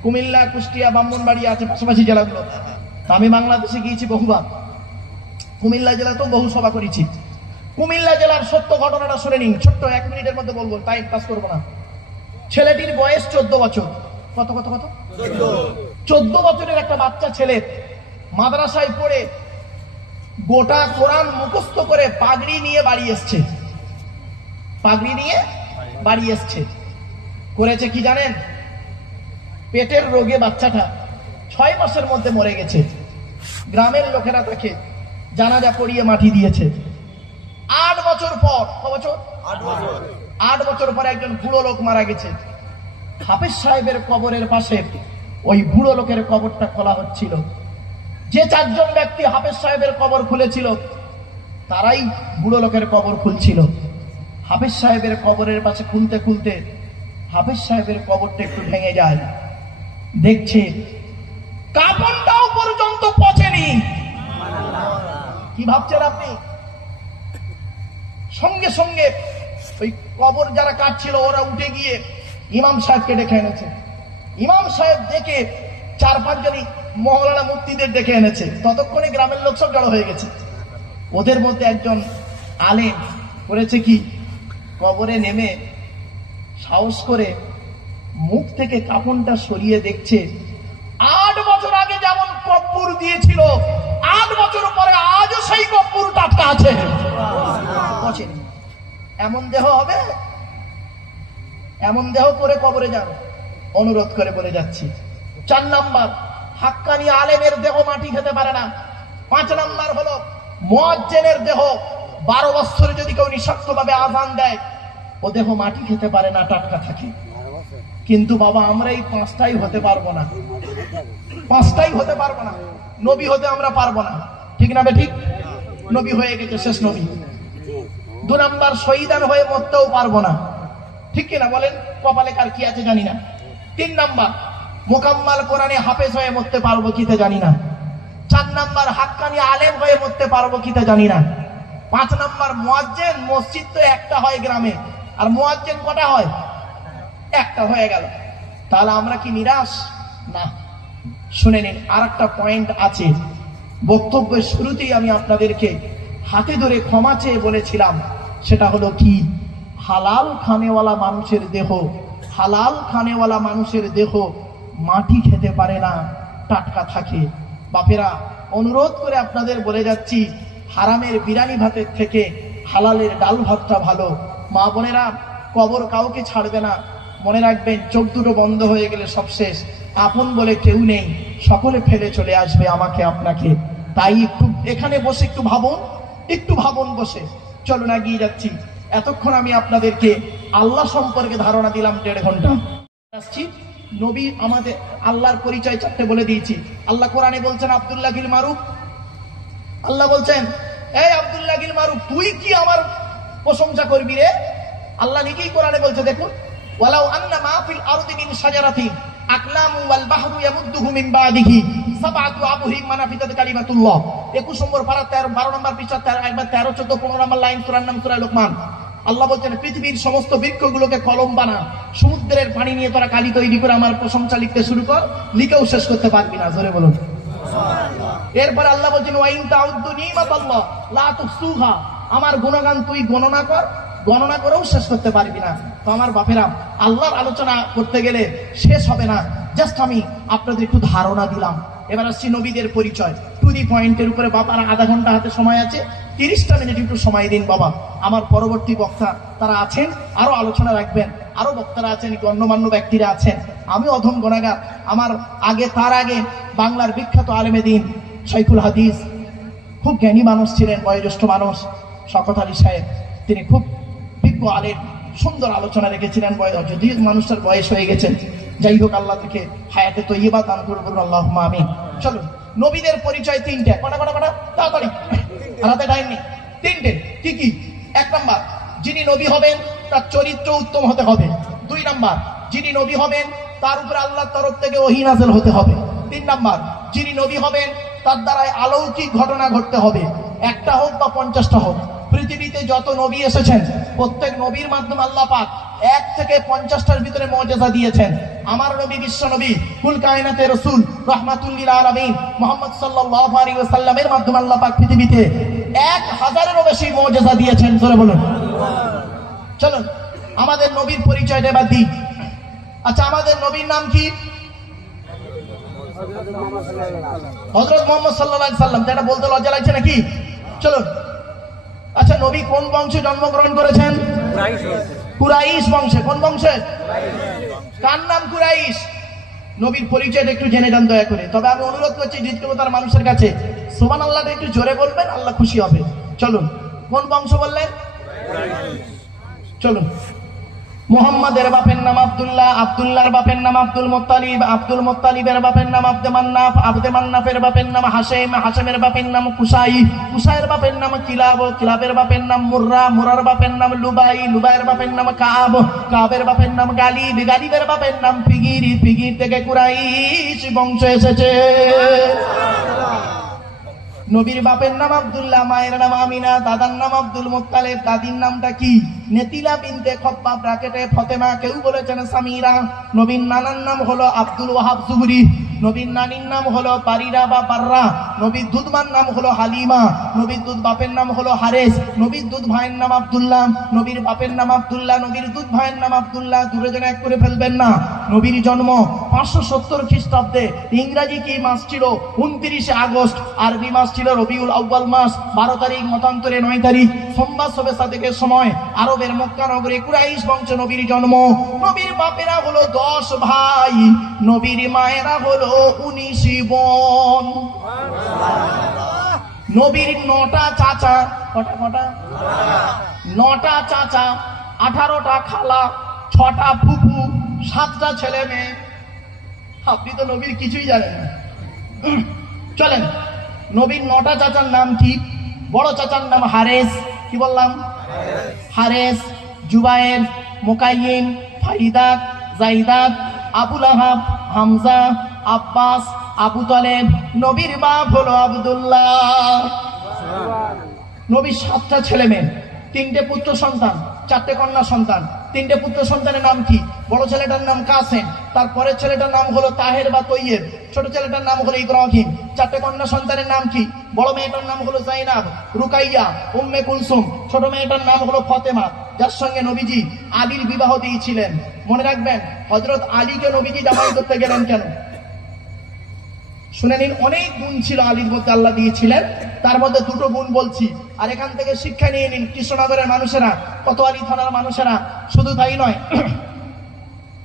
কুমিল্লা, কুষ্টিয়া, ব্রাহ্মণবাড়িয়া আছে, পাশাপাশি জেলাগুলো। আমি বাংলাদেশে গিয়েছি বহুবার, কুমিল্লা জেলাতেও বহু সভা করেছি। কুমিল্লা জেলার সত্য ঘটনাটা শুনে নিন, ছোট্ট 1 মিনিটের মধ্যে বলবো, টাইম পাস করবো না। ছেলেটির বয়স 14 বছর। কত কত কত? 14 বছরের একটা বাচ্চা ছেলে মাদ্রাসায় পড়ে গোটা কোরআন মুখস্থ করে পাগড়ি নিয়ে বাড়ি এসছে। পাগড়ি নিয়ে বাড়ি এসছে। করেছে কি জানেন? পেটের রোগে বাচ্চাটা 6 মাসের মধ্যে মরে গেছে। গ্রামের লোকেরা তাকে জানাজা পড়িয়ে মাটি দিয়েছে। 8 বছর পর, ক বছর? 8 বছর পর একজন বুড়ো লোক মারা গেছে। হাফেজ সাহেবের কবরের পাশে ওই বুড়ো লোকের কবরটা খোলা হচ্ছিল। যে 4 জন ব্যক্তি হাফেজ সাহেবের কবর খুলেছিল তারাই বুড়ো লোকের কবর খুলছিল। হাফেজ সাহেবের কবরের পাশে খুলতে খুলতে হাফেজ সাহেবের কবরটা একটু ভেঙে যায়। দেখছে কাপড়টাও পর্যন্ত পচেনি। কি ভাবছেন আপনি? সঙ্গে সঙ্গে ওই কবর যারা কাটছিল ওরা উঠে গিয়ে ইমাম সাহেবকে ডেকে এনেছে। ইমাম সাহেব দেখে 4-5 জনই মহলানা মুফতিদের ডেকে এনেছে। ততক্ষণে গ্রামের লোক সব জড়ো হয়ে গেছে। ওদের মধ্যে একজন আলেম করেছে কি, কবরে নেমে সাহস করে মুখ থেকে কাপড়টা সরিয়ে দেখছে 8 বছর আগে যেমন কব্বর দিয়েছিল 8 বছর পরে আজও সেই কব্বর টাটকা আছে। এমন দেহ হবে? এমন দেহ করে কবরে যান, অনুরোধ করে বলে যাচ্ছি। 4 নাম্বার, হাক্কানি আলেমের দেহ মাটি খেতে পারে না। 5 নাম্বার হলো মুয়াজ্জিনের দেহ 12 বছরে যদি কেউ নিঃশর্ত ভাবে আযান দেয় ও দেহ মাটি খেতে পারে না, টাটকা থাকে। কিন্তু বাবা আমরা এই 5টাই হতে পারবো না। 5টাই হতে পারবো না। নবী হতে আমরা পারবো না, ঠিক না বে ঠিক? নবী হয়ে গেছে, শেষ নবী। 2 নাম্বার, শহীদান হয়ে মরতেও পারবো না, ঠিক কিনা বলেন? কপালে কার কি আছে জানি না। 3 নাম্বার, মুকাম্মাল কোরআনে হাফেজ হয়ে মরতে পারবো কিতে জানি না। 4 নাম্বার, হাক্কানি আলেম হয়ে মরতে পারবো কিতে জানি না। 5 নাম্বার, মুয়াজ্জিন। মসজিদ তো একটা হয় গ্রামে, আর মুয়াজ্জিন কটা হয়? একটা হয়ে গেল। তাহলে আমরা কি নিরাশ? না। শুনে নিন, আর একটা পয়েন্ট আছে। বক্তব্যের শুরুতেই আমি আপনাদেরকে হাতে ধরে ক্ষমা চেয়ে বলেছিলাম, সেটা হলো কি, হালাল খানেওয়ালা মানুষের দেহ, হালাল খানেওয়ালা মানুষের দেহ মাটি খেতে পারে না, টাটকা থাকে। বাপেরা, অনুরোধ করে আপনাদের বলে যাচ্ছি, হারামের বিরিয়ানি ভাতের থেকে হালালের ডাল ভাতটা ভালো। মা বোনেরা, কবর কাউকে ছাড়বে না। মনে রাখবেন, চোখ দুটো বন্ধ হয়ে গেলে সব শেষ। আপন বলে কেউ নেই, সকলে ফেলে চলে আসবে আমাকে আপনাকে। তাই একটু এখানে বসে একটু ভাবুন, একটু ভাবুন বসে। চলুন এগিয়ে যাচ্ছি। এতক্ষণ আমি আপনাদেরকে আল্লাহ সম্পর্কে ধারণা দিলাম 1.5 ঘন্টা। আসছি নবী, আমাদের আল্লাহর পরিচয় 4টে বলে দিয়েছি। আল্লাহ কোরআনে বলছেন আব্দুল্লাহ গিল মারুফ। আল্লাহ বলছেন, এই আব্দুল্লাহ গিল মারুফ, তুই কি আমার প্রশংসা করবি রে? আল্লাহ নিজেই কোরআনে বলছে, দেখুন, ওয়ালাউ আন্না মা ফিল আরদি মিন শাজারাতিন আকলামু ওয়াল বাহরু ইয়ামুদ্দুহু মিন বাদিহি সাবআতু আবহুরিম মানাফিদাত কালিমাতুল্লাহ। 21 নম্বর পারা 12 নম্বর পৃষ্ঠা 13, 14, 15 নম্বর লাইন, সূরার নাম সূরা লোকমান। আল্লাহ বলছেন, পৃথিবীর সমস্ত বৃক্ষগুলোকে কলম বানা, সমুদ্রের পানি নিয়ে তোরা কালি তৈরি করে আমার প্রশংসা লিখতে শুরু কর, লিখেও শেষ করতে পারবি না। জোরে বলুন সুবহানাল্লাহ। এরপর আল্লাহ বলছেন, ওয়া ইন তাউদ্দু নিমাতাল্লাহ লা তুহসুহা, আমার গুণগান তুই গণনা কর, গণনা করেও শেষ করতে পারবি না। তো আমার বাপেরা, আল্লাহর আলোচনা করতে গেলে শেষ হবে না। জাস্ট আমি আপনাদের একটু ধারণা দিলাম। এবার আসছি নবীদের পরিচয়, টু দি পয়েন্টের উপরে। বাবারা, আধা ঘন্টা হাতে সময় আছে, 30টা মিনিট একটু সময় দিন বাবা। আমার পরবর্তী বক্তা তারা আছেন, আরো আলোচনা রাখবেন, আরো বক্তারা আছেন, গণ্যমান্য ব্যক্তিরা আছেন। আমি অধম গুনাহগার। আমার আগে, তার আগে বাংলার বিখ্যাত আলেমে দিন শাইখুল হাদিস, খুব জ্ঞানী মানুষ ছিলেন, বয়োজ্যেষ্ঠ মানুষ, শওকত আলী সাহেব। তিনি খুব বিজ্ঞ আলেম, সুন্দর আলোচনা রেখেছিলেন। যদি মানুষটার বয়স হয়ে গেছেন, যাই হোক, আল্লাহ থেকে হায়াতে তৈয়্যিবা দান করুন, আল্লাহুম্মা আমিন। চলুন, নবীদের পরিচয় 3টে। কটা কটা কটা? তাড়াতাড়ি, হাতে টাইম নেই। 3টে। কি কি? 1 নাম্বার, যিনি নবী হবেন তার চরিত্র উত্তম হতে হবে। 2 নাম্বার, যিনি নবী হবেন তার উপরে আল্লাহর তরফ থেকে ওহী নাযিল হতে হবে। 3 নাম্বার, যিনি নবী হবেন তার দ্বারা অলৌকিক ঘটনা ঘটতে হবে, একটা হোক বা 50টা হোক। পৃথিবীতে যত নবী এসেছেন, প্রত্যেক নবীর মাধ্যমে আল্লাহ পাক 1 থেকে 50টার ভিতরে মুজিজা দিয়েছেন। আমার নবী, বিশ্ব নবী, কুল কায়নাতের রাসূল, রাহমাতুল লিল আলামিন মুহাম্মদ সাল্লাল্লাহু আলাইহি ওয়াসাল্লামের মাধ্যমে আল্লাহ পাক পৃথিবীতে 1000-এরও বেশি মুজিজা দিয়েছেন। জোরে বলুন। চলুন, আমাদের নবীর পরিচয়টা এবার দিই। আচ্ছা, আমাদের নবীর নাম কি? হযরত মুহাম্মদ সাল্লাল্লাহু আলাইহি সাল্লাম। যেটা বলতে লজ্জা লাগছে নাকি? চলুন। আচ্ছা, নবী কোন বংশে জন্মগ্রহণ করেছেন? কুরাইশ বংশে। কোন বংশে? কার নাম কুরাইশ? নবীর পরিচয়টা একটু জেনে যান দয়া করে। তবে আমি অনুরোধ করছি জিজ্ঞাসার মানুষের কাছে সুবহানাল্লাহটা একটু জোরে বলবেন, আল্লাহ খুশি হবে। চলুন, কোন বংশ বললেন? চলুন। মুহাম্মাদের বাপের নাম আব্দুল্লাহ, আব্দুল্লাহর বাপের নাম আব্দুল মুত্তালিব, আব্দুল মুত্তালিবের বাপের নাম আব্দে মান্নাফ, আব্দে মান্নাফের বাপের নাম হাশেম, হাশেমের বাপের নাম কুসাই, কুসাইয়ের বাপের নাম কিলাব, কিলাবের বাপের নাম মুররা, মুরার বাপের নাম লুবাই, লুবাইয়ের বাপের নাম কাব, কাবের বাপের নাম গালিব, গালিবের বাপের নাম ফিগির, ফিগির থেকে কুরাইশ বংশ এসেছে। নবীর বাপের নাম আব্দুল্লাহ, মায়ের নাম আমিনা, দাদার নাম আব্দুল মুত্তালিব, দাদির নামটা কি? নেতিলা বিনতে খব্বাব, ব্র্যাকেটে ফতেমা, কেউ বলেছেন সামিরা। নবীর নানার নাম হলো আব্দুল ওয়াহাব জুহরি, নবীর নানির নাম হলো বারিরা বা বাররা, নবীর দুধমার নাম হলো হালিমা, নবীর দুধ বাপের নাম হলো হারেস, নবীর দুধ ভাইয়ের নাম আব্দুল্লাহ, নবীর বাপের নাম আব্দুল্লাহ, নবীর দুধ ভাইয়ের নাম আব্দুল্লাহ। দূরে যেন এক করে ফেলবেন না। নবীর জন্ম 570 খ্রিস্টাব্দে। ইংরাজি কি মাস ছিল? 29 আগস্ট। আরবি মাস ছিল রবিউল আউয়াল মাস। 12 তারিখ, মতান্তরে 9 তারিখ, সোমবার শবে সাদেকের সময় আরবের মক্কা নগরে কুরাইশ বংশে নবীর জন্ম। নবীর বাপেরা হলো 10 ভাই, নবীর মায়েরা হলো 19 বোন। নবীর 9টা চাচা। কটা? 9টা চাচা, 18টা খালা, 6টা ফুফু, 7টা ছেলে মেয়ে। আপনি তো নবীর কিছুই জানেন না। চলেন, নবীর 9টা চাচার নাম কি? বড় চাচার নাম হারেস। কি বললাম? হারেস, জুবায়ের, মুকাইয়িম, ফারিদাত, জাইদাত, আবুল আহাব, হামজা, আব্বাস, আবু তালেব। নবীর বাপ হলো আব্দুল্লাহ। নবীর 7টা ছেলে মেয়ে, 3টে পুত্র সন্তান, 4টে কন্যা সন্তান। 3টে পুত্র সন্তানের নাম কি? বড় ছেলেটার নাম কাসেম, তারপরের ছেলেটার নাম হলো তাহের বা তৈয়েব, ছোট ছেলেটার নাম হলো ইব্রাহিম। 4টে কন্যা সন্তানের নাম কি? বড় মেয়েটার নাম হলো জাইনাব, রুকাইয়া, উম্মে কুলসুম। ছোট মেয়েটার নাম হলো ফাতেমা, যার সঙ্গে নবীজি আলীর বিবাহ দিয়েছিলেন। মনে রাখবেন, হযরত আলীকে নবীজি জামাই করতে গেলেন কেন? শুনে নিন, অনেক গুণ ছিল আলীর মধ্যে, আল্লাহ দিয়েছিলেন। তার মধ্যে 2টো গুণ বলছি, আর এখান থেকে শিক্ষা নিয়ে নিন কৃষ্ণনগরের মানুষেরা, কোতোয়ালি থানার মানুষেরা। শুধু তাই নয়,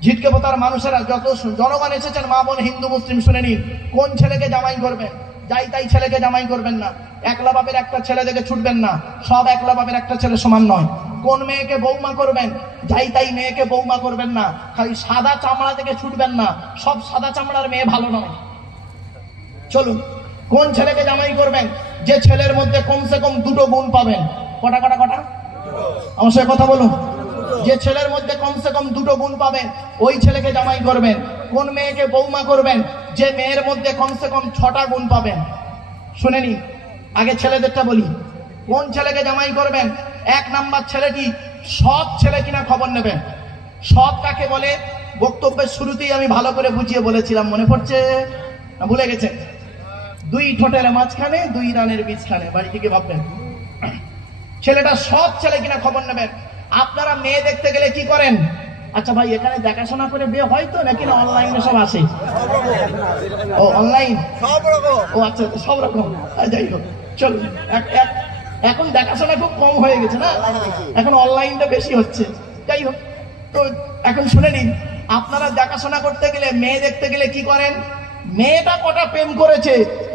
ঝিটকে পোতার মানুষেরা, যত জনগণ এসেছেন, মা বোন, হিন্দু মুসলিম, শুনে নিন, কোন ছেলেকে জামাই করবেন? যাই তাই ছেলেকে জামাই করবেন না। একলা বাপের একটা ছেলে দেখে ছুটবেন না, সব একলা বাপের একটা ছেলে সমান নয়। কোন মেয়েকে বৌমা করবেন? যাই তাই মেয়েকে বৌমা করবেন না। খালি সাদা চামড়া থেকে ছুটবেন না, সব সাদা চামড়ার মেয়ে ভালো নয়। চলুন, কোন ছেলেকে জামাই করবেন? যে ছেলের মধ্যে কমসে কম 2টো গুণ পাবেন। কটা? আমার সাথে কথা বলুন। যে ছেলের মধ্যে কমসে কম 2টো গুণ পাবেন, ওই ছেলেকে জামাই করবেন। কোন মেয়েকে বৌমা করবেন? যে মেয়ের মধ্যে কমসে কম 6টা গুণ পাবেন। শুনে নিন, আগে ছেলেদেরটা বলি। কোন ছেলেকে জামাই করবেন? 1 নাম্বার ছেলেটি সৎ ছেলে কিনা খবর নেবেন। সৎ কাকে বলে? বক্তব্যের শুরুতেই আমি ভালো করে বুঝিয়ে বলেছিলাম, মনে পড়ছে না ভুলে গেছেন? 2 ঠোঁটের মাঝখানে, 2 রানের বীজখানে। বাড়ি থেকে ভাববেন, ছেলেটা সৎ ছেলে কিনা খবর নেবেন। আপনারা মেয়ে দেখতে গেলে কি করেন? আচ্ছা ভাই, এখানে দেখাশোনা করে বিয়ে হয় তো, নাকি না অনলাইনে সব আসে? ও অনলাইন, ও আচ্ছা, সব রকম। যাই হোক, চলুন। এখন দেখাশোনা খুব কম হয়ে গেছে না, এখন অনলাইনটা বেশি হচ্ছে। যাই হোক, তো এখন শুনে নিন, আপনারা দেখাশোনা করতে গেলে, মেয়ে দেখতে গেলে কি করেন? মেয়েটা কটা প্রেম করেছে,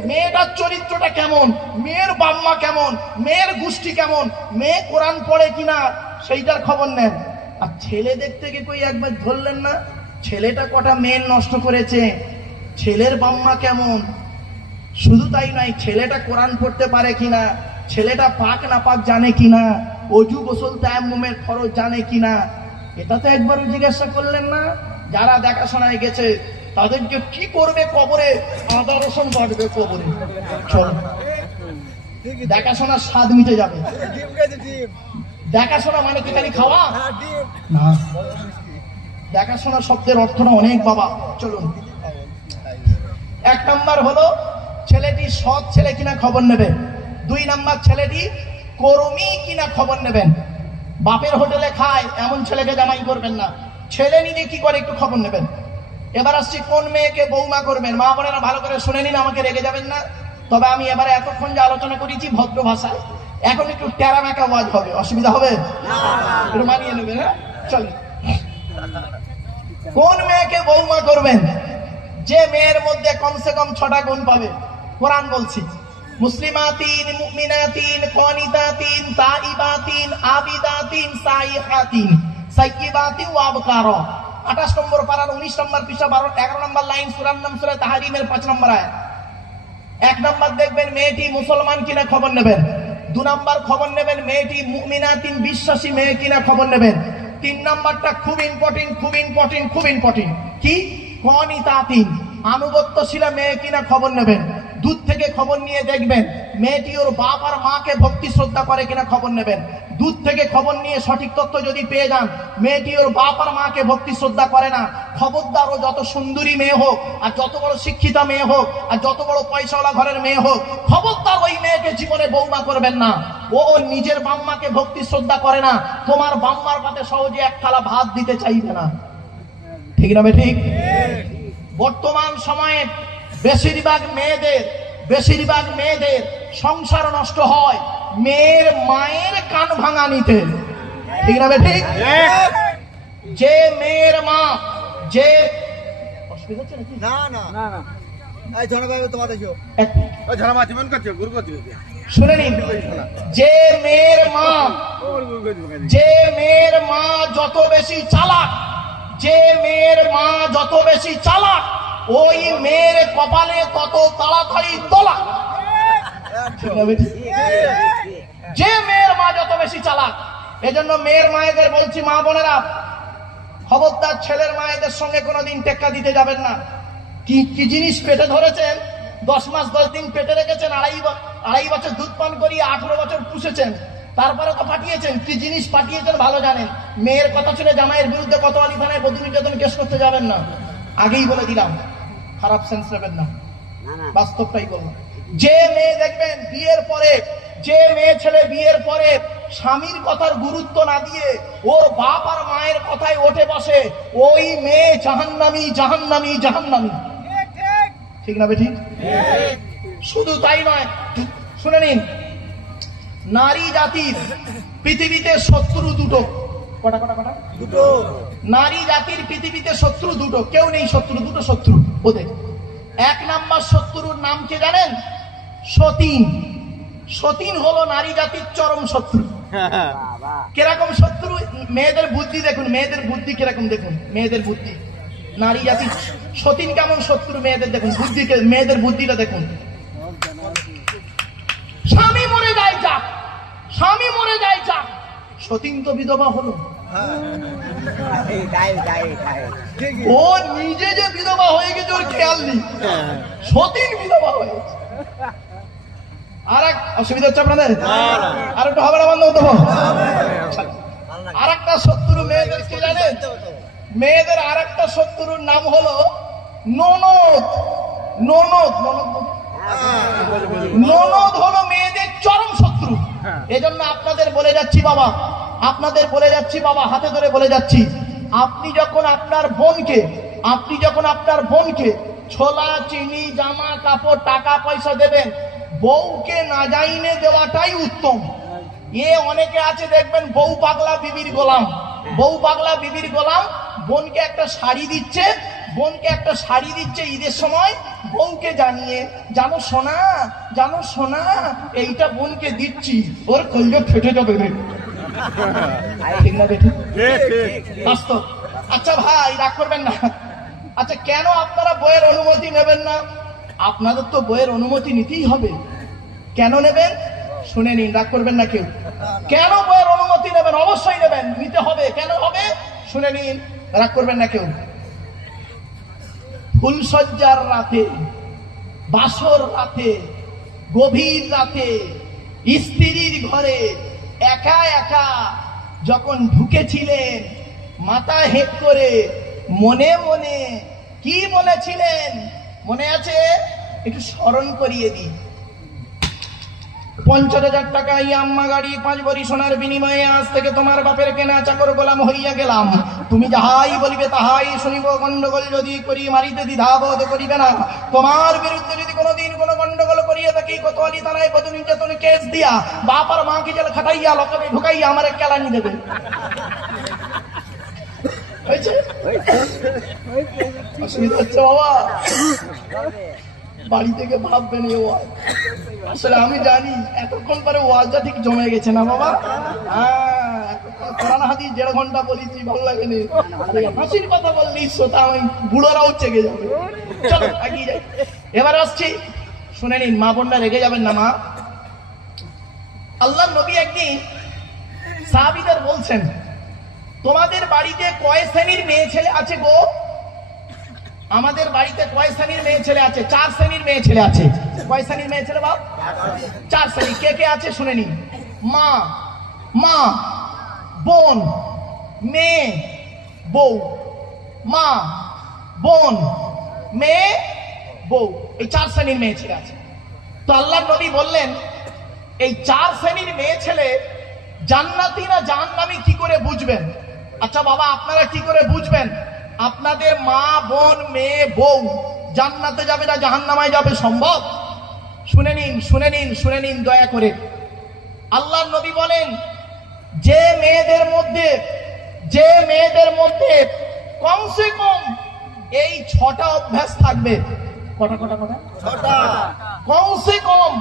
মেয়েটার চরিত্রটা কেমন, মেয়ের বাম্মা কেমন, মেয়ের গোষ্ঠী কেমন, মেয়ে কোরআন পড়ে কিনা, সেইটার খবর নেন। আর ছেলে দেখতে গিয়ে কই একবার ধরলেন না, ছেলেটা কটা মেয়ের নষ্ট করেছে, ছেলের বাম্মা কেমন। শুধু তাই নয়, ছেলেটা কোরআন পড়তে পারে কিনা, ছেলেটা পাক না পাক জানে কিনা, অজু গোসল তায়াম্মুমের ফরজ জানে কিনা, এটা তো একবারও জিজ্ঞাসা করলেন না। যারা দেখাশোনায় গেছে তাদেরকে কি করবে? কবরে আদা রসুন বাটবে কবরে। চলো, দেখাশোনার স্বাদ মিটে যাবে। দেখাশোনা মানে কি খালি খাওয়া না, দেখাশোনা শব্দের অর্থটা অনেক বাবা। চলুন, 1 নাম্বার হলো ছেলেটি সৎ ছেলে কিনা খবর নেবে। 2 নাম্বার, ছেলেটি কর্মী কিনা খবর নেবেন। বাপের হোটেলে খায় এমন ছেলেকে জামাই করবেন না। ছেলে নিজে কি করে একটু খবর নেবেন। এবার আসছি কোন মেয়েকে বৌমা করবেন। মা বোনেরা ভালো করে শুনে নিন, আমাকে রেগে যাবেন না। তবে আমি এবারে এতক্ষণ যে আলোচনা করেছি ভদ্র ভাষায়, এখন একটু টেরা মেকা ওয়াজ হবে, অসুবিধা হবে? একটু মানিয়ে নেবেন। হ্যাঁ, চল। কোন মেয়েকে বৌমা করবেন? যে মেয়ের মধ্যে কমসে কম 6টা গুণ পাবে। কোরআন বলছি, মুসলিমাতিন, মুমিনাতিন, কানিতাতিন, তাইবাতিন, আবিদাতিন, সাইহাতিন, সাইয়্যিবাতিন ওয়া আবকারা। 28 নম্বর পারার 19 নম্বর পৃষ্ঠা 11 নম্বর লাইন, সূরার নাম সূরা তাহরিমের 5 নম্বর আয়াত। 1 নম্বর দেখবেন মেয়েটি মুসলমান কিনা খবর নেবেন। 2 নম্বর খবর নেবেন মেয়েটি মুমিনাতিন, বিশ্বাসী মেয়ে কিনা খবর নেবেন। 3 নম্বরটা খুব ইম্পর্টেন্ট, খুব ইম্পর্টেন্ট, খুব ইম্পর্টেন্ট। কি? কানিতাতিন, আনুগত্যশীলা মেয়ে কিনা খবর নেবেন। দূর থেকে খবর নিয়ে দেখবেন মেয়েটি ওর বাপ আর মাকে ভক্তি শ্রদ্ধা করে কিনা খবর নেবেন। দূর থেকে খবর নিয়ে সঠিক তথ্য যদি পেয়ে যান মেয়েটি ওর বাপ আর মাকে ভক্তি শ্রদ্ধা করে না, খবরদার ও যত সুন্দরী মেয়ে হোক আর যত বড় শিক্ষিতা মেয়ে হোক আর যত বড় পয়সাওয়ালা ঘরের মেয়ে হোক, খবরদার ওই মেয়েকে জীবনে বৌমা করবেন না। ও ওর নিজের বাম্মাকে ভক্তি শ্রদ্ধা করে না, তোমার বাম্মার পাতে সহজে এক থালা ভাত দিতে চাইবে না। ঠিক না ঠিক? বর্তমান সময়ে বেশিরভাগ মেয়েদের সংসার নষ্ট হয় মেয়ের মায়ের কান ভাঙা নিতে। ঠিক না ঠিক? যে মেয়ের মা, যে অসুবিধা হচ্ছে নাকি? না না না না, এই জনভাবে তোমার দেখো ও ঝাড়া মাটি মন করছে গুরু করছে। শুনে নিন, যে মেয়ের মা যত বেশি চালাক, যে মেয়ের মা যত বেশি চালাক, ওই মেয়ের কপালে তত তাড়াতাড়ি তোলা। যে মেয়ের মা যত বেশি চালাক, এজন্য মেয়ের মায়েদের বলছি, মা বোনেরা খবরদার ছেলের মায়েদের সঙ্গে কোনোদিন টেক্কা দিতে যাবেন না। কি কি জিনিস পেটে ধরেছেন, 10 মাস 10 দিন পেটে রেখেছেন, আড়াই বছর দুধ পান করিয়ে 18 বছর পুষেছেন, তারপরে তো পাঠিয়েছেন। কি জিনিস পাঠিয়েছেন ভালো জানেন। মেয়ের কথা শুনে জামাইয়ের বিরুদ্ধে কোতোয়ালি থানায় বধূ নির্যাতন কেস করতে যাবেন না, আগেই বলে দিলাম। খারাপ সেন্স নেবেন না, বাস্তবটাই বললাম। যে মেয়ে দেখবেন বিয়ের পরে, যে মেয়ে ছেলে বিয়ের পরে স্বামীর কথার গুরুত্ব না দিয়ে ওর বাপ আর মায়ের কথায় ওঠে বসে, ওই মেয়ে জাহান্নামী, জাহান্নামী, জাহান্নামী। ঠিক না ঠিক? শুধু তাই নয়, শুনে নিন, নারী জাতির পৃথিবীতে শত্রু দুটো। কটা? দুটো। নারী জাতির পৃথিবীতে শত্রু দুটো, কেউ নেই শত্রু, দুটো শত্রু ওদের। 1 নাম্বার শত্রুর নাম কে জানেন? সতীন। সতীন হলো নারী জাতির চরম শত্রু। কিরকম শত্রু? মেয়েদের বুদ্ধি দেখুন, মেয়েদের বুদ্ধি কিরকম দেখুন, মেয়েদের বুদ্ধি। নারী জাতির সতীন কেমন শত্রু মেয়েদের দেখুন, বুদ্ধি, মেয়েদের বুদ্ধিটা দেখুন। স্বামী মরে যায় যাক, স্বামী মরে যায় যাক, সতীন তো বিধবা হলো। ও নিজে যে বিধবা হয়ে গেছে ওর খেয়াল নেই, সতীন বিধবা হয়েছে। আর এক অসুবিধা হচ্ছে আপনাদের? আর একটু হবে না বন্ধ হতো। আর একটা শত্রু মেয়েদের কি জানেন? মেয়েদের আর একটা শত্রুর নাম হলো ননদ। ননদ হলো মেয়েদের চরম শত্রু। এজন্য আপনাদের বলে যাচ্ছি বাবা, হাতে ধরে বলে যাচ্ছি, আপনি যখন আপনার বোনকে ছোলা, চিনি, জামা কাপড়, টাকা পয়সা দেবেন, বউকে না জাইনে দেওয়াটাই উত্তম। অনেকে আছে দেখবেন বউ পাগলা বিবির গোলাম, বোনকে একটা শাড়ি দিচ্ছে ঈদের সময়, বউকে জানিয়ে, জানো সোনা এইটা বোনকে দিচ্ছি, ওর কলজা ফেটে যাবে। ঠিক না বেটি? বাস্তব। আচ্ছা ভাই রাগ করবেন না। আচ্ছা কেন আপনারা বইয়ের অনুমতি নেবেন না? আপনাদের তো বইয়ের অনুমতি নিতেই হবে। কেন নেবেন শুনে নিন, রাগ করবেন না কেউ। কেন বইয়ের অনুমতি নেবেন? অবশ্যই নেবেন, নিতে হবে। কেন হবে শুনে নিন, রাগ করবেন না কেউ। ফুলসজ্জার রাতে, বাসর রাতে, গভীর রাতে স্ত্রীর ঘরে একা একা যখন ঢুকেছিলেন, মাথা হেঁট করে মনে মনে কি বলেছিলেন মনে আছে? একটু স্মরণ করিয়ে দিই। 50,000 টাকা ইয়াম্মা গাড়ি 5 ভরি সোনার বিনিময়ে আজ থেকে তোমার বাপের কেনা চাকর গোলাম হইয়া গেলাম। তুমি যাহাই বলিবে তাহাই শুনিব। গন্ডগোল যদি করি মারিতে দ্বিধাবোধ করিবে না। তোমার বিরুদ্ধে যদি কোনোদিন কোনো গন্ডগোল করিয়া থাকি কোতোয়ালি থানায় বধূ নির্যাতন কেস দিয়া বাপ আর মাকে জেল খাটাইয়া লকবে ঢুকাইয়া আমার কেলানি দেবে। হয়েছে? অসুবিধা হচ্ছে বাবা? বাড়ি থেকে ভাববেন এ ওয়াজ। আসলে আমি জানি এতক্ষণ পরে ওয়াজটা ঠিক জমে গেছে না বাবা? হ্যাঁ, কোরআন হাদিস 1.5 ঘন্টা বলেছি, ভালো লাগেনি। হাসির কথা বললি শ্রোতা ওই বুড়োরাও চেগে যাবে। চলো এগিয়ে যাই। এবার আসছি, শুনে নিন, মা বোনরা রেগে যাবেন না। মা, আল্লাহর নবী একদিন সাহাবীদের বলছেন, তোমাদের বাড়িতে কয় শ্রেণীর মেয়ে ছেলে আছে গো? আমাদের বাড়িতে কয় শ্রেণীর মেয়ে ছেলে আছে? 4 শ্রেণীর মেয়ে ছেলে আছে। কয় শ্রেণীর মেয়ে ছেলে বাপ? 4 শ্রেণী। কে কে আছে শুনে নিন। মা, মা, বোন, মেয়ে, বউ। মা, বোন, মেয়ে, বউ, এই 4 শ্রেণীর মেয়ে ছেলে আছে। তো আল্লাহর নবী বললেন, এই 4 শ্রেণীর মেয়ে ছেলে জান্নাতি না জাহান্নামী কি করে বুঝবেন? আচ্ছা বাবা, আপনারা কি করে বুঝবেন আপনাদের মা, বোন, মেয়ে, বউ জান্নাতে যাবে না জাহান্নামায় যাবে? সম্ভব? শুনে নিন, শুনে নিন, শুনে নিন দয়া করে। আল্লাহর নবী বলেন, যে মেয়েদের মধ্যে কমসে কম এই 6টা অভ্যাস থাকবে। কটা? কমসে কম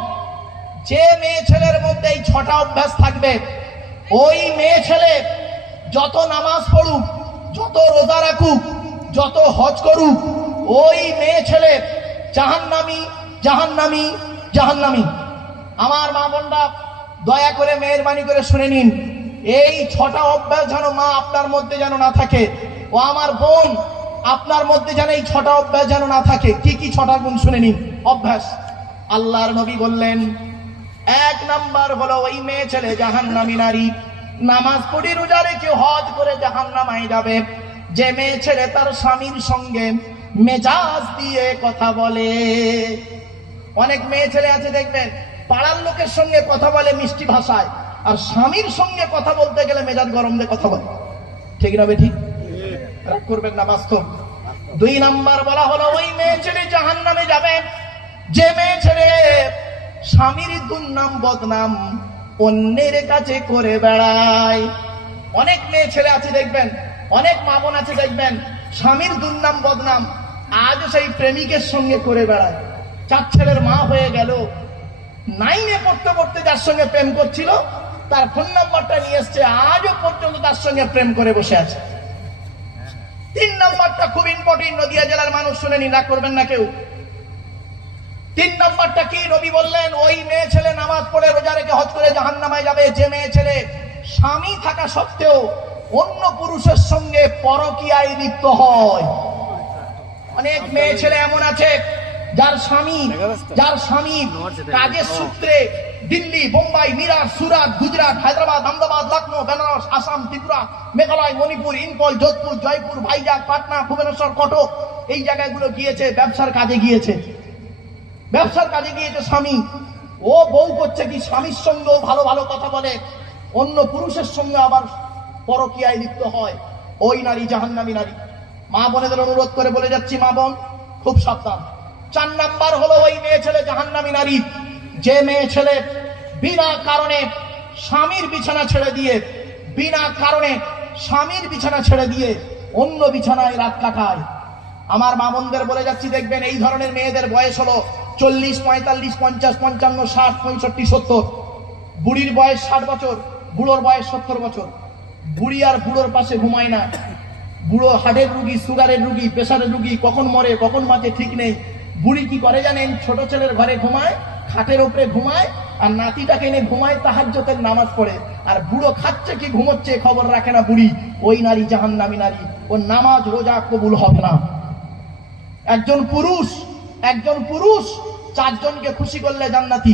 যে মেয়ে ছেলের মধ্যে এই 6টা অভ্যাস থাকবে, ওই মেয়ে ছেলে যত নামাজ পড়ুক, যত রোজা রাখুক, যত হজ করুক, ওই মেয়ে ছেলে জাহান্নামী, জাহান্নামী, জাহান্নামী। আমার মা বোনরা দয়া করে মেহেরবানি করে শুনে নিন, এই 6টা অভ্যাস যেন মা আপনার মধ্যে যেন না থাকে। ও আমার বোন, আপনার মধ্যে যেন এই 6টা অভ্যাস যেন না থাকে। কি কি 6টা গুণ শুনে নিন অভ্যাস। আল্লাহর নবী বললেন, 1 নাম্বার হলো ওই মেয়ে ছেলে জাহান্নামী নারী, নামাজ পড়ে রোজা রেখে হজ করে জাহান্নামায় যাবে। যে মেয়ে ছেলে তার স্বামীর সঙ্গে মেজাজ দিয়ে কথা বলে। অনেক মেয়ে ছেলে আছে দেখবেন, পাড়ার লোকের সঙ্গে কথা বলে মিষ্টি ভাষায়, আর স্বামীর সঙ্গে কথা বলতে গেলে মেজাজ গরম দিয়ে কথা বলে। ঠিক না বেঠিক? রাগ করবেন না, বাস্তব। 2 নাম্বার বলা হলো ওই মেয়ে ছেলে জাহান্নামে যাবে যে মেয়ে ছেলে স্বামীর দুর্নাম বদনাম অন্যের কাছে করে বেড়ায়। অনেক মেয়ে ছেলে আছে দেখবেন, অনেক মা বোন আছে দেখবেন, স্বামীর দুর্নাম বদনাম আজও সেই প্রেমিকের সঙ্গে করে বেড়ায়। 4 ছেলের মা হয়ে গেল, 9-এ পড়তে পড়তে যার সঙ্গে প্রেম করছিল তার ফোন নাম্বারটা নিয়ে এসছে, আজও পর্যন্ত তার সঙ্গে প্রেম করে বসে আছে। 3 নাম্বারটা খুব ইম্পর্টেন্ট, নদিয়া জেলার মানুষ শুনে নিন, রাগ করবেন না কেউ। 3 নাম্বারটা কি? নবী বললেন, ওই মেয়ে ছেলে নামাজ পড়ে রোজা রেখে হজ করে জাহান্নামায় যাবে যে মেয়ে ছেলে স্বামী থাকা সত্ত্বেও অন্য পুরুষের সঙ্গে পরকীয়ায় লিপ্ত হয়। অনেক মেয়ে ছেলে এমন আছে যার স্বামী কাজের সূত্রে দিল্লি, বোম্বাই, মিরাট, সুরাট, গুজরাট, হায়দ্রাবাদ, আহমেদাবাদ, লখনৌ, বেনারস, আসাম, ত্রিপুরা, মেঘালয়, মণিপুর, ইম্ফল, যোধপুর, জয়পুর, ভাইজাগ, পাটনা, ভুবনেশ্বর, কটক, এই জায়গাগুলো গিয়েছে, ব্যবসার কাজে গিয়েছে স্বামী। ও বউ করছে কি, স্বামীর সঙ্গেও ভালো ভালো কথা বলে, অন্য পুরুষের সঙ্গে আবার পরকীয়ায় লিপ্ত হয়। ওই নারী জাহান্নামী নারী। মা বোনেদের অনুরোধ করে বলে যাচ্ছি, মা বোন খুব সাবধান। 4 নাম্বার হলো ওই মেয়ে ছেলে জাহান্নামী নারী যে মেয়ে ছেলে বিনা কারণে স্বামীর বিছানা ছেড়ে দিয়ে অন্য বিছানায় রাত কাটায়। আমার মা বোনদের বলে যাচ্ছি, দেখবেন এই ধরনের মেয়েদের বয়স হলো 40, 45, 50, 55, 60, 65, 70। বুড়ির বয়স 60 বছর, বুড়োর বয়স 70 বছর। বুড়ি আর বুড়োর পাশে ঘুমায় না। বুড়ো হার্টের রুগী, সুগারের রুগী, প্রেসারের রুগী, কখন মরে কখন বাঁচে ঠিক নেই। বুড়ি কি করে জানেন? ছোট ছেলের ঘরে ঘুমায়, খাটের উপরে ঘুমায়, আর নাতিটাকে এনে ঘুমায়, তাহাজ্জুদের নামাজ পড়ে। আর বুড়ো খাচ্ছে কি ঘুমোচ্ছে খবর রাখে না বুড়ি। ওই নারী জাহান্নামী নারী, ওর নামাজ রোজা কবুল হবে না। একজন পুরুষ 4 জনকে খুশি করলে জান্নাতি।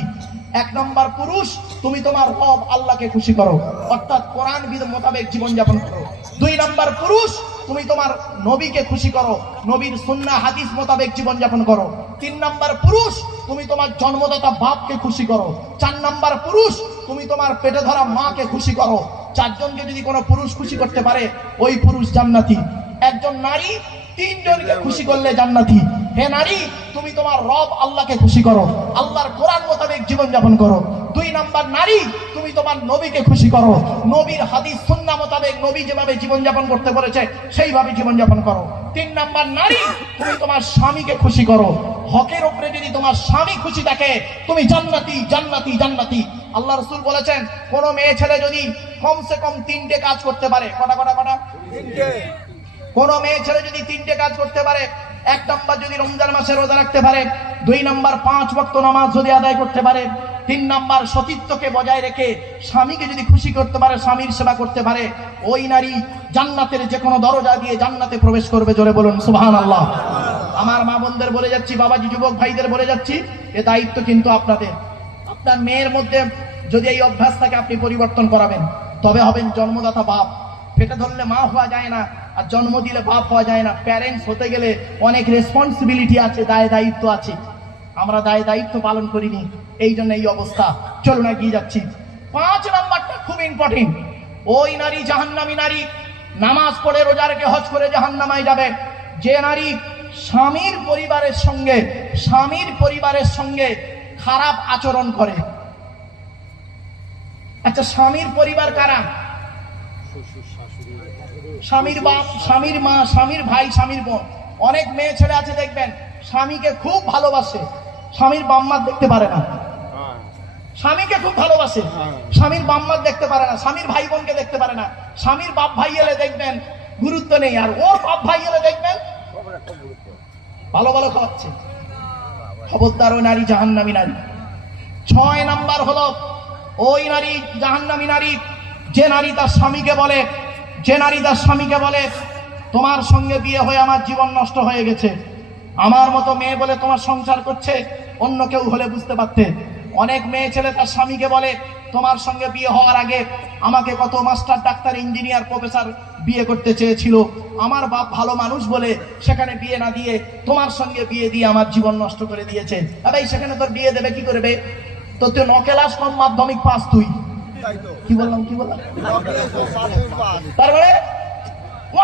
1 নম্বর পুরুষ, তুমি তোমার রব আল্লাহকে খুশি করো, অর্থাৎ কোরআন বিধি মোতাবেক জীবনযাপন করো। 2 নাম্বার পুরুষ, তুমি তোমার নবীকে খুশি করো, নবীর সুন্নাহ হাদিস মোতাবেক জীবনযাপন করো। 3 নাম্বার পুরুষ, তুমি তোমার জন্মদাতা বাপকে খুশি করো। 4 নাম্বার পুরুষ, তুমি তোমার পেটে ধরা মাকে খুশি করো। 4 জনকে যদি কোনো পুরুষ খুশি করতে পারে, ওই পুরুষ জান্নাতি। একজন নারী 3 জনকে খুশি করলে জান্নাতি। হে নারী, তুমি তোমার রব আল্লাহকে খুশি করো, আল্লাহর কোরআন মোতাবেক জীবনযাপন করো। 2 নাম্বার নারী, তুমি তোমার নবীকে খুশি করো, নবীর হাদিস সুন্নাহ মোতাবেক নবী যেভাবে জীবনযাপন করতে বলেছে সেইভাবে জীবনযাপন করো। 3 নাম্বার নারী, তুমি তোমার স্বামীকে খুশি করো। হকের উপরে যদি তোমার স্বামী খুশি থাকে, তুমি জান্নাতি জান্নাতি জান্নাতি। আল্লাহ রাসূল বলেছেন, কোন মেয়ে ছেলে যদি কমসে কম 3টে কাজ করতে পারে, কটা? কোন মেয়ে ছেলে যদি 3টে কাজ করতে পারে, 1 নাম্বার যদি রমজান মাসে রোজা রাখতে পারে, 2 নাম্বার 5 ওয়াক্ত নামাজ যদি আদায় করতে পারে, 3 নাম্বার সতীত্বকে বজায় রেখে স্বামীকে যদি খুশি করতে পারে, স্বামীর সেবা করতে পারে, ওই নারী জান্নাতের যে কোনো দরজা দিয়ে জান্নাতে প্রবেশ করবে। জোরে বলুন সুবহানাল্লাহ। আমার মা বোনদের বলে যাচ্ছি, বাবাজি যুবক ভাইদের বলে যাচ্ছি, এ দায়িত্ব কিন্তু আপনাদের। আপনার মেয়ের মধ্যে যদি এই অভ্যাস থাকে, আপনি পরিবর্তন করাবেন, তবে হবেন জন্মদাতা বাপ। পেটে ধরলে মা হওয়া যায় না, আর জন্ম দিলে বাপ হওয়া যায় না। প্যারেন্টস হতে গেলে অনেক রেসপন্সিবিলিটি আছে, দায় দায়িত্ব আছে। আমরা দায় দায়িত্ব পালন করিনি, এই জন্য এই অবস্থা। চলুন এগিয়ে যাচ্ছি। 5 নাম্বারটা খুব ইম্পর্টেন্ট। ওই নারী জাহান্নামী নারী, নামাজ পড়ে রোজা রেখে হজ করে জাহান্নামায় যাবে, যে নারী স্বামীর পরিবারের সঙ্গে খারাপ আচরণ করে। আচ্ছা, স্বামীর পরিবার কারা? স্বামীর বাপ, স্বামীর মা, স্বামীর ভাই, স্বামীর বোন। অনেক মেয়ে ছেলে আছে দেখবেন, স্বামীকে খুব ভালোবাসে, স্বামীর বাম্মার দেখতে পারে না। স্বামীকে খুব ভালোবাসে, স্বামীর বাম্মার দেখতে পারে না, স্বামীর ভাই বোনকে দেখতে পারে না। স্বামীর বাপ ভাই এলে দেখবেন গুরুত্ব নেই, আর ওর বাপ ভাই এলে দেখবেন ভালো ভালো খাওয়াচ্ছে। খবরদার, ওই নারী জাহান্নামী নারী। 6 নাম্বার হলো ওই নারী জাহান্নামী নারী, যে নারী তার স্বামীকে বলে, তোমার সঙ্গে বিয়ে হয়ে আমার জীবন নষ্ট হয়ে গেছে, আমার মতো মেয়ে বলে তোমার সংসার করছে, অন্য কেউ হলে বুঝতে পারতে। অনেক মেয়ে ছেলে তার স্বামীকে বলে, তোমার সঙ্গে বিয়ে হওয়ার আগে আমাকে কত মাস্টার, ডাক্তার, ইঞ্জিনিয়ার, প্রফেসর বিয়ে করতে চেয়েছিল, আমার বাপ ভালো মানুষ বলে সেখানে বিয়ে না দিয়ে তোমার সঙ্গে বিয়ে দিয়ে আমার জীবন নষ্ট করে দিয়েছে। ভাই, সেখানে তোর বিয়ে দেবে কি করবে? তো তুই 9 ক্লাস কম মাধ্যমিক পাস, তুই কি বললাম তারপরে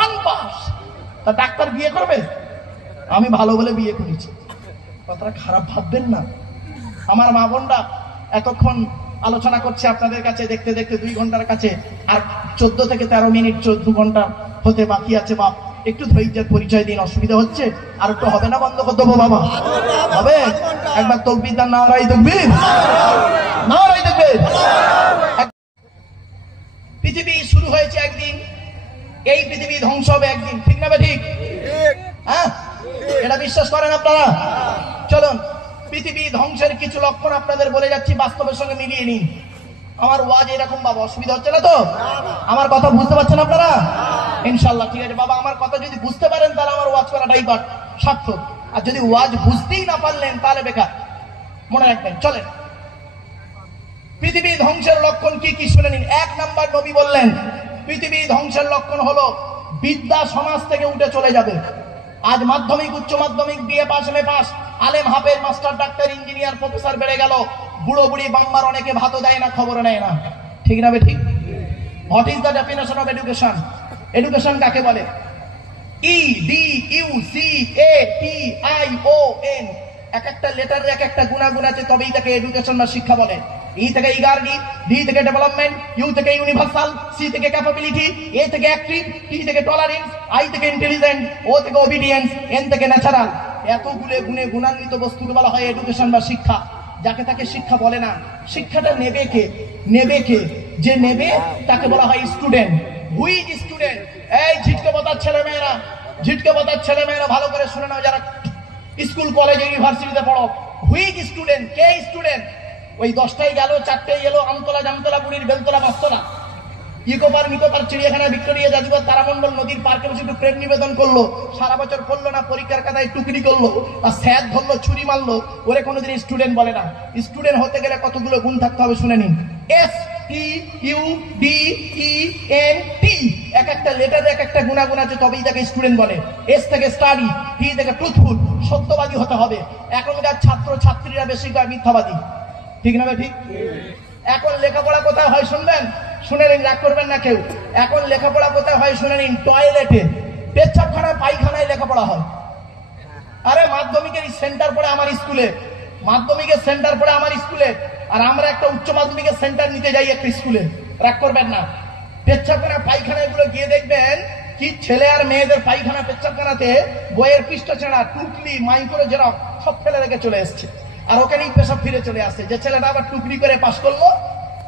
1 পাস, তা ডাক্তার বিয়ে করবে? আমি ভালো বলে বিয়ে করেছি। কথাটা খারাপ ভাববেন না। আমার মা বোনরা এতক্ষণ আলোচনা করছে আপনাদের কাছে, দেখতে দেখতে 2 ঘন্টার কাছে, আর 14 থেকে 13 মিনিট 2 ঘন্টা হতে বাকি আছে। বাপ, একটু ধৈর্যের পরিচয় দিন। অসুবিধা হচ্ছে? আর একটু হবে না? বন্ধ করে দেবো বাবা? হবে? একবার তাকবীর দেন, নারায়ে তাকবীর, নারায়ে তাকবীর। পৃথিবী শুরু হয়েছে একদিন, এই পৃথিবী ধ্বংস হবে একদিন, ঠিক না? ঠিক? হ্যাঁ, এটা বিশ্বাস করেন আপনারা? চলুন, পৃথিবী ধ্বংসের কিছু লক্ষণ আপনাদের বলে যাচ্ছি, বাস্তবের সঙ্গে মিলিয়ে নিন। আমার ওয়াজ এরকম বাবা, অসুবিধা হচ্ছে না তো? আমার কথা বুঝতে পারছেন আপনারা? ইনশাল্লাহ ঠিক আছে বাবা। আমার কথা যদি বুঝতে পারেন তাহলে আমার ওয়াজ করাটাই সার্থক, আর যদি ওয়াজ বুঝতেই না পারলেন তাহলে বেকার। মনে রাখবেন। চলেন, পৃথিবী ধ্বংসের লক্ষণ কি কি শুনে নিন। 1 নাম্বার, নবী বললেন পৃথিবী ধ্বংসের লক্ষণ হলো বিদ্যা সমাজ থেকে উঠে চলে যাবে। আজ মাধ্যমিক, উচ্চ মাধ্যমিক, বিএ পাস, এমএ পাস, আলেম, হাফেজ, মাস্টার, ডাক্তার, ইঞ্জিনিয়ার, প্রফেসর বেড়ে গেল, বুড়ো বুড়ি বাম্মার অনেকে ভাতও দেয় না, খবর নেয় না, ঠিক না? ঠিক। What is the definition of education? Education কাকে বলে? EDUCATION। এক একটা লেটারের এক একটা গুণাগুণ আছে, তবেই তাকে এডুকেশন বা শিক্ষা বলে। ই থেকে ইগার্ডি, ডি থেকে ডেভেলপমেন্ট, ইউ থেকে ইউনিভার্সাল, সি থেকে ক্যাপাবিলিটি, এ থেকে অ্যাক্টিভ, টি থেকে টলারেন্স, আই থেকে ইন্টেলিজেন্ট, ও থেকে ওবিডিয়েন্স, এন থেকে ন্যাচারাল। এতগুলো গুণে গুণান্বিত বস্তুকে বলা হয় এডুকেশন বা শিক্ষা। যাকে তাকে শিক্ষা বলে না। শিক্ষাটা নেবে কে? যে নেবে তাকে বলা হয় স্টুডেন্ট। Hui is student? এই ঝিটকে বতার ছেলেমেয়েরা ভালো করে শুনে নাও, যারা স্কুল, কলেজ, ইউনিভার্সিটিতে পড়ো। হুই ইজ স্টুডেন্ট? K student? ওই 10টায় গেল, 4টায় গেল, আমতলা, জামতলা, বুড়ির বেলতলা, বাস্তলা, ইকো পার্ক, চিড়িয়াখানা, ভিক্টোরিয়া, জাদুঘর, তারামণ্ডল, নদীর পার্কে বসে একটু প্রেম নিবেদন করলো, সারা বছর পড়লো না, পরীক্ষার খাতায় টুকরি করলো, আর স্যার ধরলো, ছুরি মারলো, ওরে কোনোদিন স্টুডেন্ট বলে না। স্টুডেন্ট হতে গেলে কতগুলো গুণ থাকতে হবে শুনে নিন। T U D E N T, এক একটা লেটারে এক একটা গুণাগুণ আছে, তবেই তাকে স্টুডেন্ট বলে। এস থেকে স্টাডি, টি থেকে ট্রুথফুল, সত্যবাদী হতে হবে। এখনকার ছাত্র ছাত্রীরা বেশিরভাগ মিথ্যাবাদী, ঠিক না? ঠিক। এখন লেখাপড়া কোথায় হয় শুনবেন? শুনে নিন, রাগ করবেন না কেউ। এখন লেখাপড়া কোথায় হয় শুনে নিন? টয়লেটে, পেচ্ছাপখানায়, পায়খানায় লেখাপড়া হয়। আরে মাধ্যমিকের সেন্টার পড়ে আমার স্কুলে, মাধ্যমিকের সেন্টার পড়ে আমার স্কুলে, আর আমরা একটা উচ্চ মাধ্যমিকের সেন্টার নিতে যাই একটা স্কুলে। রাগ করবেন না। পেচ্ছাপখানা পায়খানা গুলো গিয়ে দেখবেন কি ছেলে আর মেয়েদের পায়খানা পেচ্ছাপখানাতে বইয়ের পৃষ্ঠা ছেঁড়া, টুকলি, মাইক্রো জেরক্স সব ফেলে রেখে চলে এসছে, আর ওখানেই পেশাব ফিরে চলে আসছে। যে ছেলেটা আবার টুকরি করে পাশ করলো,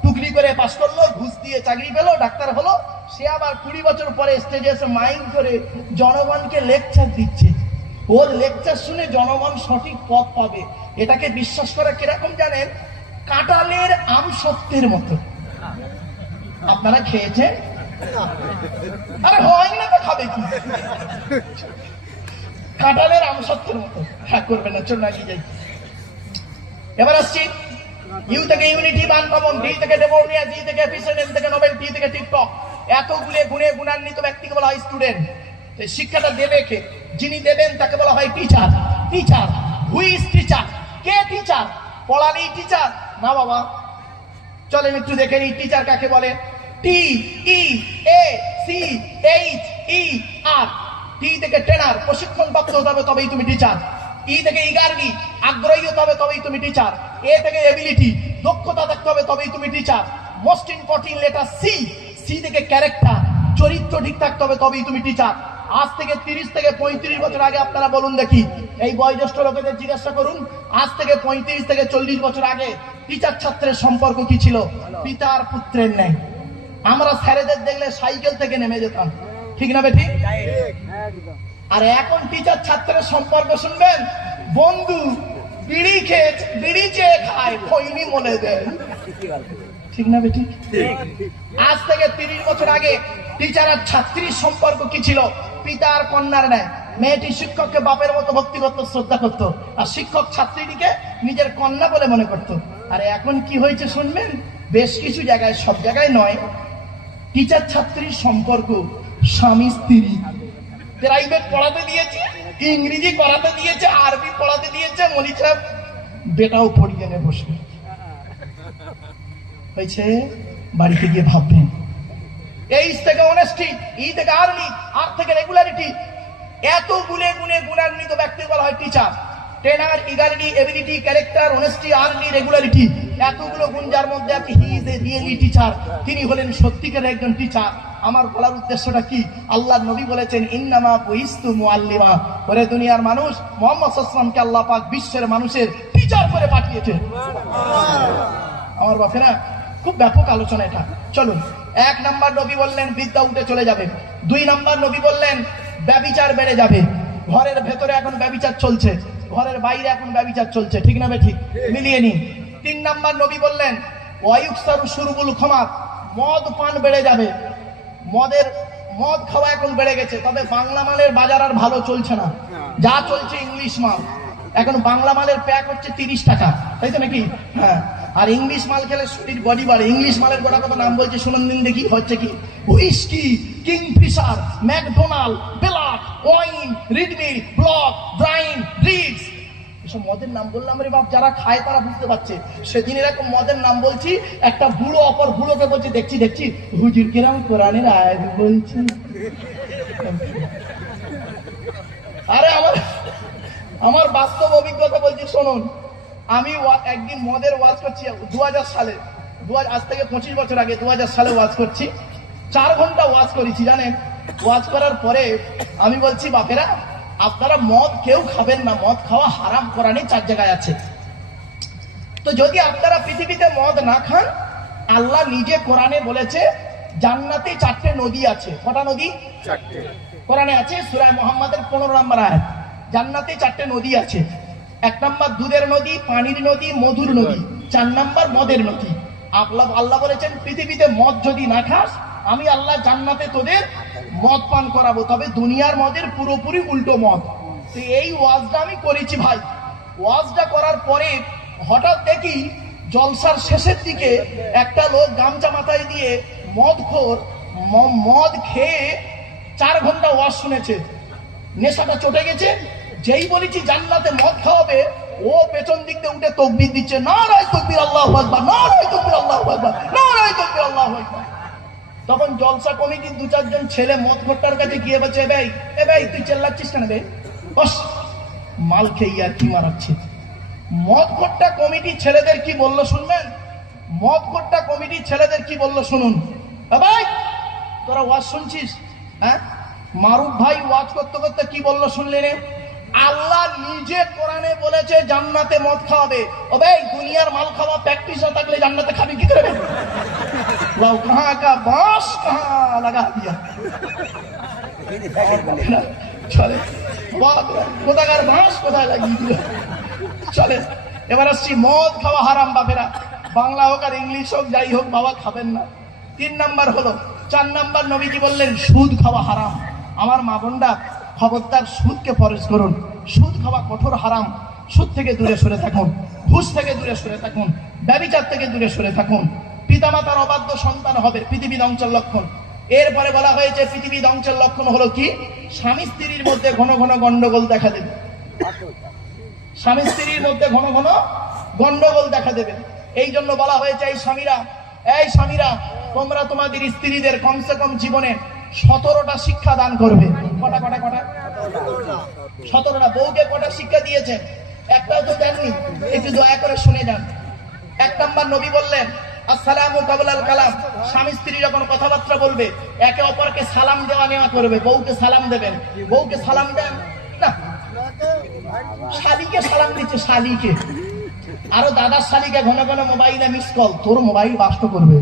টুকরি করে পাশ করলো, ঘুষ দিয়ে চাকরি পেলো, ডাক্তার হলো, সে আবার 20 বছর পরে স্টেজে এসে মাইক করে জনগণকে লেকচার দিচ্ছে। ওর লেকচার শুনে জনগণ সঠিক পথ পাবে, এটাকে বিশ্বাস করা কিরকম জানেন? কাঁঠালের আমসত্ত্বের মতো। আপনারা খেয়েছেন? আরে হয় না তো খাবে কি? কাঁঠালের আমসত্ত্বের মতো। হ্যাঁ করবেন না, চল না এগিয়ে যাই। এবার আসছি ইউ থেকে ইউনিটি, আনকমন, ডি থেকে ডেমোনিয়া, জি থেকে এফিশিয়েন্ট, এম থেকে নোবেল, টি থেকে টিকটক। এতগুলো গুণে গুণান্বিত ব্যক্তিকে বলা হয় স্টুডেন্ট। শিক্ষাটা দেবে কে? যিনি দেবেন তাকে বলা হয় teacher. Teacher, who is teacher? কে টিচার? পড়ালেই টিচার না বাবা। চলেন একটু দেখে নিই টিচার কাকে বলে। টি ই এ সি এইচ ই আর। টি থেকে ট্রেনার, প্রশিক্ষণ প্রাপ্ত হতে হবে তবেই তুমি টিচার। ই থেকে ইগারলি, আগ্রহী হতে হবে তবেই তুমি টিচার। এ থেকে এবিলিটি, দক্ষতা থাকতে হবে তবেই তুমি teacher. Most important letter C. C থেকে ক্যারেক্টার, চরিত্র ঠিক থাকতে হবে তবেই তুমি টিচার। আজ থেকে 30 থেকে 35 বছর আগে আপনারা বলুন দেখি, এই বয়োজ্যেষ্ঠ লোকেদের জিজ্ঞাসা করুন, আজ থেকে 35 থেকে 40 বছর আগে টিচার ছাত্রের সম্পর্ক কি ছিল? পিতার পুত্রের ন্যায়। আমরা স্যারেদের দেখলে সাইকেল থেকে নেমে যেতাম, ঠিক না বেঠিক? আর এখন টিচার ছাত্রের সম্পর্ক শুনবেন, বন্ধু বিড়ি খেয়ে, বিড়ি চেয়ে খায়, খৈনি মনে দেয়, ঠিক না বেঠিক? আজ থেকে 30 বছর আগে টিচার আর ছাত্রীর সম্পর্ক কি ছিল? পিতা আর কন্যার ন্যায়। মেয়েটি শিক্ষককে বাপের মতো ভক্তি করত, শ্রদ্ধা করত, আর শিক্ষক ছাত্রীটিকে নিজের কন্যা বলে মনে করত। আর এখন কি হয়েছে শুনবেন, বেশ কিছু জায়গায়, সব জায়গায় নয়, টিচার ছাত্রীর সম্পর্ক স্বামী স্ত্রী। প্রাইভেট পড়াতে দিয়েছে, ইংরেজি পড়াতে দিয়েছে, আরবি পড়াতে দিয়েছে, মনির সাহেব বেটাও পড়িয়ে নে বসে হয়েছে। বাড়িতে গিয়ে ভাববেন। এইচ থেকে অনেস্টি, ই থেকে আর্লি, আর থেকে রেগুলারিটি। এত গুণে গুণে গুণান্বিত ব্যক্তি বলা হয় টিচার। ট্রেনার, ইগারিটি, ability, character, honesty, early, regularity, এতগুলো গুণ যার মধ্যে আছে, he is a really teacher. তিনি হলেন সত্যিকারের একজন টিচার। আমার বলার উদ্দেশ্যটা কি? আল্লাহ নবী বলেছেন, ইন্নামা বুইস্তু মুআল্লিমা। ওরে দুনিয়ার মানুষ, মুহাম্মদ সাল্লাল্লাহু আলাইহি ওয়াসাল্লামকে আল্লাহ পাক বিশ্বের মানুষের টিচার করে পাঠিয়েছে। আমার বাপেরা, খুব ব্যাপক আলোচনা এটা। চলুন, 1 নাম্বার নবী বললেন বিদ্যা উঠে চলে যাবে। 2 নাম্বার নবী বললেন ব্যভিচার বেড়ে যাবে। ঘরের ভেতরে এখন ব্যভিচার চলছে, ঘরের বাইরে এখন ব্যভিচার চলছে, ঠিক না বেঠিক? মিলিয়ে নিন। 3 নাম্বার নবী বললেন ওয়ায়ুকসারু শুরবুল খামার, মদ পান বেড়ে যাবে। মদ খাওয়া এখন বেড়ে গেছে, তবে বাংলা মালের বাজার আর ভালো চলছে না, যা চলছে ইংলিশ মাল। এখন বাংলা মালের প্যাক হচ্ছে 30 টাকা, তাই তো নাকি? হ্যাঁ। আর ইংলিশ মাল খেলে শরীর বডি বাড়ে। ইংলিশ মালের গোটা কত নাম বলছে শুনুন দিন দেখি। হচ্ছে কি? হুইস্কি, কিংফিশার, ম্যাকডোনাল্ড, বেলাট, ওয়াইন, রিডমিল, ব্লক, ব্রাইন, রিডস, এসব মদের নাম বললাম রে বাপ। যারা খায় তারা বুঝতে পারছে। সেদিন এরকম মদের নাম বলছি, একটা বুড়ো অপর বুড়োকে বলছি, দেখছি হুজুর কিরাম কোরআনের আয়াত বলছি। আরে আমার বাস্তব অভিজ্ঞতা বলছি শুনুন। আমি একদিন মদের ওয়াজ করছি 2000 সালে, আজ থেকে 25 বছর আগে 2000 সালে ওয়াজ করছি। 4 ঘন্টা ওয়াজ করেছি জানেন। ওয়াজ করার পরে আমি বলছি, বাপেরা আপনারা মদ কেউ খাবেন না, মদ খাওয়া হারাম, কোরআনে 4 জায়গায় আছে। তো যদি আপনারা পৃথিবীতে মদ না খান, আল্লাহ নিজে কোরআনে বলেছে জান্নাতে 4টে নদী আছে। কটা নদী? 4টে। কোরআনে আছে সূরা মুহাম্মাদের 15 নম্বর আয়াত। জান্নাতে 4টে নদী আছে। 1 নাম্বার দুধের নদী, পানির নদী, মধুর নদী। 4 নাম্বার মদের নদী। আল্লাহ বলেছেন পৃথিবীতে মদ যদি না খাস, আমি আল্লাহ জান্নাতে তোদের মদ পান করাবো, তবে দুনিয়ার মদের পুরোপুরি উল্টো মদ। তো এই ওয়াজটা আমি করেছি ভাই। ওয়াজটা করার পরে হঠাৎ দেখি জলসার শেষের দিকে একটা লোক গামছা মাথায় দিয়ে মদ খেয়ে 4 ঘন্টা ওয়াজ শুনেছে, নেশাটা চটে গেছে। যেই বলেছি জান্নাতে মদ খাওয়াবে, ও পেছন দিক দিয়ে উঠে তাকবীর দিচ্ছে, নারায়ে তাকবীর আল্লাহু আকবার, নারায়ে তাকবীর আল্লাহু আকবার, নারায়ে তাকবীর আল্লাহু আকবার। তখন জলসা কমিটির 2-4 জন ছেলে মদখোরটার কাছে গিয়ে বলছে, এ ভাই তুই চেল্লাচ্ছিস কেন বে? বস, মাল খেয়ে আর কি মারাচ্ছে। মদখোরটা কমিটির ছেলেদের কি বললো শুনবেন? মদখোরটা কমিটির ছেলেদের কি বললো শুনুন। ভাই তোরা ওয়াজ শুনছিস? হ্যাঁ, মারুফ ভাই ওয়াজ করতে করতে কি বললো শুনলি রে? আল্লাহ নিজে কোরআনে বলেছে জান্নাতে মদ খাওয়াবে। ও ভাই দুনিয়ার মাল খাওয়া প্র্যাকটিস না থাকলে জান্নাতে খাবি কি করে? লাউ কাহা কা বাস কাহা লাগা দিয়া চলে, কোথাকার বাস কোথায় লাগিয়ে দিল। চলে, এবার আসছি মদ খাওয়া হারাম। বাপেরা, বাংলা হোক আর ইংলিশ হোক যাই হোক, বাবা খাবেন না। 3 নাম্বার হলো। 4 নাম্বার নবীজি বললেন সুদ খাওয়া হারাম। আমার মা বোনরা খবরদার সুদকে ফরজ করুন। সুদ খাওয়া কঠোর হারাম। সুদ থেকে দূরে সরে থাকুন, ঘুষ থেকে দূরে সরে থাকুন, ব্যভিচার থেকে দূরে সরে থাকুন। পিতামাতার অবাধ্য সন্তান হবে পৃথিবী ধ্বংসের লক্ষণ। এরপরে বলা হয়েছে পৃথিবী ধ্বংসের লক্ষণ হলো কি? স্বামী স্ত্রীর মধ্যে ঘন ঘন গন্ডগোল দেখা দেবে। স্বামী স্ত্রীর মধ্যে ঘন ঘন গন্ডগোল দেখা দেবে। এই জন্য বলা হয়েছে এই স্বামীরা তোমরা তোমাদের স্ত্রীদের কমসে কম জীবনে 17টা শিক্ষা দান করবে। কটা 17টা। বউকে কটা শিক্ষা দিয়েছেন? একটাও তো দেননি। একটু দয়া করে শুনে যান। 1 নাম্বার নবী বললেন আসসালামু কাবলাল কালাম। স্বামী স্ত্রী যখন কথাবার্তা বলবে একে অপরকে সালাম দেওয়া নেওয়া করবে। বউকে সালাম দেবেন। বউকে সালাম দেন না, শালীকে সালাম দিচ্ছে, শালীকে। আরো দাদার শালীকে ঘন ঘন মোবাইলে মিস কল, তোর মোবাইল বাস্ট করবে।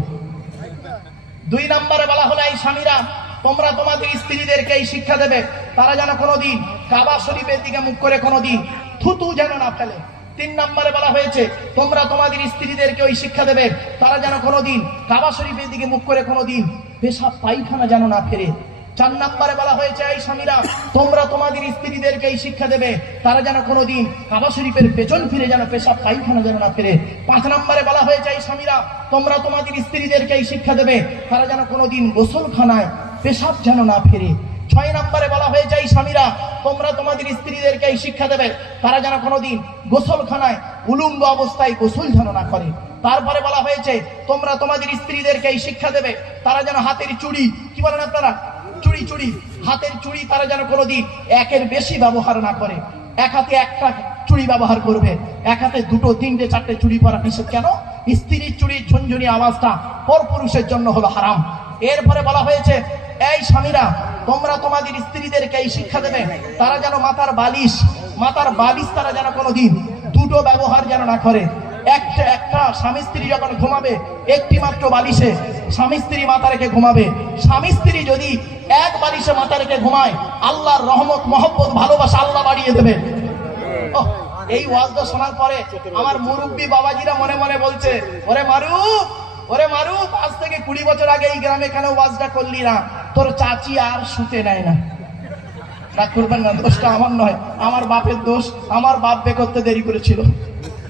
2 নম্বরে বলা হলো এই স্বামীরা তোমরা তোমাদের স্ত্রীদেরকে এই শিক্ষা দেবে তারা যেন কোনোদিন কাবা শরীফের দিকে মুখ করে কোনোদিন থুতু যেন না ফেলে। 3 নম্বরে বলা হয়েছে তোমরা তোমাদের স্ত্রীদেরকে ওই শিক্ষা দেবে তারা যেন কোনোদিন কাবা শরীফের দিকে মুখ করে কোনোদিন পেশাব পায়খানা যেন না ফেরে। 4 নম্বরে বলা হয়েছে এই স্বামীরা তোমরা তোমাদের স্ত্রীদেরকে এই শিক্ষা দেবে তারা যেন কোনোদিন কাবা শরীফের পেছন ফিরে যেন পেশাব পায়খানা যেন না ফেরে। 5 নম্বরে বলা হয়েছে এই স্বামীরা তোমরা তোমাদের স্ত্রীদেরকে এই শিক্ষা দেবে তারা যেন কোনোদিন গোসলখানায় পেশাব যেন না ফেরে। 6 নম্বরে বলা হয়েছে এই স্বামীরা তোমরা তোমাদের স্ত্রীদেরকে এই শিক্ষা দেবে তারা যেন কোনোদিন গোসলখানায় উলঙ্গ অবস্থায় গোসল যেন না করে। তারপরে বলা হয়েছে তোমরা তোমাদের স্ত্রীদেরকে এই শিক্ষা দেবে তারা যেন হাতের চুড়ি, কি বলেন আপনারা, চুড়ি, হাতের চুড়ি তারা যেন কোনোদিন একের বেশি ব্যবহার না করে। এক হাতে একটা চুড়ি ব্যবহার করবে, এক হাতে 2, 3, 4 চুড়ি পরা নিষেধ। কেন? স্ত্রীর চুড়ির ঝুনঝুনি আওয়াজটা পরপুরুষের জন্য হলো হারাম। এরপরে বলা হয়েছে এই স্বামীরা তোমরা তোমাদের স্ত্রীদেরকে এই শিক্ষা দেবে তারা যেন মাথার বালিশ তারা যেন কোনোদিন 2টো ব্যবহার যেন না করে। একটা স্বামী স্ত্রী যখন ঘুমাবে একটি মাত্র বালিশে স্বামী স্ত্রী মাথা রেখে ঘুমাবে। স্বামী স্ত্রী যদি এক বালিশে মাথা রেখে ঘুমায় আল্লাহর রহমত, মহব্বত, ভালোবাসা আল্লাহ বাড়িয়ে দেবে। এই ওয়াজটা শোনার পরে আমার মুরব্বী বাবাজিরা মনে মনে বলছে ওরে মারুফ আজ থেকে 20 বছর আগে এই গ্রামে কেন ওয়াজটা করলি না? তোর চাচি আর শুতে নেয় না। রাগ করবেন না, দোষটা আমার নয়, আমার বাপের দোষ। আমার বাপ বে করতে দেরি করেছিল।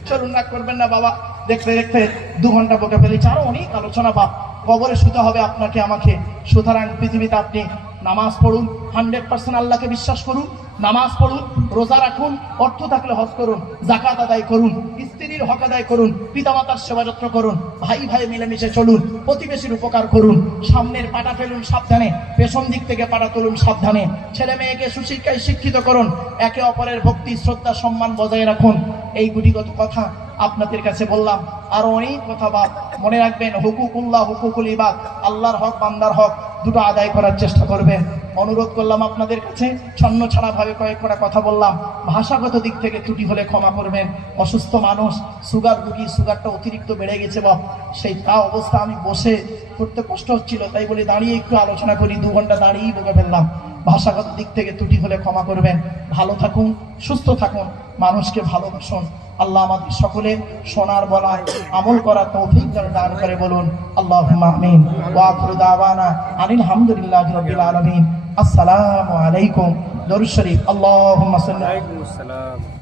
চলুন, রাগ করবেন না বাবা। দেখতে 2 ঘন্টা বকে ফেলেছি, আরো অনেক আলোচনা। বাপ কবরে শুতে হবে আপনাকে আমাকে। সুতরাং পৃথিবীতে আপনি নামাজ পড়ুন, 100% আল্লাহকে বিশ্বাস করুন, নামাজ পড়ুন, রোজা রাখুন, অর্থ থাকলে হজ করুন, যাকাত আদায় করুন, স্ত্রীর হক আদায় করুন, পিতামাতার সেবা যত্ন করুন, ভাই মিলেমিশে চলুন, প্রতিবেশীর উপকার করুন, সামনের পাটা ফেলুন সাবধানে, পেছন দিক থেকে পাটা তুলুন সাবধানে, ছেলে মেয়েকে সুশিক্ষায় শিক্ষিত করুন, একে অপরের ভক্তি, শ্রদ্ধা, সম্মান বজায় রাখুন। এই গুটিগত কথা আপনাদের কাছে বললাম। আরো অনেক কথা বাপ মনে রাখবেন। হুকুকুল্লাহ, হুকুকুল ইবাদ, আল্লাহর হক, বান্দার হক, দুটো আদায় করার চেষ্টা করবেন। অনুরোধ করলাম আপনাদের কাছে, ছন্ন ছাড়া ভাবে কয়েকটা কথা বললাম। ভাষাগত দিক থেকে ত্রুটি হলে ক্ষমা করবেন। অসুস্থ মানুষ, সুগার রুগী, সুগারটা অতিরিক্ত বেড়ে গেছে বাপ, সেই তা অবস্থা আমি বসে করতে কষ্ট হচ্ছিল, তাই বলে দাঁড়িয়ে একটু আলোচনা করি, 2 ঘন্টা দাঁড়িয়েই বকে ফেললাম। ভাষাগত দিক থেকে ত্রুটি হলে ক্ষমা করবেন। ভালো থাকুন, সুস্থ থাকুন, মানুষকে ভালোবাসুন। আল্লাহ আমাদের সকলে শোনার বলায় আমল করার তৌফিক যেন দান করে, বলুন আল্লাহুম্মা আমিন। ওয়া আখিরু দাওয়ানা আনিল হামদুলিল্লাহি রাব্বিল আলামিন। আসসালামু আলাইকুম। দরুদ শরীফ। আল্লাহুম্মা সাল্লি আলাইহি ওয়া সাল্লাম।